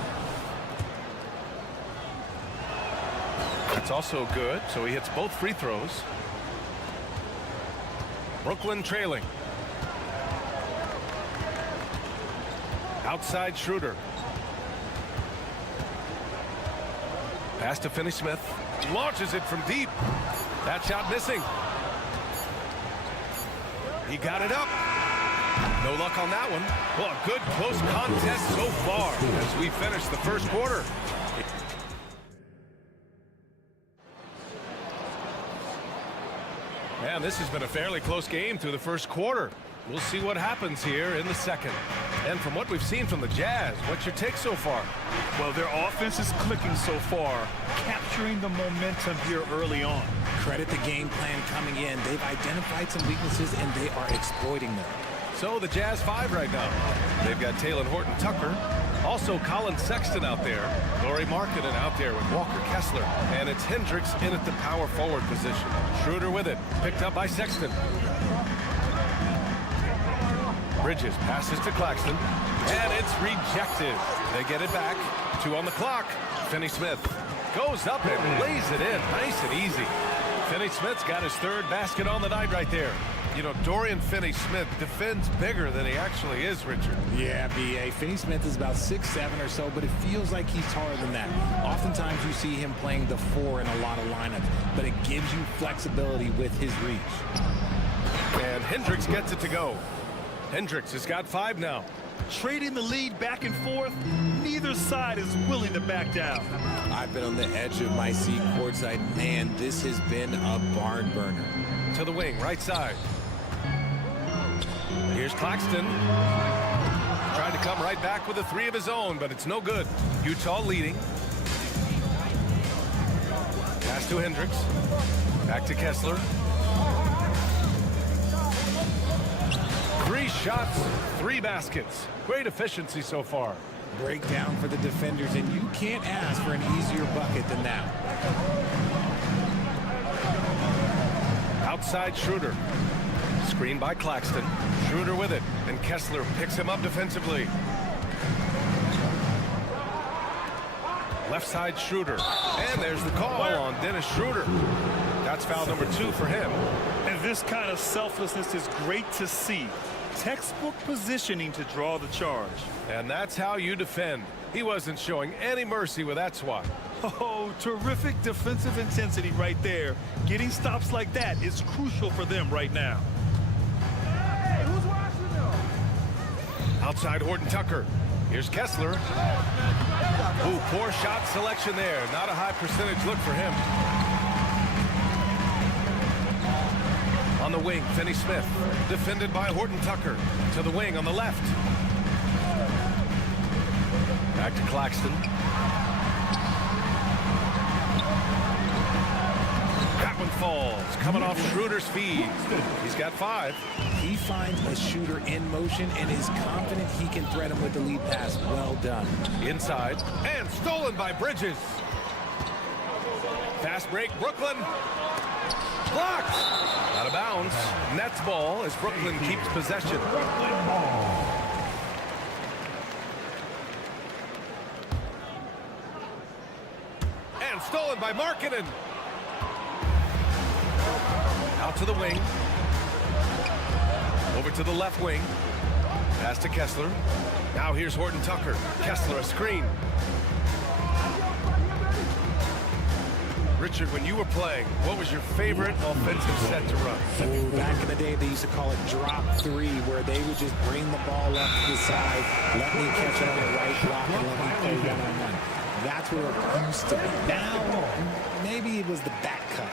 That's also good, so he hits both free throws. Brooklyn trailing. Outside Schroeder. Pass to Finney-Smith. Launches it from deep. That shot missing. He got it up. No luck on that one. Well, a good close contest so far as we finish the first quarter. Man, this has been a fairly close game through the first quarter. We'll see what happens here in the second. And from what we've seen from the Jazz, what's your take so far? Well, their offense is clicking so far, capturing the momentum here early on. Credit the game plan coming in. They've identified some weaknesses, and they are exploiting them. So the Jazz 5 right now. They've got Taylor Horton Tucker. Also Colin Sexton out there. Lauri Markkanen out there with Walker Kessler. And it's Hendricks in at the power forward position. Schroeder with it. Picked up by Sexton. Bridges passes to Claxton. And it's rejected. They get it back. 2 on the clock. Finney-Smith goes up and lays it in. Nice and easy. Finney-Smith's got his 3rd basket on the night right there. You know, Dorian Finney-Smith defends bigger than he actually is, Richard. Yeah, B.A. Finney-Smith is about 6'7" or so, but it feels like he's taller than that. Oftentimes you see him playing the 4 in a lot of lineups, but it gives you flexibility with his reach. And Hendricks gets it to go. Hendricks has got 5 now. Trading the lead back and forth, neither side is willing to back down. I've been on the edge of my seat courtside. Man, this has been a barn burner. To the wing, right side. Here's Claxton. Trying to come right back with a 3 of his own, but it's no good. Utah leading. Pass to Hendricks. Back to Kessler. 3 shots, 3 baskets. Great efficiency so far. Breakdown for the defenders, and you can't ask for an easier bucket than that. Outside Schroeder. Screen by Claxton. Schroeder with it, and Kessler picks him up defensively. Left side Schroeder. And there's the call on Dennis Schroeder. That's foul number 2 for him. And this kind of selflessness is great to see. Textbook positioning to draw the charge. And that's how you defend. He wasn't showing any mercy with that swat. Oh, terrific defensive intensity right there. Getting stops like that is crucial for them right now. Hey, who's watching them? Outside Horton Tucker. Here's Kessler. Ooh, poor shot selection there. Not a high percentage look for him. On On the wing, Finney-Smith, defended by Horton-Tucker. To the wing on the left. Back to Claxton. That one falls, coming off Schroeder's feed. He's got 5. He finds a shooter in motion and is confident he can thread him with the lead pass. Well done. Inside, and stolen by Bridges. Fast break, Brooklyn. Blocked. Out of bounds. Nets ball as Brooklyn keeps possession. And stolen by Markkanen. Out to the wing. Over to the left wing. Pass to Kessler. Now here's Horton-Tucker. Kessler, a screen. Richard, when you were playing, what was your favorite offensive set to run? Oh, back in the day, they used to call it drop 3, where they would just bring the ball up to the side, let me catch it on the right block, and let me play one-on-one. That's where it used to be. Now, maybe it was the back cut.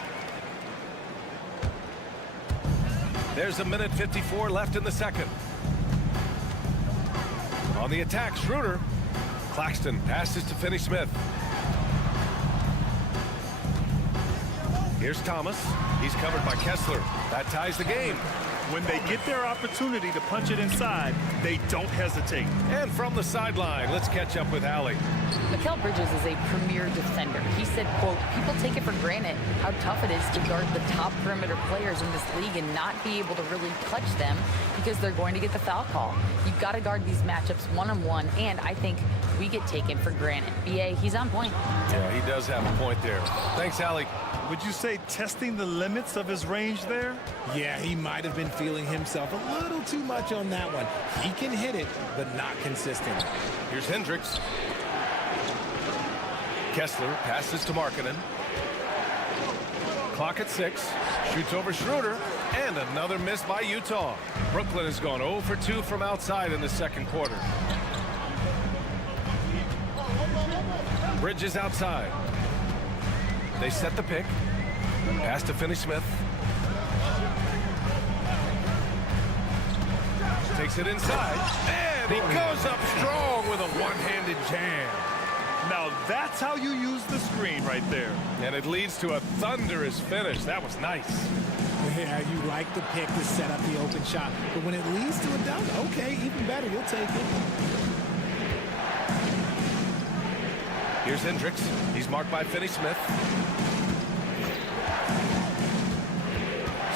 There's a minute 54 left in the second. On the attack, Schroeder. Claxton passes to Finney-Smith. Here's Thomas. He's covered by Kessler. That ties the game. When they get their opportunity to punch it inside, they don't hesitate. And from the sideline, let's catch up with Allie. Mikal Bridges is a premier defender. He said, quote, people take it for granted how tough it is to guard the top perimeter players in this league and not be able to really touch them because they're going to get the foul call. You've got to guard these matchups one-on-one, and I think we get taken for granted. BA, he's on point. Yeah, he does have a point there. Thanks, Allie. Would you say testing the limits of his range there? Yeah, he might have been feeling himself a little too much on that one. He can hit it, but not consistent. Here's Hendricks. Kessler passes to Markkanen. Clock at 6. Shoots over Schroeder. And another miss by Utah. Brooklyn has gone 0 for 2 from outside in the second quarter. Bridges outside. They set the pick. Pass to Finney-Smith. Takes it inside. And he goes up strong with a one-handed jam. Now that's how you use the screen right there. And it leads to a thunderous finish. That was nice. Yeah, you like the pick to set up the open shot. But when it leads to a dunk, okay, even better. You'll take it. Here's Hendricks. He's marked by Finney-Smith.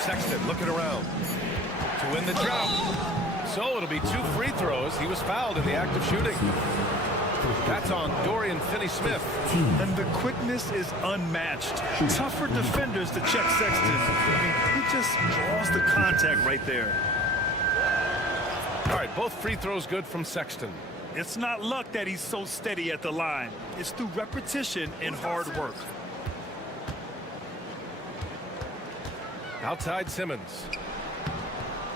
Sexton looking around to win the drought. So it'll be 2 free throws. He was fouled in the act of shooting. That's on Dorian Finney-Smith. And the quickness is unmatched. Tough for defenders to check Sexton. I mean, he just draws the contact right there. All right, both free throws good from Sexton. It's not luck that he's so steady at the line. It's through repetition and hard work. Outside Simmons.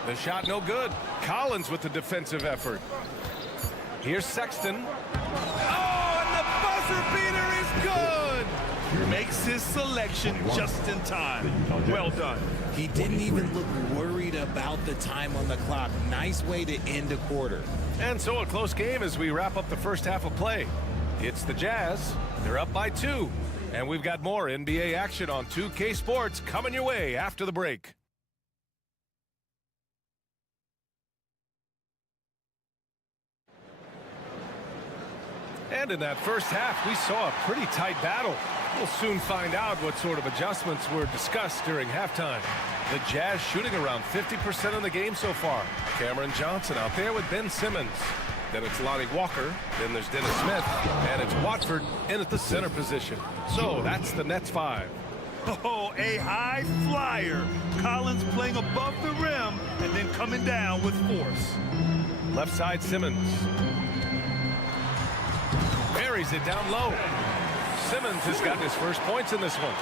The shot no good. Collins with the defensive effort. Here's Sexton. Oh, and the buzzer beater is good. Makes his selection just in time. Well done. He didn't even look worried about the time on the clock. Nice way to end a quarter. And so a close game as we wrap up the first half of play. It's the Jazz. They're up by 2. And we've got more NBA action on 2K Sports coming your way after the break. And in that first half, we saw a pretty tight battle. We'll soon find out what sort of adjustments were discussed during halftime. The Jazz shooting around 50% in the game so far. Cameron Johnson out there with Ben Simmons. Then it's Lonnie Walker. Then there's Dennis Smith. And it's Watford in at the center position. So that's the Nets 5. Oh, a high flyer. Collins playing above the rim and then coming down with force. Left side Simmons. Buries it down low. Simmons has gotten his first points in this one.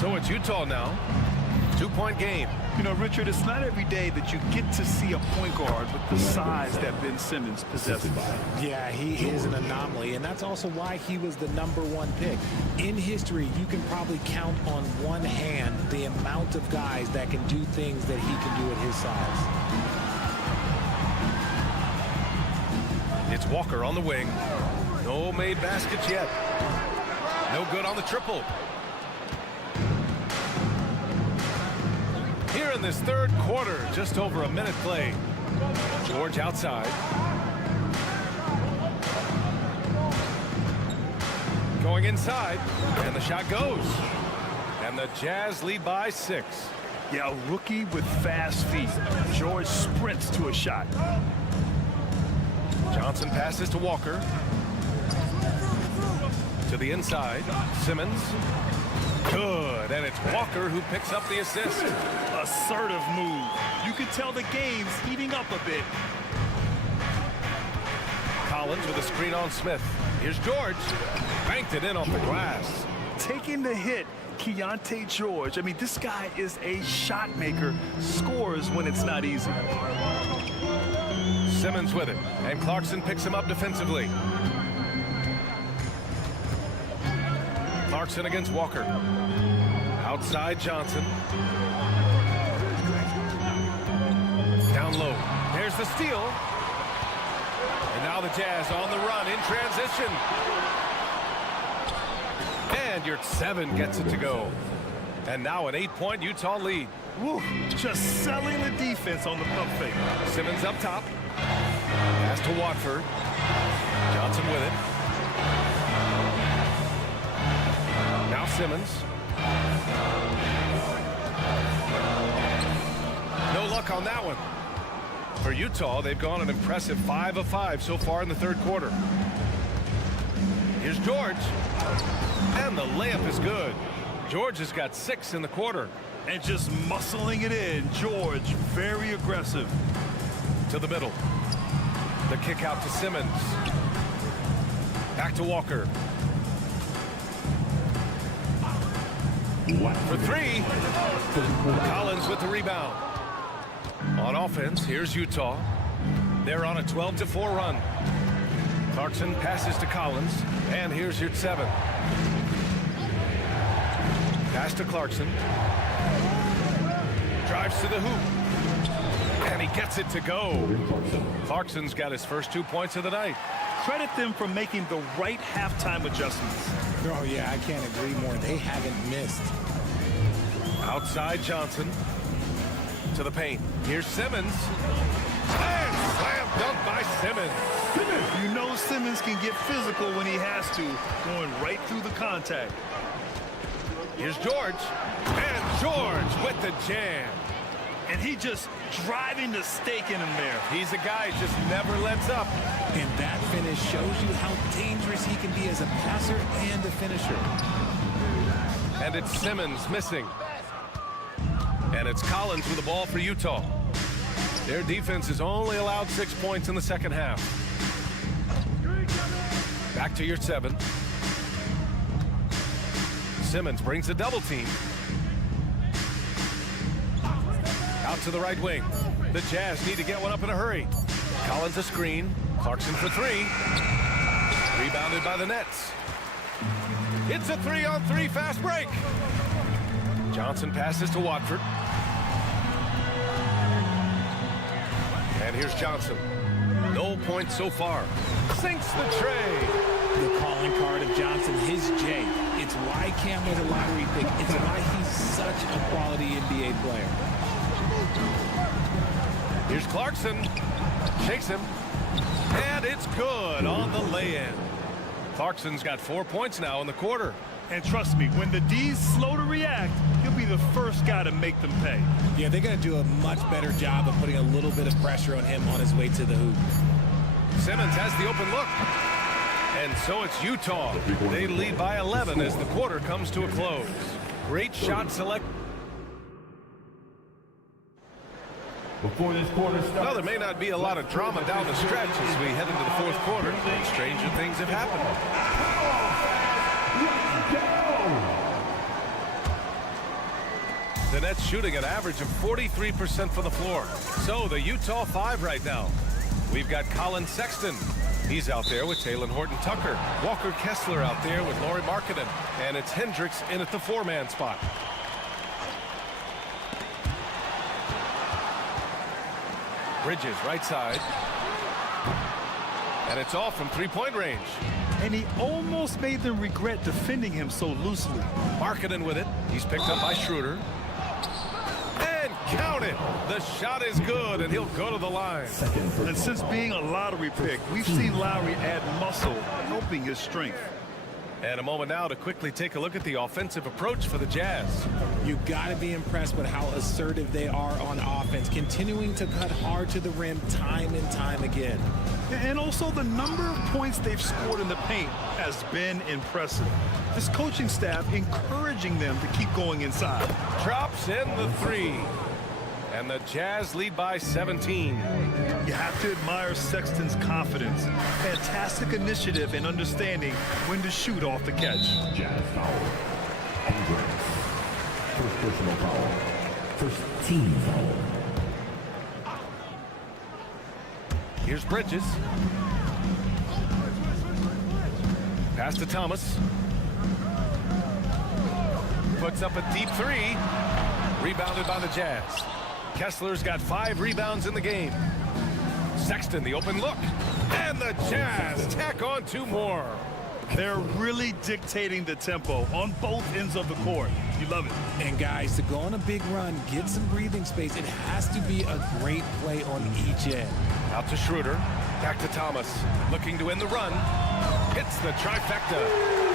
So it's Utah now. 2-point game. You know, Richard, it's not every day that you get to see a point guard with the size that Ben Simmons possesses. Yeah, he is an anomaly, and that's also why he was the #1 pick. In history, you can probably count on one hand the amount of guys that can do things that he can do at his size. It's Walker on the wing. No made baskets yet. No good on the triple. Here in this third quarter, just over a minute played. George outside. Going inside, and the shot goes. And the Jazz lead by 6. Yeah, a rookie with fast feet. George sprints to a shot. Johnson passes to Walker. To the inside, Simmons. Good, and it's Walker who picks up the assist. Assertive move. You can tell the game's heating up a bit. Collins with a screen on Smith. Here's George. Banked it in off the glass. Taking the hit, Keontae George. I mean, this guy is a shot maker. Scores when it's not easy. Simmons with it, and Clarkson picks him up defensively. Clarkson against Walker. Outside Johnson. Down low. There's the steal. And now the Jazz on the run in transition. And your 7 gets it to go. And now an 8-point Utah lead. Woo, just selling the defense on the pump fake. Simmons up top. Pass to Watford. Johnson with it. Now Simmons. No luck on that one. For Utah, they've gone an impressive 5 of 5 so far in the third quarter. Here's George. And the layup is good. George has got 6 in the quarter. And just muscling it in. George, very aggressive. To the middle. The kick out to Simmons. Back to Walker. For 3. Collins with the rebound. On offense, here's Utah. They're on a 12-4 run. Clarkson passes to Collins. And here's your 7. Pass to Clarkson. Drives to the hoop. And he gets it to go. Clarkson's got his first 2 points of the night. Credit them for making the right halftime adjustments. Oh, yeah, I can't agree more. They haven't missed. Outside Johnson. To the paint. Here's Simmons. And slam dunk by Simmons. You know Simmons can get physical when he has to, going right through the contact. Here's George. And George with the jam. And he just driving the stake in him there. He's a guy who just never lets up. And that finish shows you how dangerous he can be as a passer and a finisher. And it's Simmons missing. And it's Collins with the ball for Utah. Their defense has only allowed 6 points in the second half. Back to your 7. Simmons brings a double team. Out to the right wing. The Jazz need to get one up in a hurry. Collins a screen. Clarkson for 3. Rebounded by the Nets. It's a 3-on-3 fast break. Johnson passes to Watford. And here's Johnson. No points so far. Sinks the tray. The calling card of Johnson, his J. It's why Cam was a lottery pick. It's why he's such a quality NBA player. Here's Clarkson. Shakes him. And it's good on the lay-in. Clarkson's got 4 points now in the quarter. And trust me, when the D's slow to react, he'll be the first guy to make them pay. Yeah, they're going to do a much better job of putting a little bit of pressure on him on his way to the hoop. Simmons has the open look. And so it's Utah. They lead by 11 as the quarter comes to a close. Great shot select. Before this quarter starts. Well, there may not be a lot of drama down the stretch as we head into the fourth quarter. Stranger things have happened. The Nets shooting an average of 43% from the floor. So the Utah 5 right now. We've got Colin Sexton. He's out there with Talen Horton-Tucker. Walker Kessler out there with Lauri Markkanen. And it's Hendricks in at the 4-man spot. Bridges right side. And it's off from three-point range. And he almost made them regret defending him so loosely. Markkanen with it. He's picked up by Schroeder. And count it. The shot is good, and he'll go to the line. And since being a lottery pick, we've seen Lowry add muscle, helping his strength. And a moment now to quickly take a look at the offensive approach for the Jazz. You got to be impressed with how assertive they are on offense, continuing to cut hard to the rim time and time again. And also the number of points they've scored in the paint has been impressive. This coaching staff encouraging them to keep going inside. Drops in the 3. And the Jazz lead by 17. You have to admire Sexton's confidence. Fantastic initiative and understanding when to shoot off the catch. Jazz foul. Hendricks. First personal foul. First team foul. Here's Bridges. Pass to Thomas. Puts up a deep 3. Rebounded by the Jazz. Kessler's got 5 rebounds in the game. Sexton, the open look. And the Jazz tack on 2 more. They're really dictating the tempo on both ends of the court. You love it. And guys, to go on a big run, get some breathing space, it has to be a great play on each end. Out to Schroeder. Back to Thomas. Looking to end the run. Hits the trifecta.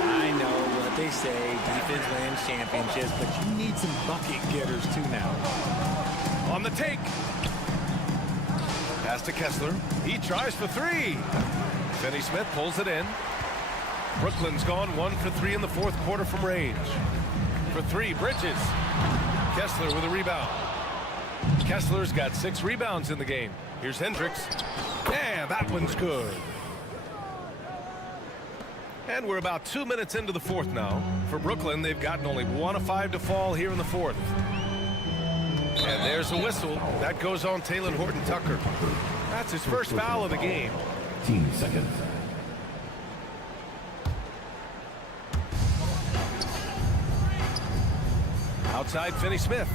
I know what they say, defense wins championships, but you need some bucket getters too now. On the take. Pass to Kessler. He tries for 3. Finney Smith pulls it in. Brooklyn's gone 1 for 3 in the 4th quarter from range. For 3, Bridges. Kessler with a rebound. Kessler's got 6 rebounds in the game. Here's Hendricks. And that one's good. And we're about 2 minutes into the 4th now. For Brooklyn, they've gotten only 1 of 5 to fall here in the 4th. And there's a whistle. That goes on Talen Horton-Tucker. That's his first foul of the game. 15 seconds. Outside, Finney Smith.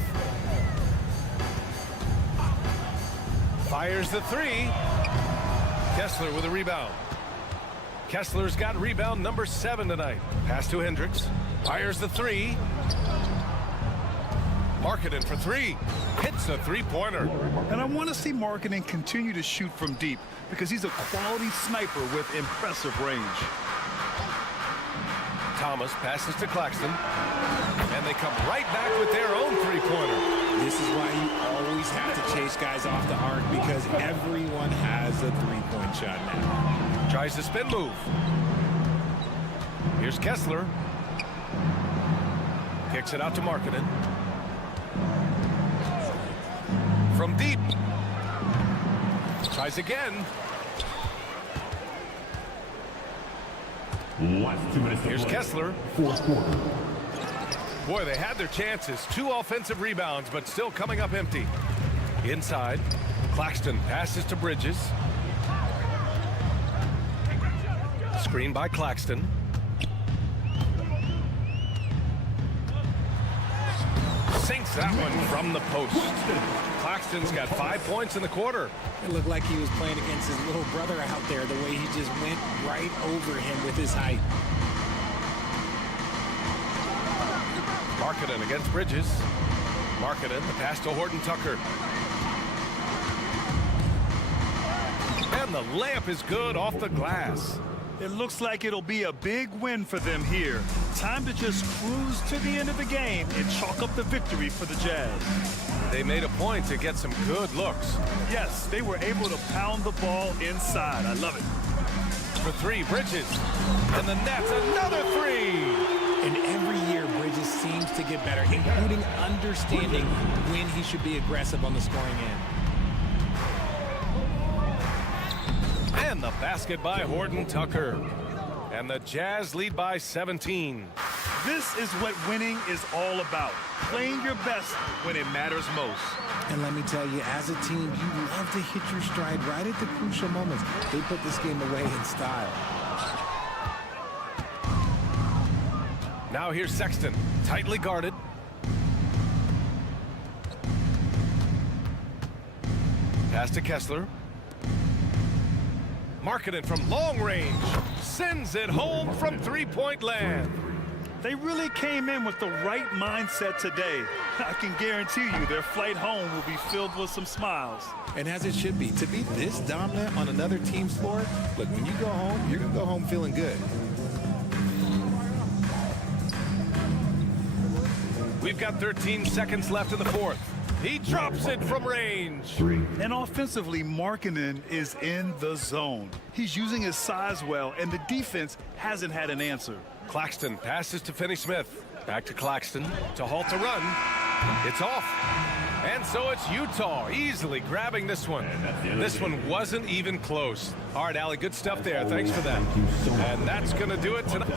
Fires the 3. Kessler with a rebound. Kessler's got rebound number 7 tonight. Pass to Hendricks. Fires the 3. Markkanen for 3. Hits a 3-pointer. And I want to see Markkanen continue to shoot from deep because he's a quality sniper with impressive range. Thomas passes to Claxton. And they come right back with their own 3-pointer. This is why you always have to chase guys off the arc because everyone has a 3-point shot now. Tries the spin move. Here's Kessler. Kicks it out to Markkanen. From deep. Tries again. Last 2 minutes to Here's play. Kessler. 4th quarter. Boy, they had their chances. 2 offensive rebounds, but still coming up empty. Inside, Claxton passes to Bridges. Screen by Claxton. Sinks that one from the post. Claxton's got 5 points in the quarter. It looked like he was playing against his little brother out there, the way he just went right over him with his height. Markkanen against Bridges. Markkanen, the pass to Horton-Tucker. And the layup is good off the glass. It looks like it'll be a big win for them here. Time to just cruise to the end of the game and chalk up the victory for the Jazz. They made a point to get some good looks. Yes, they were able to pound the ball inside. I love it. For 3, Bridges. And the Nets, another 3. And every year, Bridges seems to get better, including understanding when he should be aggressive on the scoring end. And the basket by Horton-Tucker. And the Jazz lead by 17. This is what winning is all about. Playing your best when it matters most. And let me tell you, as a team, you love to hit your stride right at the crucial moments. They put this game away in style. Now here's Sexton, tightly guarded. Pass to Kessler. Markkanen from long range. Sends it home from three-point land. They really came in with the right mindset today. I can guarantee you their flight home will be filled with some smiles. And as it should be, to be this dominant on another team's floor, look, when you go home, you're going to go home feeling good. We've got 13 seconds left in the fourth. He drops it from range. And offensively, Markkanen is in the zone. He's using his size well, and the defense hasn't had an answer. Claxton passes to Finney-Smith. Back to Claxton to halt the run. It's off. And so it's Utah easily grabbing this one. This one wasn't even close. All right, Allie, good stuff there. Thanks for that. And that's going to do it tonight.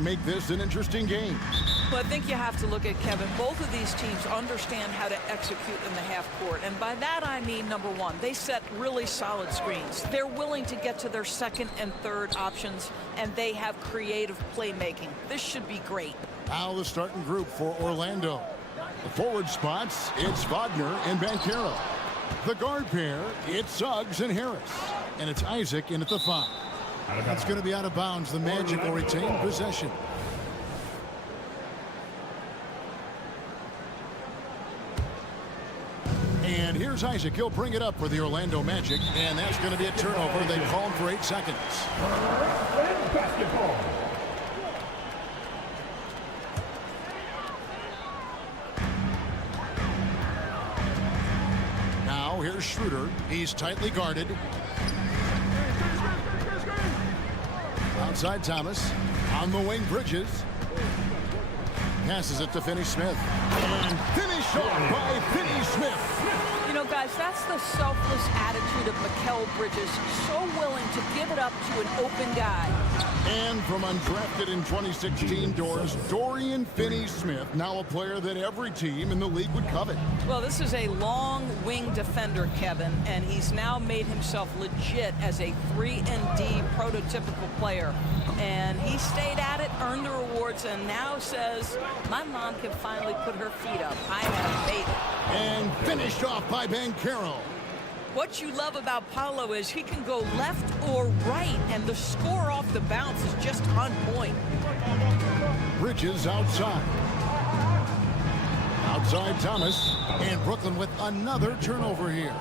make this an interesting game. Well, I think you have to look at, Kevin, both of these teams understand how to execute in the half court. And by that, I mean, number one, they set really solid screens. They're willing to get to their second and third options, and they have creative playmaking. This should be great. Now the starting group for Orlando. The forward spots, it's Wagner and Banchero. The guard pair, it's Suggs and Harris. And it's Isaac in at the 5. That's going to be out of bounds. The Magic will retain possession. And here's Isaac. He'll bring it up for the Orlando Magic. And that's going to be a turnover. They call him for 8 seconds. Basketball. Now here's Schroeder. He's tightly guarded. Outside Thomas. On the wing, Bridges. Passes it to Finney-Smith. And finished off by Finney-Smith. You know, guys, that's the selfless attitude of Mikal Bridges. So willing to give it up to an open guy. And from undrafted in 2016 doors, Dorian Finney-Smith, now a player that every team in the league would covet. Well, this is a long wing defender, Kevin, and he's now made himself legit as a 3-and-D prototypical player. And he stayed at it, earned the rewards, and now says, my mom can finally put her feet up. I have made it. And finished off by Banchero. What you love about Paolo is he can go left or right, and the score off the bounce is just on point. Bridges outside. Outside Thomas. And Brooklyn with another turnover here.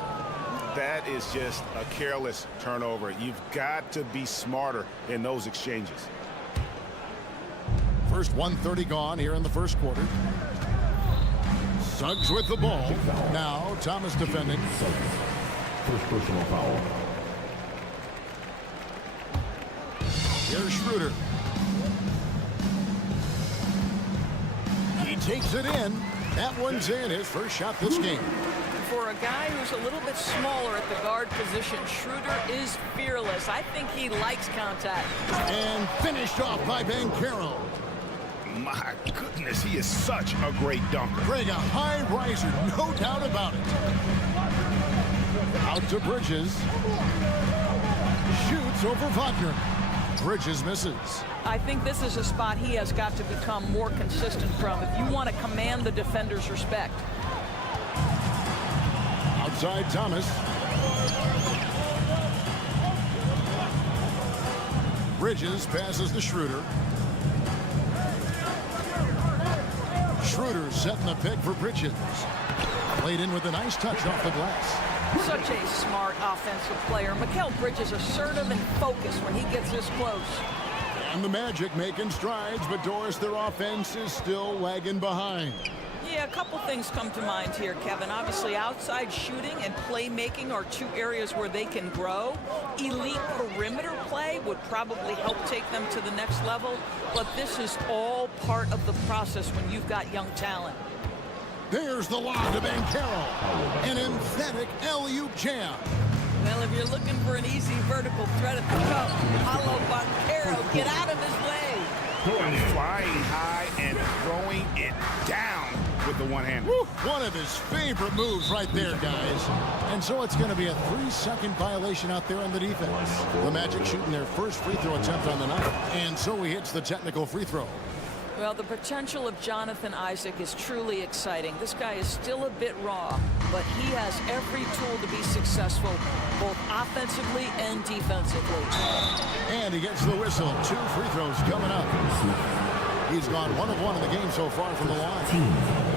That is just a careless turnover. You've got to be smarter in those exchanges. First 1:30 gone here in the first quarter. Suggs with the ball. Now Thomas defending. First personal foul. Here's Schroeder. He takes it in. That one's in. His first shot this game. For a guy who's a little bit smaller at the guard position, Schroeder is fearless. I think he likes contact. And finished off by Banchero. My goodness, he is such a great dunker. Greg, a high riser, no doubt about it. Out to Bridges. Shoots over Wagner. Bridges misses. I think this is a spot he has got to become more consistent from if you want to command the defender's respect. Outside Thomas. Bridges passes to Schroeder. Schroeder setting the pick for Bridges. Played in with a nice touch off the glass. Such a smart offensive player. Mikal Bridges assertive and focused when he gets this close. And the Magic making strides, but Doris, their offense is still lagging behind. Yeah, a couple things come to mind here, Kevin. Obviously, outside shooting and playmaking are two areas where they can grow. Elite perimeter play would probably help take them to the next level, but this is all part of the process when you've got young talent. There's the lob to Banchero. An emphatic alley-oop jam. Well, if you're looking for an easy vertical threat at the cup, Paulo Banchero, get out of his way. Flying high and throwing it down with the one-hand. One of his favorite moves right there, guys. And so it's going to be a 3-second violation out there on the defense. The Magic shooting their first free throw attempt on the night. And so he hits the technical free throw. Well, the potential of Jonathan Isaac is truly exciting. This guy is still a bit raw, but he has every tool to be successful, both offensively and defensively. And he gets the whistle. 2 free throws coming up. He's gone 1 of 1 in the game so far from the line.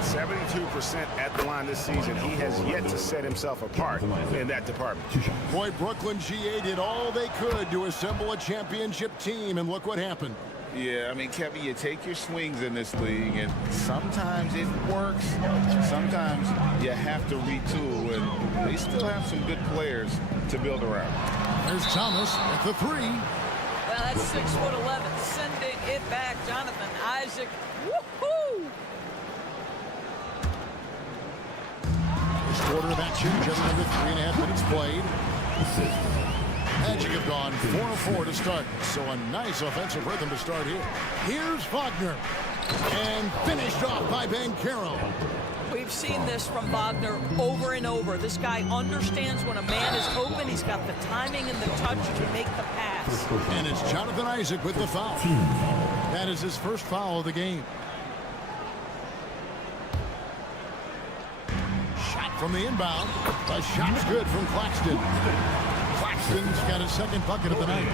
72% at the line this season. He has yet to set himself apart in that department. Boy, Brooklyn GA did all they could to assemble a championship team, and look what happened. Yeah, I mean, Kevin, you take your swings in this league, and sometimes it works. Sometimes you have to retool, and they still have some good players to build around. There's Thomas at the 3. Well, that's 6'11", sending it back. Jonathan Isaac. Woohoo! First quarter of action, just under 3.5 minutes played. Magic have gone 4-4 to start, so a nice offensive rhythm to start here. Here's Wagner, and finished off by Banchero. We've seen this from Wagner over and over. This guy understands when a man is open. He's got the timing and the touch to make the pass. And it's Jonathan Isaac with the foul. That is his first foul of the game. Shot from the inbound. The shot's good from Claxton. Claxton's got his second bucket of the night.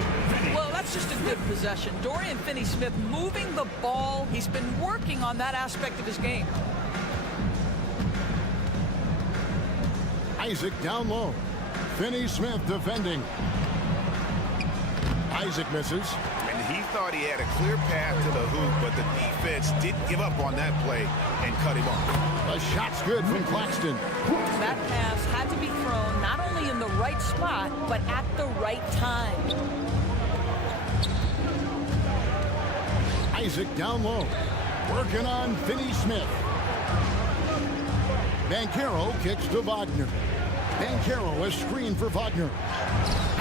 Well, that's just a good possession. Dorian Finney-Smith moving the ball. He's been working on that aspect of his game. Isaac down low. Finney-Smith defending. Isaac misses. And he thought he had a clear path to the hoop, but the defense didn't give up on that play and cut him off. The shot's good from Claxton. That pass had to be thrown not only in the right spot, but at the right time. Isaac down low. Working on Finney-Smith. Banchero kicks to Wagner. Banchero is screened for Wagner.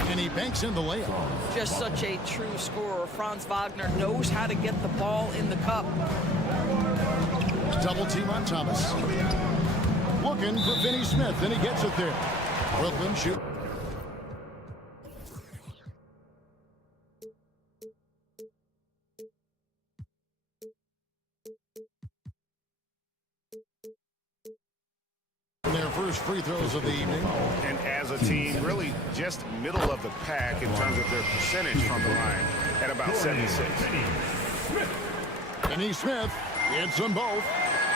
And he banks in the layup. Just such a true scorer. Franz Wagner knows how to get the ball in the cup. Double team on Thomas. Looking for Finney-Smith, and he gets it there. Brooklyn shoot. Their first free throws of the evening. And as a team, really just middle of the pack in terms of their percentage from the line at about 76. Finney-Smith hits them both.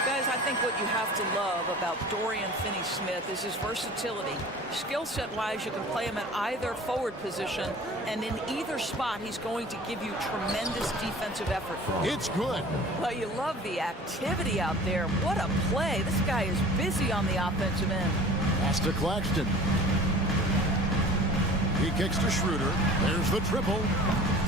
Guys, I think what you have to love about Dorian Finney-Smith is his versatility. Skill set-wise, you can play him at either forward position, and in either spot, he's going to give you tremendous defensive effort. It's good. Well, you love the activity out there. What a play. This guy is busy on the offensive end. Pass to Claxton. He kicks to Schroeder. There's the triple.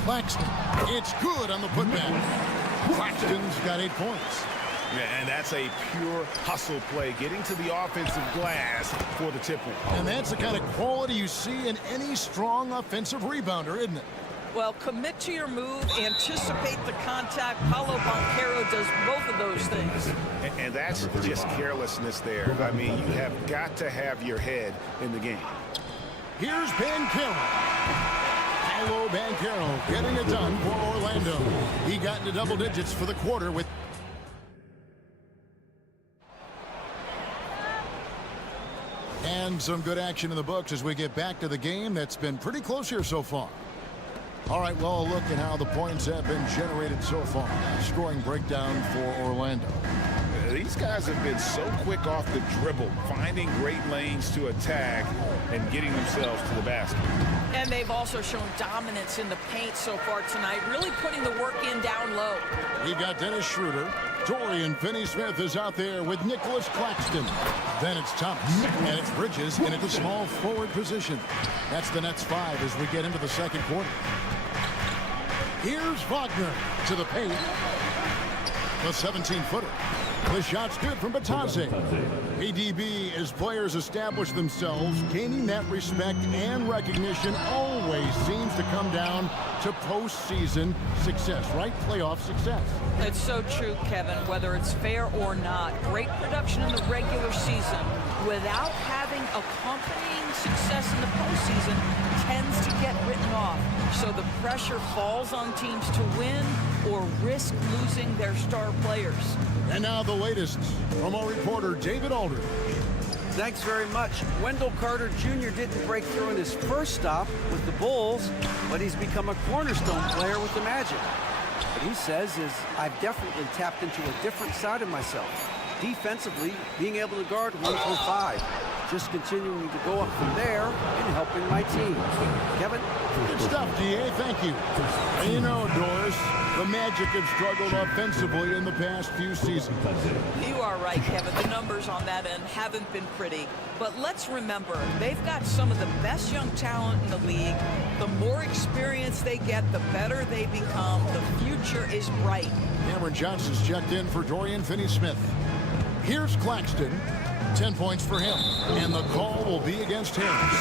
Claxton. It's good on the putback. Claxton's got 8 points. Yeah, and that's a pure hustle play, getting to the offensive glass for the tip-in. And that's the kind of quality you see in any strong offensive rebounder, isn't it? Well, commit to your move, anticipate the contact. Paulo Banchero does both of those things. And that's just carelessness there. I mean, you have got to have your head in the game. Here's Banchero. Paulo Banchero getting it done for Orlando. He got into double digits for the quarter with... And some good action in the books as we get back to the game that's been pretty close here so far. All right, well, look at how the points have been generated so far. Scoring breakdown for Orlando. These guys have been so quick off the dribble, finding great lanes to attack and getting themselves to the basket. And they've also shown dominance in the paint so far tonight, really putting the work in down low. We've got Dennis Schroeder. Dorian Finney-Smith is out there with Nicholas Claxton. Then it's Thomas, and it's Bridges in at the small forward position. That's the Nets 5 as we get into the second quarter. Here's Wagner to the paint. The 17-footer. The shot's good from Batadze. ADB, as players establish themselves, gaining that respect and recognition always seems to come down to postseason success, right? Playoff success. It's so true, Kevin, whether it's fair or not. Great production in the regular season without having accompanying success in the postseason tends to get written off. So the pressure falls on teams to win or risk losing their star players. And now the latest from our reporter, David Aldridge. Thanks very much. Wendell Carter Jr. didn't break through in his first stop with the Bulls, but he's become a cornerstone player with the Magic. What he says is, I've definitely tapped into a different side of myself. Defensively, being able to guard 1 through 5. Just continuing to go up from there and helping my team. Kevin? Good stuff, DA. Thank you. And you know, Doris, the Magic have struggled offensively in the past few seasons. You are right, Kevin. The numbers on that end haven't been pretty. But let's remember, they've got some of the best young talent in the league. The more experience they get, the better they become. The future is bright. Cameron Johnson's checked in for Dorian Finney-Smith. Here's Claxton. 10 points for him. And the call will be against Harris.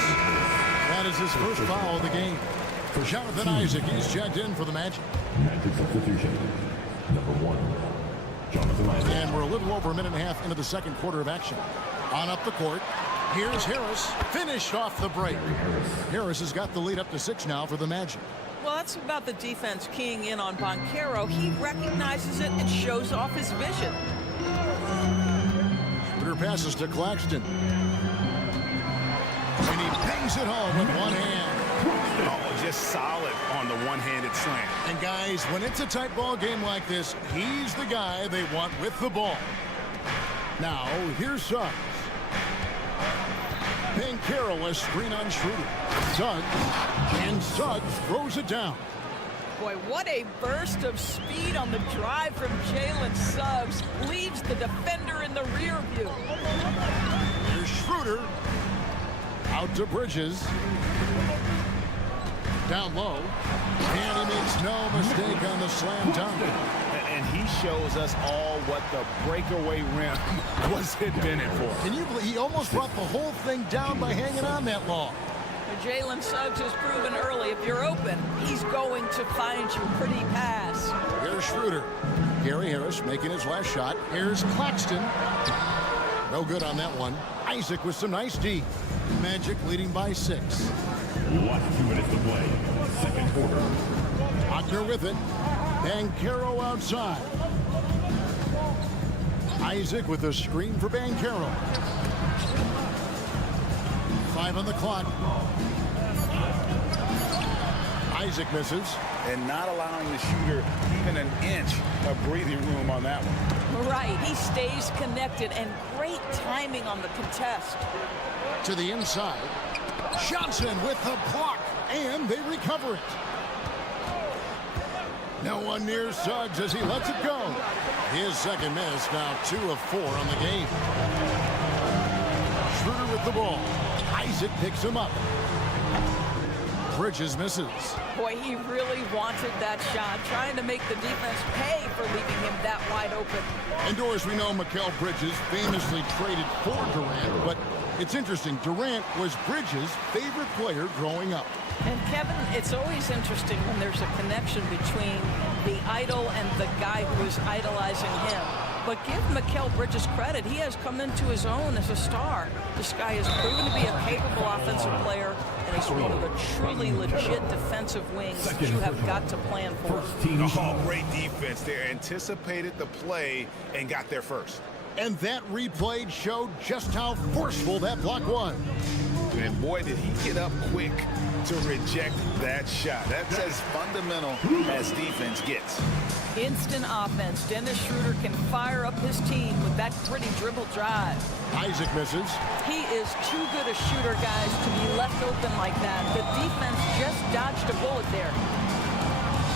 That is his first foul of the game. For Jonathan Isaac, he's checked in for the Magic. Magic substitution. Number 1, Jonathan Isaac. And we're a little over a minute and a half into the second quarter of action. On up the court. Here's Harris. Finished off the break. Harris has got the lead up to 6 now for the Magic. Well, that's about the defense keying in on Banchero. He recognizes it and shows off his vision. Shooter passes to Claxton. And he bangs it home with one hand. Oh, just solid on the one-handed slam. And guys, when it's a tight ball game like this, he's the guy they want with the ball. Now, here's Suggs. Banchero a screen on Schroeder. Suggs, and Suggs throws it down. Boy, what a burst of speed on the drive from Jalen Suggs. Leaves the defender in the rear view. Here's Schroeder. Out to Bridges. Down low. And he makes no mistake on the slam dunk. And he shows us all what the breakaway rim was intended for. Can you believe he almost brought the whole thing down by hanging on that long? Jalen Suggs has proven early, if you're open, he's going to find you pretty pass. Here's Schroeder. Gary Harris making his last shot. Here's Claxton. No good on that one. Isaac with some nice D. Magic leading by 6. Last 2 minutes to play. Second quarter. Wagner with it. Banchero outside. Isaac with a screen for Banchero. 5 on the clock. Isaac misses. And not allowing the shooter even an inch of breathing room on that one. Right, he stays connected, and great timing on the contest. To the inside. Johnson with the block, and they recover it. No one near Suggs as he lets it go. His second miss, now 2 of 4 on the game. Schroeder with the ball. Isaac picks him up. Bridges misses. Boy, he really wanted that shot, trying to make the defense pay for leaving him that wide open. And Doris, we know Mikal Bridges famously traded for Durant, but it's interesting. Durant was Bridges' favorite player growing up. And Kevin, it's always interesting when there's a connection between the idol and the guy who is idolizing him. But give Mikal Bridges credit. He has come into his own as a star. This guy has proven to be a capable offensive player, and he's one of the truly legit defensive wings that you have got to plan for. Oh, great defense there. Anticipated the play and got there first. And that replay showed just how forceful that block was. And boy, did he get up quick to reject that shot. That's as fundamental as defense gets. Instant offense. Dennis Schroeder can fire up his team with that gritty dribble drive. Isaac misses. He is too good a shooter, guys, to be left open like that. The defense just dodged a bullet there.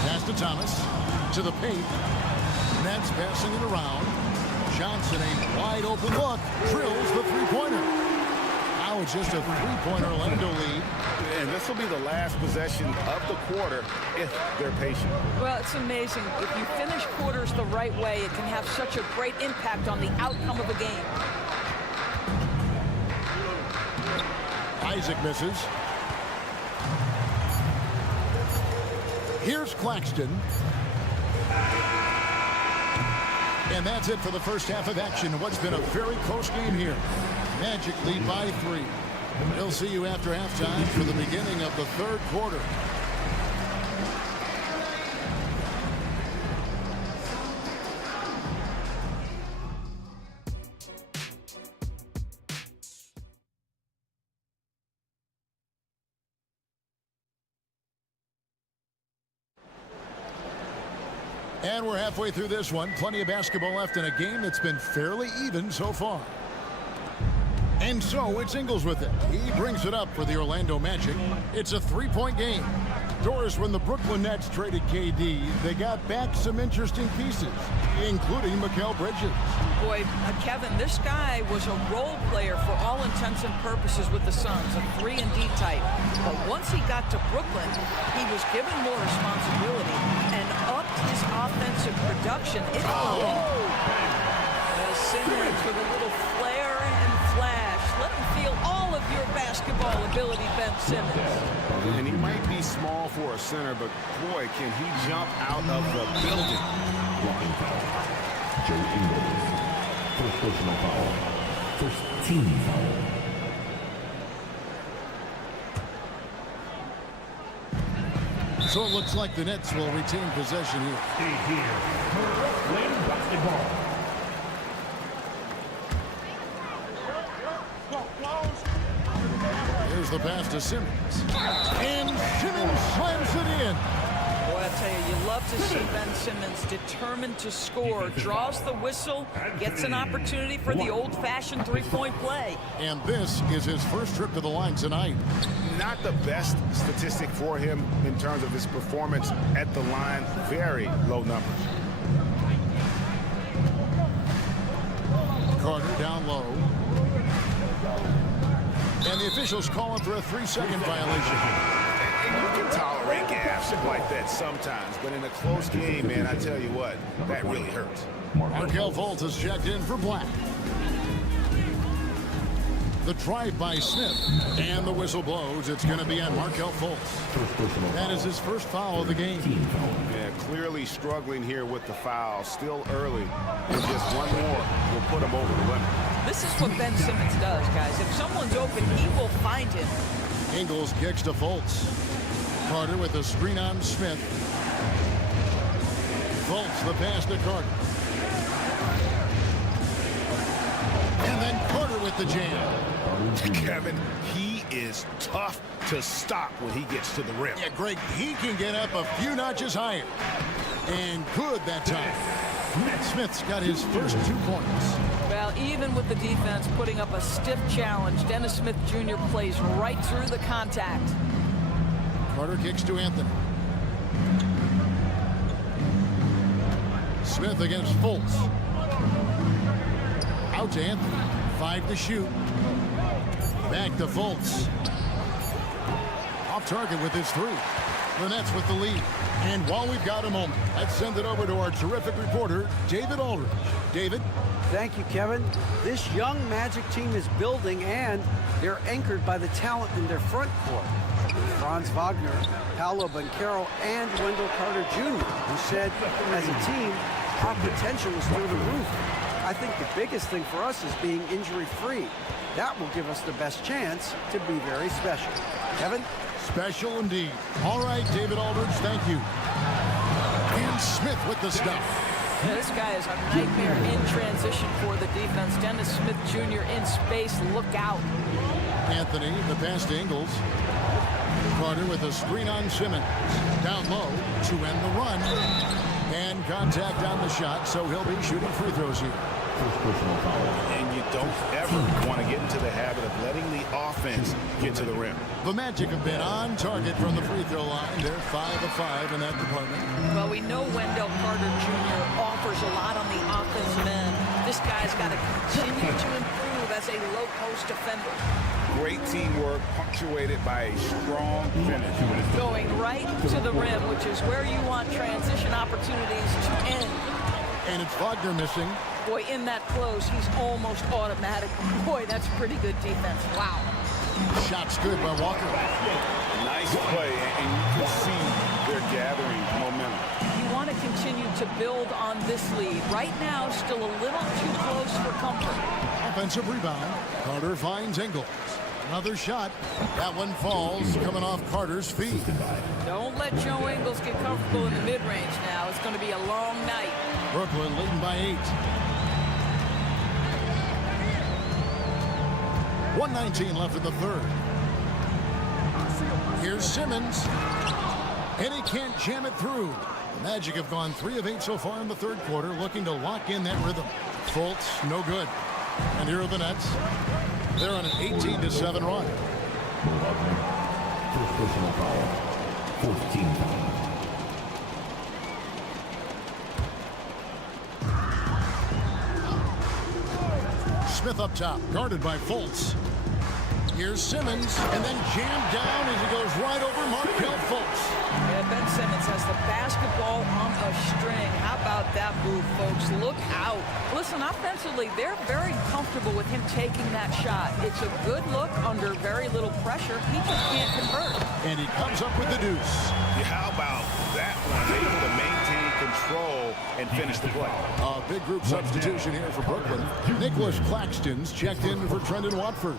Pass to Thomas. To the paint. Nets passing it around. Johnson, a wide open look. Drills the three-pointer. Now it's just a three-pointer Orlando lead. And this will be the last possession of the quarter if they're patient. Well, it's amazing. If you finish quarters the right way, it can have such a great impact on the outcome of a game. Isaac misses. Here's Claxton. And that's it for the first half of action. What's been a very close game here. Magic lead by 3. We'll see you after halftime for the beginning of the third quarter. And we're halfway through this one. Plenty of basketball left in a game that's been fairly even so far. And so it's Ingles with it. He brings it up for the Orlando Magic. It's a three-point game. Doris, when the Brooklyn Nets traded KD, they got back some interesting pieces, including Mikal Bridges. Boy, Kevin, this guy was a role player for all intents and purposes with the Suns, a 3-and-D type. But once he got to Brooklyn, he was given more responsibility and upped his offensive production. Simmons with a little flair and flash. Let him feel all of your basketball ability, Ben Simmons. And he might be small for a center, but boy, can he jump out of the building. Blocking foul. Joe Ingles. First personal foul. First team foul. So it looks like the Nets will retain possession here. Stay here. Playing basketball. Here's the pass to Simmons. And Simmons slams it in. Boy, I tell you, you love to see Ben Simmons determined to score, draws the whistle, gets an opportunity for the old-fashioned three-point play. And this is his first trip to the line tonight. Not the best statistic for him in terms of his performance at the line. Very low numbers. Carter down low. And the officials calling for a 3-second violation. And you can tolerate gaffes like that sometimes, but in a close game, man, I tell you what, that really hurts. Markelle Fultz is checked in for Black. The drive by Smith, and the whistle blows. It's going to be on Markelle Fultz. That is his first foul of the game. Yeah, clearly struggling here with the foul. Still early. And just one more will put him over the limit. This is what Ben Simmons does, guys. If someone's open, he will find him. Ingles kicks to Fultz. Carter with a screen on Smith. Fultz the pass to Carter. And then Carter with the jam. Kevin, he is tough to stop when he gets to the rim. Yeah, Greg, he can get up a few notches higher. And good that time. Smith's got his first 2 points. Well, even with the defense putting up a stiff challenge, Dennis Smith Jr. plays right through the contact. Carter kicks to Anthony. Smith against Fultz. Out to Anthony. 5 to shoot. Back to Fultz. Off target with his 3. The Nets with the lead. And while we've got a moment, let's send it over to our terrific reporter, David Aldridge. David? Thank you, Kevin. This young Magic team is building, and they're anchored by the talent in their front court. Franz Wagner, Paolo Banchero, and Wendell Carter Jr., who said, as a team, our potential is through the roof. I think the biggest thing for us is being injury-free. That will give us the best chance to be very special. Kevin? Special indeed. All right, David Aldridge, thank you. And Smith with the stuff. Yeah, this guy is a nightmare in transition for the defense. Dennis Smith Jr. in space. Look out. Anthony, the pass to Ingles. Carter with a screen on Simmons. Down low to end the run. And contact on the shot, so he'll be shooting free throws here. First personal foul. And you don't ever want to get into the habit of letting the offense get to the rim. The Magic have been on target from the free throw line. They're 5 of 5 in that department. Well, we know Wendell Carter Jr. offers a lot on the offensive end. This guy's got to continue to improve as a low-post defender. Great teamwork, punctuated by a strong finish. Going right to the rim, which is where you want transition opportunities to end. And it's Wagner missing. Boy, in that close, he's almost automatic. Boy, that's pretty good defense. Wow. Shot's good by Walker. Nice play, and you can see they're gathering momentum. You want to continue to build on this lead. Right now, still a little too close for comfort. Offensive rebound. Carter finds Ingles. Another shot. That one falls, coming off Carter's feet. Don't let Joe Ingles get comfortable in the mid-range now. It's going to be a long night. Brooklyn leading by 8. 1:19 left in the third. Here's Simmons. And he can't jam it through. The Magic have gone 3 of 8 so far in the third quarter, looking to lock in that rhythm. Fultz, no good. And here are the Nets. They're on an 18-7 run. First personal foul. 14 foul. Smith up top, guarded by Fultz. Here's Simmons, and then jammed down as he goes right over Markelle Fultz. And Ben Simmons has the basketball on a string. How about that move, folks? Look out. Listen, offensively, they're very comfortable with him taking that shot. It's a good look under very little pressure. He just can't convert. And he comes up with the deuce. Yeah, how about that one? Able to maintain control and finish the play. A big group substitution here for Brooklyn. Nicholas Claxton's checked in for Trendon Watford.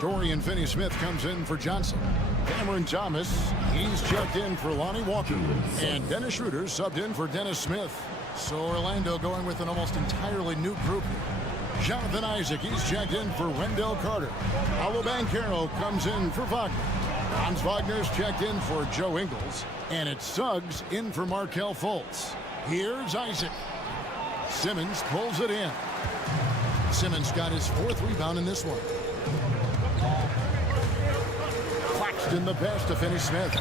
Dorian Finney-Smith comes in for Johnson. Cameron Thomas, he's checked in for Lonnie Walker. And Dennis Schroeder subbed in for Dennis Smith. So Orlando going with an almost entirely new group here. Jonathan Isaac, he's checked in for Wendell Carter. Paolo Banchero comes in for Wagner. Hans Wagner's checked in for Joe Ingles. And it's Suggs in for Markelle Fultz. Here's Isaac. Simmons pulls it in. Simmons got his 4th rebound in this one. Claxton the pass to Finney-Smith.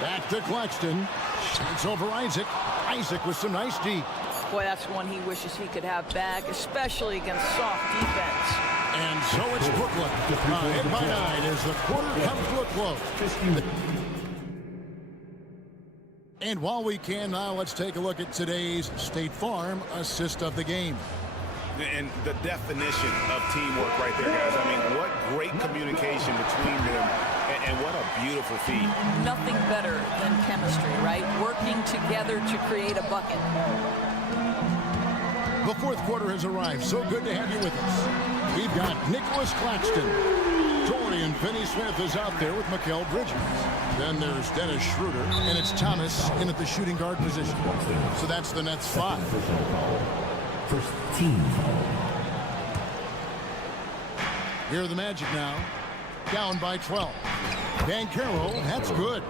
Back to Claxton. Shoots over Isaac. Isaac with some nice deep. Boy, that's one he wishes he could have back, especially against soft defense. And so it's Brooklyn. Hit by 9 as the quarter comes to a close. And while we can now, let's take a look at today's State Farm assist of the game. And the definition of teamwork right there, guys. I mean, what great communication between them, and what a beautiful feat. Nothing better than chemistry, right? Working together to create a bucket. The 4th quarter has arrived. So good to have you with us. We've got Nicholas Claxton. Dorian Finney-Smith is out there with Mikal Bridges. Then there's Dennis Schroeder, and it's Thomas in at the shooting guard position. So that's the Nets 5. First team foul. Here are the Magic now. Down by 12. Banchero, that's good.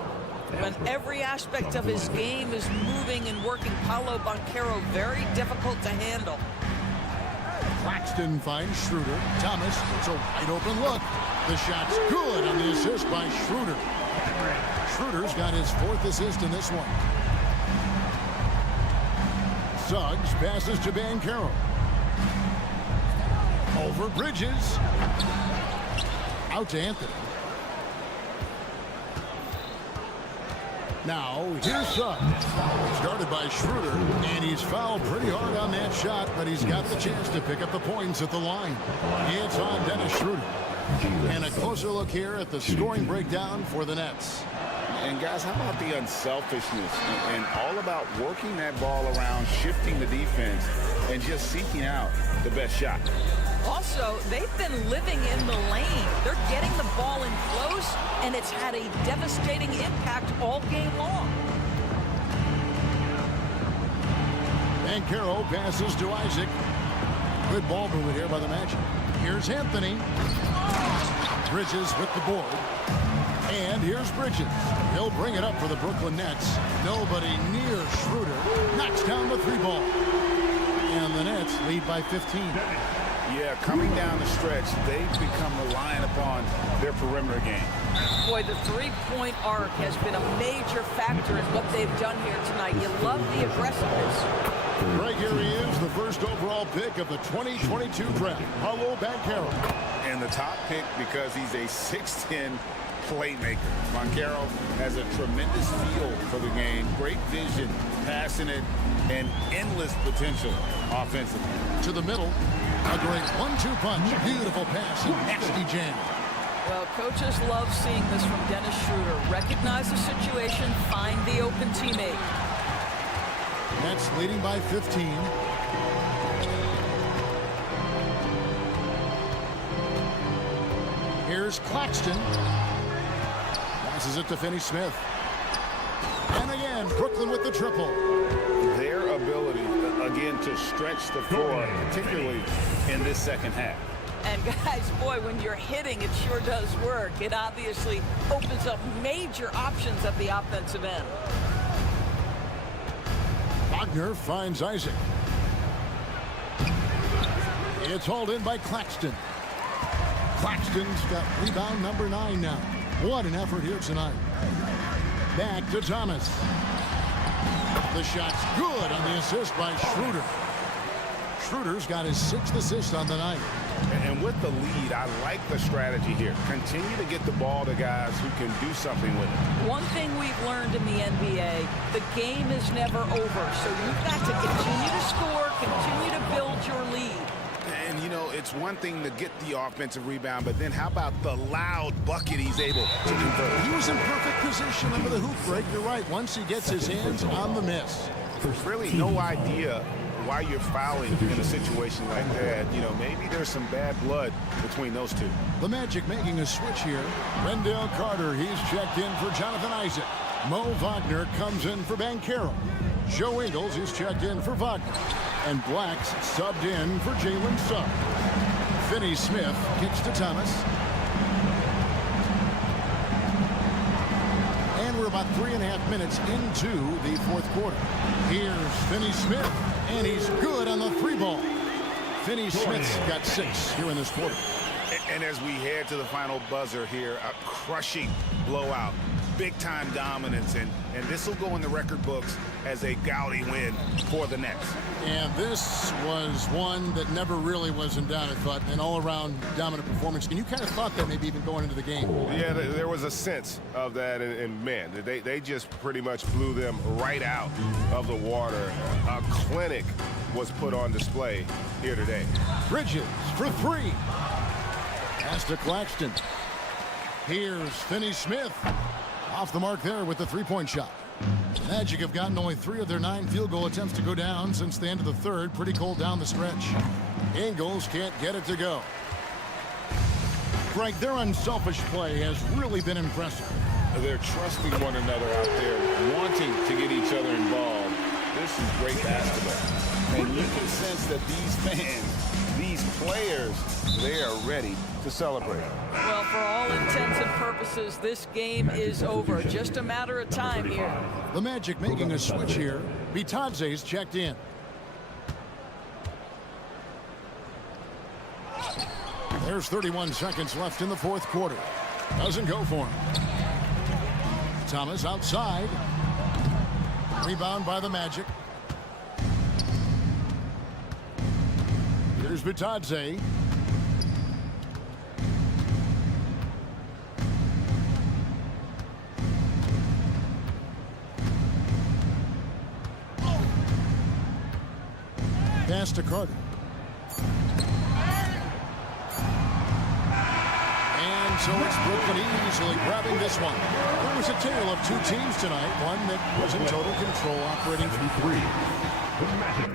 When every aspect of his game is moving and working, Paolo Banchero very difficult to handle. Claxton finds Schroeder. Thomas, it's a wide open look. The shot's good on the assist by Schroeder. Schroeder's got his 4th assist in this one. Suggs passes to Banchero. Over Bridges. Out to Anthony. Now, here's Suggs. Started by Schroeder, and he's fouled pretty hard on that shot, but he's got the chance to pick up the points at the line. It's on Dennis Schroeder. And a closer look here at the scoring breakdown for the Nets. And guys, how about the unselfishness and all about working that ball around, shifting the defense, and just seeking out the best shot. Also, they've been living in the lane. They're getting the ball in close, and it's had a devastating impact all game long. Banchero passes to Isaac. Good ball movement here by the Magic. Here's Anthony. Bridges with the board. And here's Bridges. He'll bring it up for the Brooklyn Nets. Nobody near Schroeder. Knocks down the 3 ball. And the Nets lead by 15. Yeah, coming down the stretch, they've become reliant upon their perimeter game. Boy, the 3-point arc has been a major factor in what they've done here tonight. You love the aggressiveness. Right here he is, the first overall pick of the 2022 draft, Paolo Banchero. And the top pick because he's a 6'10" playmaker. Banchero has a tremendous feel for the game, great vision, passing it, and endless potential offensively. To the middle, a great 1-2 punch, beautiful pass, and nasty jam. Well, coaches love seeing this from Dennis Schroeder. Recognize the situation, find the open teammate. Nets leading by 15. Here's Claxton. Passes it to Finney-Smith. And again, Brooklyn with the triple. Their ability, again, to stretch the floor, particularly in this second half. And guys, boy, when you're hitting, it sure does work. It obviously opens up major options at the offensive end. Wagner finds Isaac. It's hauled in by Claxton. Claxton's got rebound number 9 now. What an effort here tonight. Back to Thomas. The shot's good on the assist by Schroeder. Schroeder's got his 6th assist on the night. And with the lead, I like the strategy here. Continue to get the ball to guys who can do something with it. One thing we've learned in the NBA, the game is never over. So you've got to continue to score, continue to build your lead. And, you know, it's one thing to get the offensive rebound, but then how about the loud bucket he's able to convert? He was in perfect position under the hoop break. You're right. Once he gets his hands on the miss. There's really no idea why you're fouling in a situation like that. You know, maybe there's some bad blood between those two. The Magic making a switch here. Wendell Carter, he's checked in for Jonathan Isaac. Mo Wagner comes in for Banchero. Joe Ingles is checked in for Wagner. And Black's subbed in for Jalen Suggs. Finney Smith kicks to Thomas. And we're about 3.5 minutes into the fourth quarter. Here's Finney Smith, and he's good on the three ball. Finney Smith's got 6 here in this quarter. And as we head to the final buzzer here, a crushing blowout. Big-time dominance, and this will go in the record books as a gaudy win for the Nets. And this was one that never really was in doubt, I thought, an all-around dominant performance. And you kind of thought that maybe even going into the game. Yeah, there was a sense of that, and man, they just pretty much blew them right out of the water. A clinic was put on display here today. Bridges for 3. Pass to Claxton. Here's Finney Smith. Off the mark there with the three-point shot. The Magic have gotten only 3 of their 9 field goal attempts to go down since the end of the third. Pretty cold down the stretch. Ingles can't get it to go. Greg, their unselfish play has really been impressive. They're trusting one another out there, wanting to get each other involved. This is great basketball. And you can sense that these fans, these players, they are ready to celebrate. Well, for all intents and purposes, this game is over. Just a matter of time here. The Magic making a switch here. Bitadze's checked in. There's 31 seconds left in the fourth quarter. Doesn't go for him. Thomas outside. Rebound by the Magic. Here's Bitadze. Pass to Carter. And so it's Brooklyn easily grabbing this one. There was a tale of 2 teams tonight. One that was in total control, operating from 3. The Magic